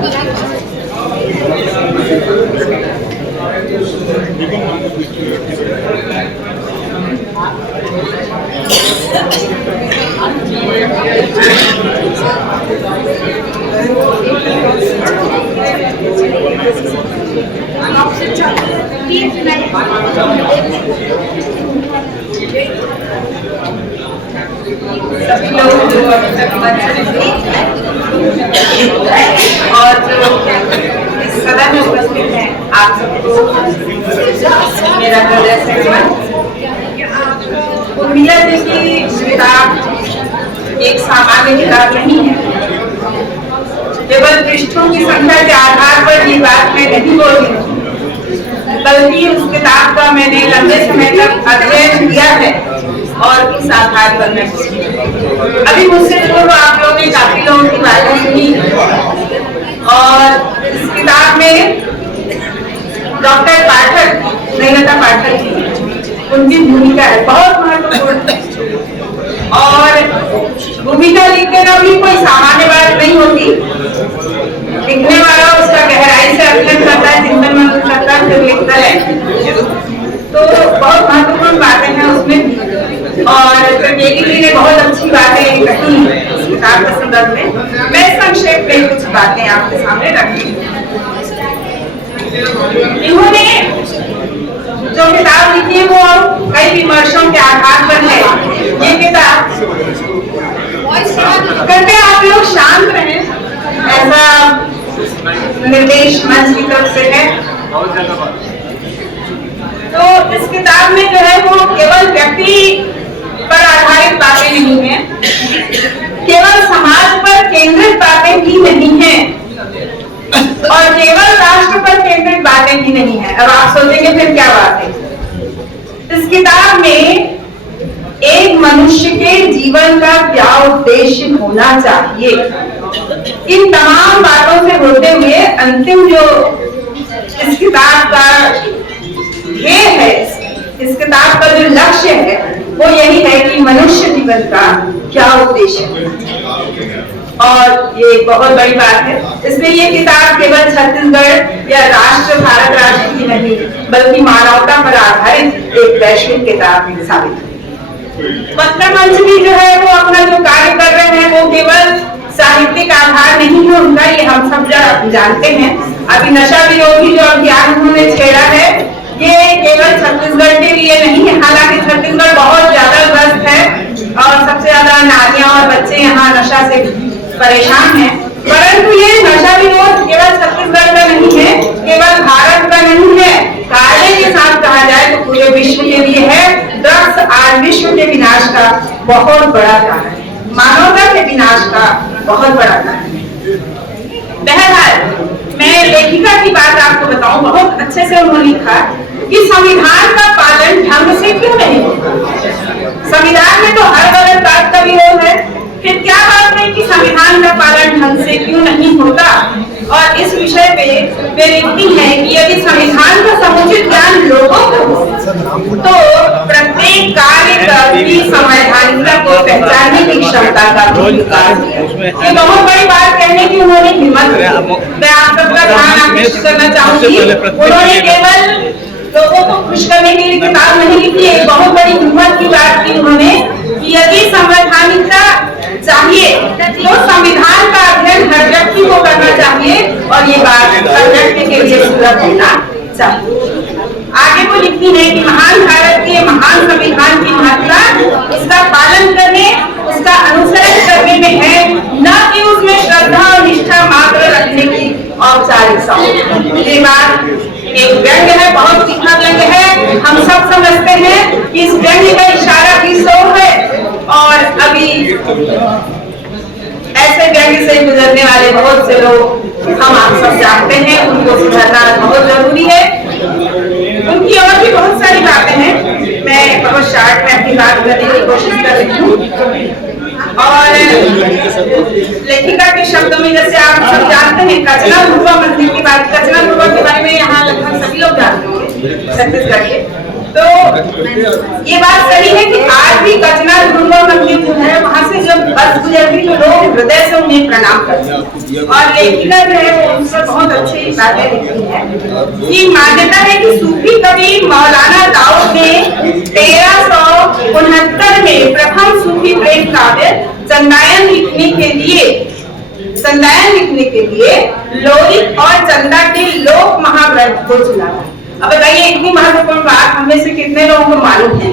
सभी लोग जो और जो इस सदन में उपस्थित हैं आप सबको मेरा हृदय से उर्मिला जी की किताब एक सामान्य किताब नहीं है। केवल पृष्ठों की संख्या के आधार पर ये बात मैं नहीं बोल रही हूँ, बल्कि उस किताब का मैंने लंबे समय तक अध्ययन किया है और इस आधार पर मैं अभी मुझसे पूर्व आप लोगों ने काफी लोगों की बातें सुनी और इस किताब में डॉक्टर पाठक, स्नेहलता पाठक जी, उनकी भूमिका है बहुत महत्वपूर्ण और भूमिका लिखते ना भी कोई सामान्य संदर्भ में मैं संक्षेप में कुछ बातें आपके सामने रखी। इन्होंने जो किताब लिखी है वो कई विमर्शों के आधार पर है। ये किताब, कृपया आप लोग शांत रहें, ऐसा निर्देश मंच की तरफ से है। तो इस किताब में जो है वो केवल व्यक्ति पर आधारित बातें नहीं है, केवल समाज पर केंद्रित बातें भी नहीं है और केवल राष्ट्र पर केंद्रित बातें भी नहीं है। अब आप सोचेंगे फिर क्या बात है? इस किताब में एक मनुष्य के जीवन का क्या उद्देश्य होना चाहिए, इन तमाम बातों से होते हुए अंतिम जो इस किताब का ध्येय है, इस किताब का जो लक्ष्य है वो यही है कि मनुष्य जीवन का क्या उद्देश्य है। और ये बहुत बड़ी बात है। इसमें ये किताब केवल छत्तीसगढ़ या राष्ट्र, भारत राष्ट्र की नहीं बल्कि मानवता पर आधारित एक वैश्विक किताब साबित हुई। पत्र मंच भी जो है वो अपना जो कार्य कर रहे हैं वो केवल साहित्यिक आधार नहीं है उनका, ये हम सब जानते हैं। अभी नशा विरोधी जो अभियान उन्होंने छेड़ा है ये केवल छत्तीसगढ़ के लिए नहीं है, हालांकि छत्तीसगढ़ बहुत ज्यादा ग्रस्त है और सबसे ज्यादा नारियां और बच्चे यहाँ नशा से परेशान हैं, परंतु ये नशा विरोध केवल छत्तीसगढ़ का नहीं है, केवल भारत का नहीं है, कार्य के साथ कहा जाए तो पूरे विश्व के लिए है। ड्रग्स आज विश्व के विनाश का बहुत बड़ा कारण है, मानवता के विनाश का बहुत बड़ा कारण है। बहरहाल मैं लेखिका की बात आपको बताऊं, बहुत अच्छे से उन्होंने लिखा कि संविधान का पालन ढंग से क्यों नहीं होता। संविधान में तो हर गलत बात का विरोध है, फिर क्या बात है कि संविधान का पालन ढंग से क्यों नहीं होता। और इस विषय पे वे लिखती है कि यदि संविधान का समुचित ज्ञान लोगों को हो तो प्रत्येक कार्य की संवैधानिकता को पहचानने की क्षमता का विकास है। ये बहुत बड़ी बात कहने की उन्होंने हिम्मत, मैं आप सबका ध्यान आकृष्ट करना चाहूंगी। उन्होंने केवल लोगों को खुश करने के लिए किताब नहीं लिखी है, बहुत बड़ी हिम्मत की बात की उन्होंने कि यदि संवैधानिकता चाहिए तो संविधान का अध्ययन हर व्यक्ति को करना चाहिए और ये बात हर व्यक्ति के लिए सुलभ होना चाहिए। आगे वो लिखती है कि महान भारत के महान संविधान की महत्ता उसका पालन करने, उसका अनुसरण करने में है, न कि उसमें श्रद्धा और निष्ठा मात्र रखने की औपचारिकता। ये बात एक व्यंग्य है, बहुत तीखा व्यंग्य है, हम सब समझते हैं कि इस व्यंग्य का इशारा किस ओर है और अभी ऐसे व्यंग्य से गुजरने वाले बहुत से लोग हम आप सब जानते हैं, उनको सुधारना बहुत जरूरी है। उनकी और भी बहुत सारी बातें हैं, मैं बहुत शार्ट में अपनी बात करने की कोशिश कर रही हूँ। और लेखिका के शब्दों में जैसे आप सब जानते हैं कचना धुआ मंदिर की बात, कचना धुआ के बारे में यहाँ लगभग सभी लोग जानते होंगे छत्तीसगढ़ के, तो ये बात सही है कि आज भी कचना धुआ मंदिर जो है वहाँ से जब बस गुजरती तो लोग हृदय से उन्हें प्रणाम करते हैं। और लेखिका जो है वो उनसे बहुत अच्छी बातें लिखी है कि मान्यता है कि सूफी कवि मौलाना दाऊद ने 1369 में प्रथम सूफी प्रेम काव्य चंदायन लिखने के लिए लोरिक और चंदा के लोक महाग्रंथ को चुना। अब बताइए इतनी महत्वपूर्ण बात हमें से कितने लोगों को मालूम है?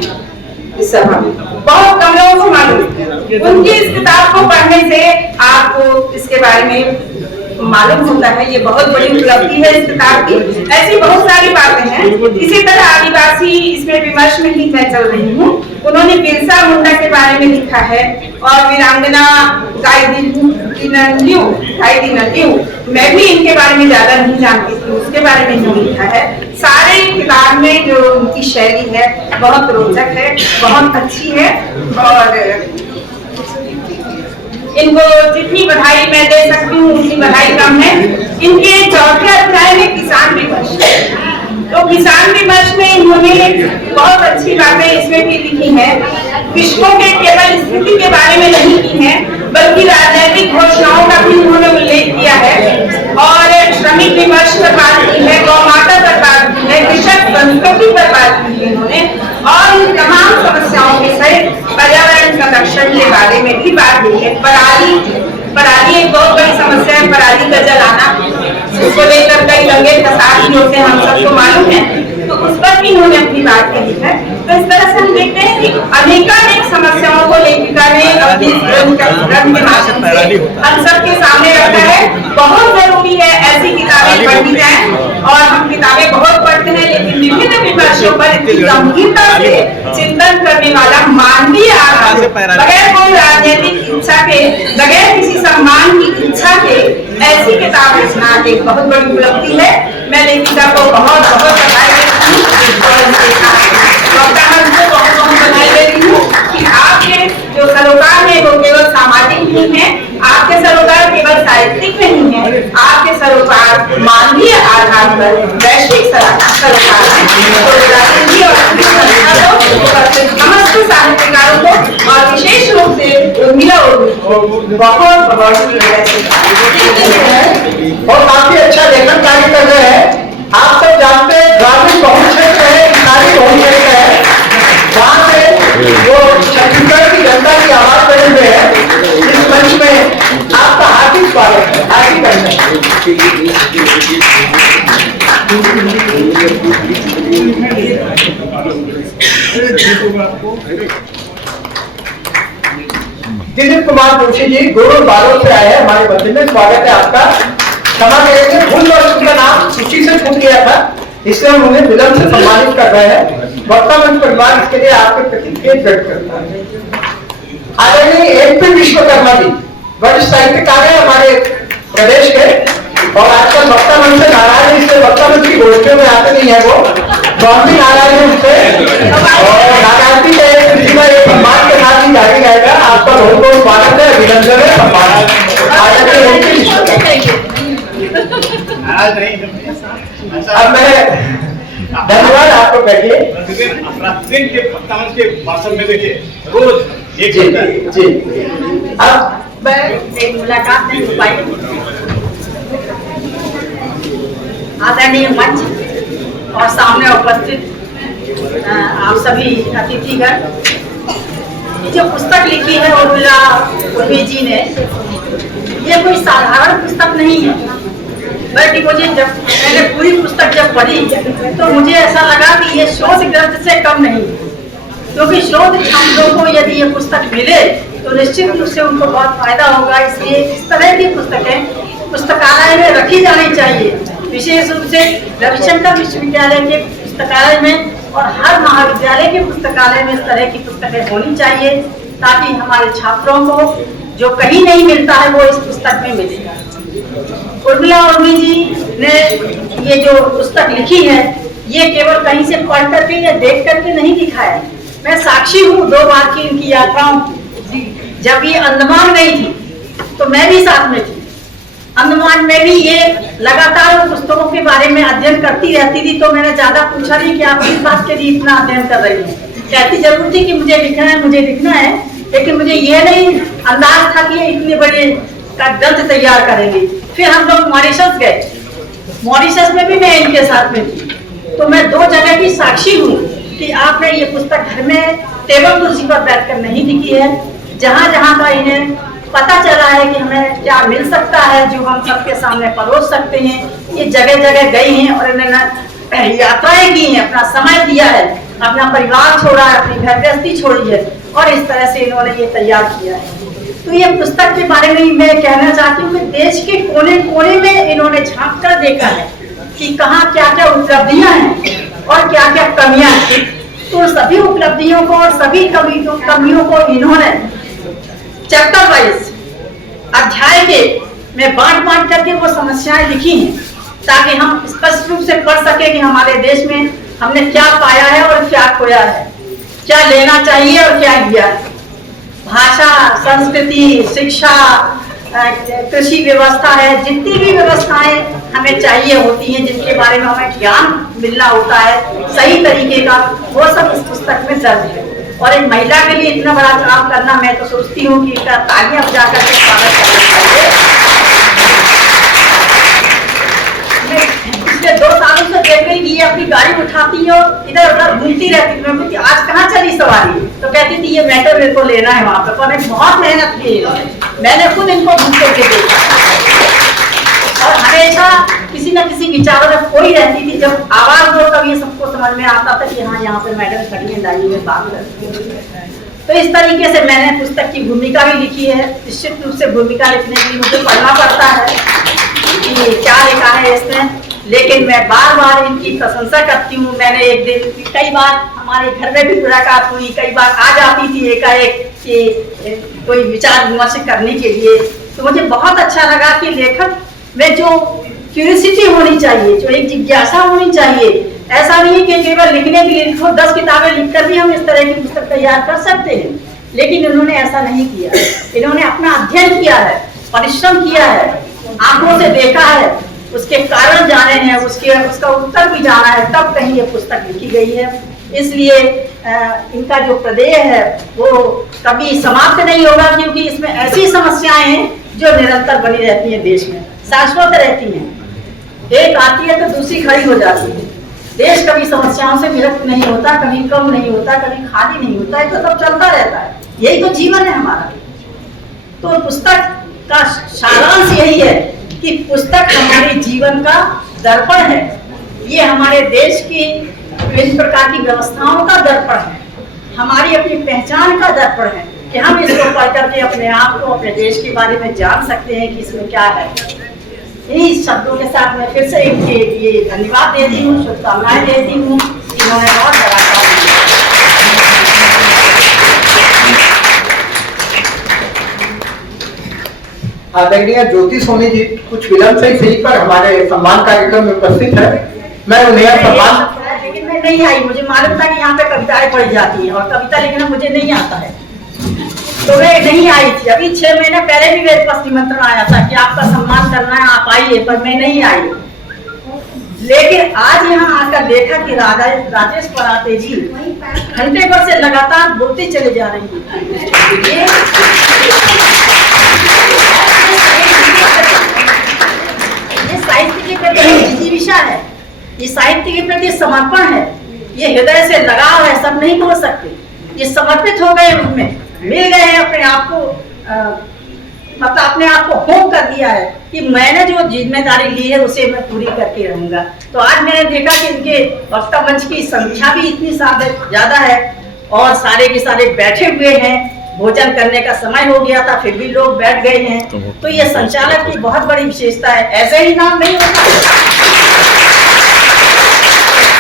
इस सभा में बहुत कम लोगों को मालूम है। उनकी इस किताब को पढ़ने से आपको इसके बारे में मालूम होता है, ये बहुत बड़ी उपलब्धि है इस किताब की। ऐसी बहुत सारी बातें हैं। इसी तरह आदिवासी इसमें विमर्श में ही मैं चल रही हूँ। उन्होंने बिरसा मुंडा के बारे में लिखा है और वीरांगना गाइदिन्यू, मैं भी इनके बारे में ज्यादा नहीं जानती थी, उसके बारे में इन्होंने लिखा है। सारे किताब में जो उनकी शैली है बहुत रोचक है, बहुत अच्छी है और इनको जितनी बधाई मैं दे सकती हूँ उतनी बधाई कम है। इनके चौथे अध्याय में किसान विमर्श, तो किसान विमर्श में इन्होंने बहुत अच्छी बातें इसमें भी लिखी है। कृषकों के केवल स्थिति के बारे में नहीं की है बल्कि राजनीतिक घोषणाओं का भी उन्होंने उल्लेख किया है और श्रमिक विमर्श पर बात की है, गौ माता पर बात की है, कृषक संस्कृति पर बात की है इन्होंने और इन तमाम समस्याओं के सहित पर्यावरण संरक्षण के बारे में भी बात की है। पराली पराली एक बहुत बड़ी समस्या है, पराली का जलाना, उसको लेकर कई दंगे फसाद भी होते हैं, हम सबको मालूम है, तो उस पर भी उन्होंने अपनी बात कही है। तो इस तरह से हम देखते हैं कि अनेकानेक समस्याओं को लेखिका ने अपनी ग्रंथ के माध्यम से हम सबके सामने रखा है। बहुत जरूरी है ऐसी किताबें पढ़ी जाए, और हम किताबें बहुत पढ़ते हैं, लेकिन विभिन्न विमर्शों पर इतनी गंभीरता से चिंतन करने वाला मानवीय आधार, बगैर कोई राजनीतिक इच्छा के, बगैर किसी सम्मान की इच्छा के ऐसी किताब रचना एक बहुत बड़ी उपलब्धि है। मैं लेखिका को बहुत बहुत बधाई देती हूँ, डॉक्टर को बहुत बहुत बधाई देती हूँ कि आपके जो सरोकार है वो केवल सामाजिक नहीं है, आपके सरोकार केवल साहित्यिक नहीं है, आपके सरोकार मानवीय आधार पर वैश्विक सरोकार है। समस्त साहित्यकारों को और विशेष रूप से उर्मिला बहुत बहुत और काफी अच्छा लेखन कार्य कर रहे हैं। आप सब जानते हैं ग्रामीण बहुल क्षेत्र है, किसानी बहुल क्षेत्र है, वहाँ से वो छत्तीसगढ़ की जनता की आवाज बने हुए है। इस मंच में आपका हार्दिक स्वागत है, हार्दिक दिलीप कुमार जोशी जी गोरल बालोद से आए हैं हमारे मंदिर में, स्वागत है आपका। क्षमा करेंगे, भूल और उनका नाम सूची से छूट गया था, इसलिए हम उन्हें विलंब से सम्मानित कर रहे हैं। वक्ता मंच परिवार इसके लिए आपके प्रति खेद व्यक्त करता है। आदरणीय एमपी विश्वकर्मा जी वरिष्ठ साहित्यकार है हमारे प्रदेश के, और आजकल वक्ता मंच से नाराज है, इसलिए वक्ता मंच की गोष्ठियों में आते नहीं है वो, बहुत ही नाराज है उनसे, और नाराजगी का एक सम्मान के साथ ही जारी रहेगा। आपका बहुत बहुत स्वागत है, अभिनंदन है, सम्मान। अब मैं धन्यवाद आपको, बैठिए। के भाषण में देखिए रोज एक जी। अब मैं एक मुलाकात नहीं हो पाई। आदरणीय मंच और सामने उपस्थित आप सभी अतिथिगण, जो पुस्तक लिखी है उर्मिला जी ने, ये कोई साधारण पुस्तक नहीं है, बल्कि मुझे जब मैंने पूरी पुस्तक जब पढ़ी तो मुझे ऐसा लगा कि ये शोध ग्रंथ से कम नहीं है, क्योंकि शोध छात्रों को यदि ये पुस्तक मिले तो निश्चित रूप से उनको बहुत फायदा होगा। इसलिए इस तरह की पुस्तकें पुस्तकालय में रखी जानी चाहिए, विशेष रूप से रविशंकर विश्वविद्यालय के पुस्तकालय में और हर महाविद्यालय के पुस्तकालय में इस तरह की पुस्तकें होनी चाहिए, ताकि हमारे छात्रों को जो कहीं नहीं मिलता है वो इस पुस्तक में मिलेगा। उर्मिला जी ने ये जो पुस्तक लिखी है, ये केवल कहीं से पढ़ करके या देख करके नहीं लिखा है। मैं साक्षी हूँ 2 बार की इनकी यात्राओं की। जब ये अंडमान गई थी तो मैं भी साथ में थी। अंडमान में भी ये लगातार पुस्तकों के बारे में अध्ययन करती रहती थी, तो मैंने ज्यादा पूछा नहीं कि आप किस बात के लिए इतना अध्ययन कर रही हैं। कहती जरूर थी कि मुझे लिखना है, लेकिन मुझे ये नहीं अंदाज था कि ये इतने बड़े का ग्रंथ तैयार करेंगे। फिर हम लोग मॉरिशस गए, मॉरिशस में भी मैं इनके साथ में थी, तो मैं 2 जगह की साक्षी हूँ कि आपने ये पुस्तक घर में टेबल कुर्सी पर बैठकर नहीं लिखी है। जहाँ जहाँ का इन्हें पता चला है कि हमें क्या मिल सकता है जो हम सबके सामने परोस सकते हैं, ये जगह जगह गई हैं और इन्होंने यात्राएं की हैं, अपना समय दिया है, अपना परिवार छोड़ा है, अपनी घर गृहस्थी छोड़ी है, और इस तरह से इन्होंने ये तैयार किया है। तो ये पुस्तक के बारे में मैं कहना चाहती हूँ कि देश के कोने कोने में इन्होंने झांक कर देखा है कि कहाँ क्या क्या उपलब्धियां हैं और क्या क्या कमियां हैं। तो सभी उपलब्धियों को और सभी कमियों को इन्होंने चैप्टर वाइज अध्याय के में बांट करके वो समस्याएं लिखी हैं, ताकि हम स्पष्ट रूप से पढ़ सके कि हमारे देश में हमने क्या पाया है और क्या खोया है, क्या लेना चाहिए और क्या लिया है। भाषा, संस्कृति, शिक्षा, कृषि व्यवस्था है, जितनी भी व्यवस्थाएं हमें चाहिए होती हैं, जिनके बारे में हमें ज्ञान मिलना होता है सही तरीके का, वो सब इस पुस्तक में दर्ज है। और एक महिला के लिए इतना बड़ा काम करना, मैं तो सोचती हूँ कि इसका तालियां बजा करके स्वागत करना चाहिए। पिछले 2 सालों से देख रही कि ये अपनी गाड़ी उठाती है और इधर उधर घूमती रहती है। मैं पूछती आज कहाँ चली सवारी, तो कहती थी ये मैटर मेरे को लेना है वहाँ पे, पर बहुत मेहनत की है। मैंने खुद इनको घूमते हुए देखा और हमेशा किसी न किसी विचारों में खोई रहती थी। जब आवाज दो तब ये सबको समझ में आता था कि हाँ यहाँ पे मैडम खड़ी है, लाइन में बात करती है। तो इस तरीके से मैंने पुस्तक की भूमिका भी लिखी है। निश्चित रूप से भूमिका लिखने के लिए मुझे पढ़ना पड़ता है कि क्या लिखा है इसमें, लेकिन मैं बार बार इनकी प्रशंसा करती हूँ। मैंने एक दिन कई बार हमारे घर में भी मुलाकात हुई, कई बार आ जाती थी एकाएक कि कोई विचार विमर्श करने के लिए, तो मुझे बहुत अच्छा लगा कि लेखक में जो क्यूरियोसिटी होनी चाहिए, जो एक जिज्ञासा होनी चाहिए। ऐसा नहीं कि केवल लिखने के लिए लिखो, 10 किताबें लिखकर भी हम इस तरह की पुस्तक तैयार कर सकते हैं, लेकिन इन्होंने ऐसा नहीं किया। इन्होंने अपना अध्ययन किया है, परिश्रम किया है, आंखों से देखा है, उसके कारण जाने हैं, उसका उत्तर भी जाना है, तब कहीं ये पुस्तक लिखी गई है। इसलिए इनका जो प्रदेय है वो कभी समाप्त नहीं होगा, क्योंकि इसमें ऐसी समस्याएं हैं जो निरंतर बनी रहती हैं, देश में शाश्वत रहती हैं। एक आती है तो दूसरी खड़ी हो जाती है। देश कभी समस्याओं से विरक्त नहीं होता, कभी कम नहीं होता, कभी खाली नहीं होता है, तो सब चलता रहता है। यही तो जीवन है हमारा। तो पुस्तक का सारांश यही है कि पुस्तक हमारे जीवन का दर्पण है। ये हमारे देश की विभिन्न प्रकार की व्यवस्थाओं का दर्पण है, हमारी अपनी पहचान का दर्पण है कि हम इसको पढ़ करके अपने आप को, अपने देश के बारे में जान सकते हैं कि इसमें क्या है। इन्हीं शब्दों के साथ मैं फिर से इनके लिए धन्यवाद देती हूँ, शुभकामनाएं देती हूँ। इन्होंने बहुत बड़ा काम किया। आदरणीय ज्योति सोनी जी कुछ विलंब से ही पर हमारे सम्मान कार्यक्रम में उपस्थित है। मैं उन्हें सम्मान, लेकिन मैं नहीं आई, मुझे मालूम था कि यहाँ पे कविताएं पढ़ी जाती हैं और कविता लिखना मुझे नहीं आता है, तो मैं नहीं आई थी। अभी 6 महीने पहले भी मेरे पास निमंत्रण आया था कि आपका सम्मान करना है, आप आइए, पर मैं नहीं आई। लेकिन आज यहाँ आकर देखा कि राजेश पराते जी घंटे भर से लगातार बोलते चले जा रही हैं। ये साहित्य के प्रति जिज्ञासा है, ये साहित्य के प्रति समर्पण है, ये हृदय से लगाव है। सब नहीं बोल सकते, ये समर्पित हो गए, उनमें मिल गए हैं अपने आप को, मतलब अपने आप को होम कर दिया है कि मैंने जो जिम्मेदारी ली है उसे मैं पूरी करके रहूंगा। तो आज मैंने देखा कि इनके वक्ता मंच की संख्या भी इतनी ज्यादा है और सारे के सारे बैठे हुए हैं। भोजन करने का समय हो गया था, फिर भी लोग बैठ गए हैं। तो ये संचालक की बहुत बड़ी विशेषता है। ऐसे ही नाम नहीं होता,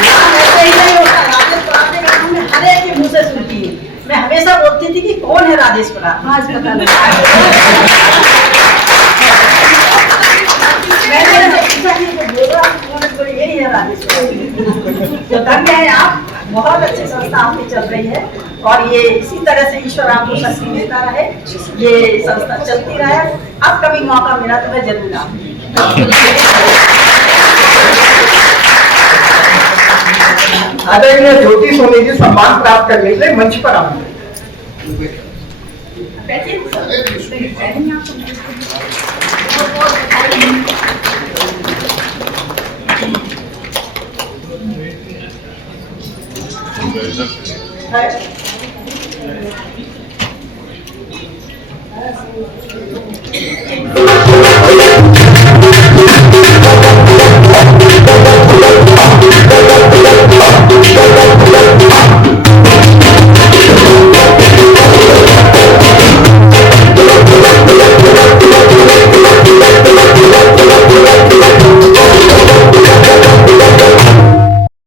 नाम ऐसे ही नहीं होता। राजेश पराते का नाम मैं हर एक के मुंह से सुनती हूँ। मैं हमेशा बोलती थी कि कौन है राजेश पराते, आज पता नहीं। मैंने पूछा कि बोला कौन, यही है राजेश पराते। तो धन्य है आप, बहुत अच्छी संस्था आपकी चल रही है और ये इसी तरह से ईश्वर आपको शक्ति देता रहे, ये संस्था चलती रहे। अब कभी मौका मिला तो मैं जरूर आऊंगी। आदरणीय ज्योति सोनी जी सम्मान प्राप्त करने के लिए मंच पर आएंगे। है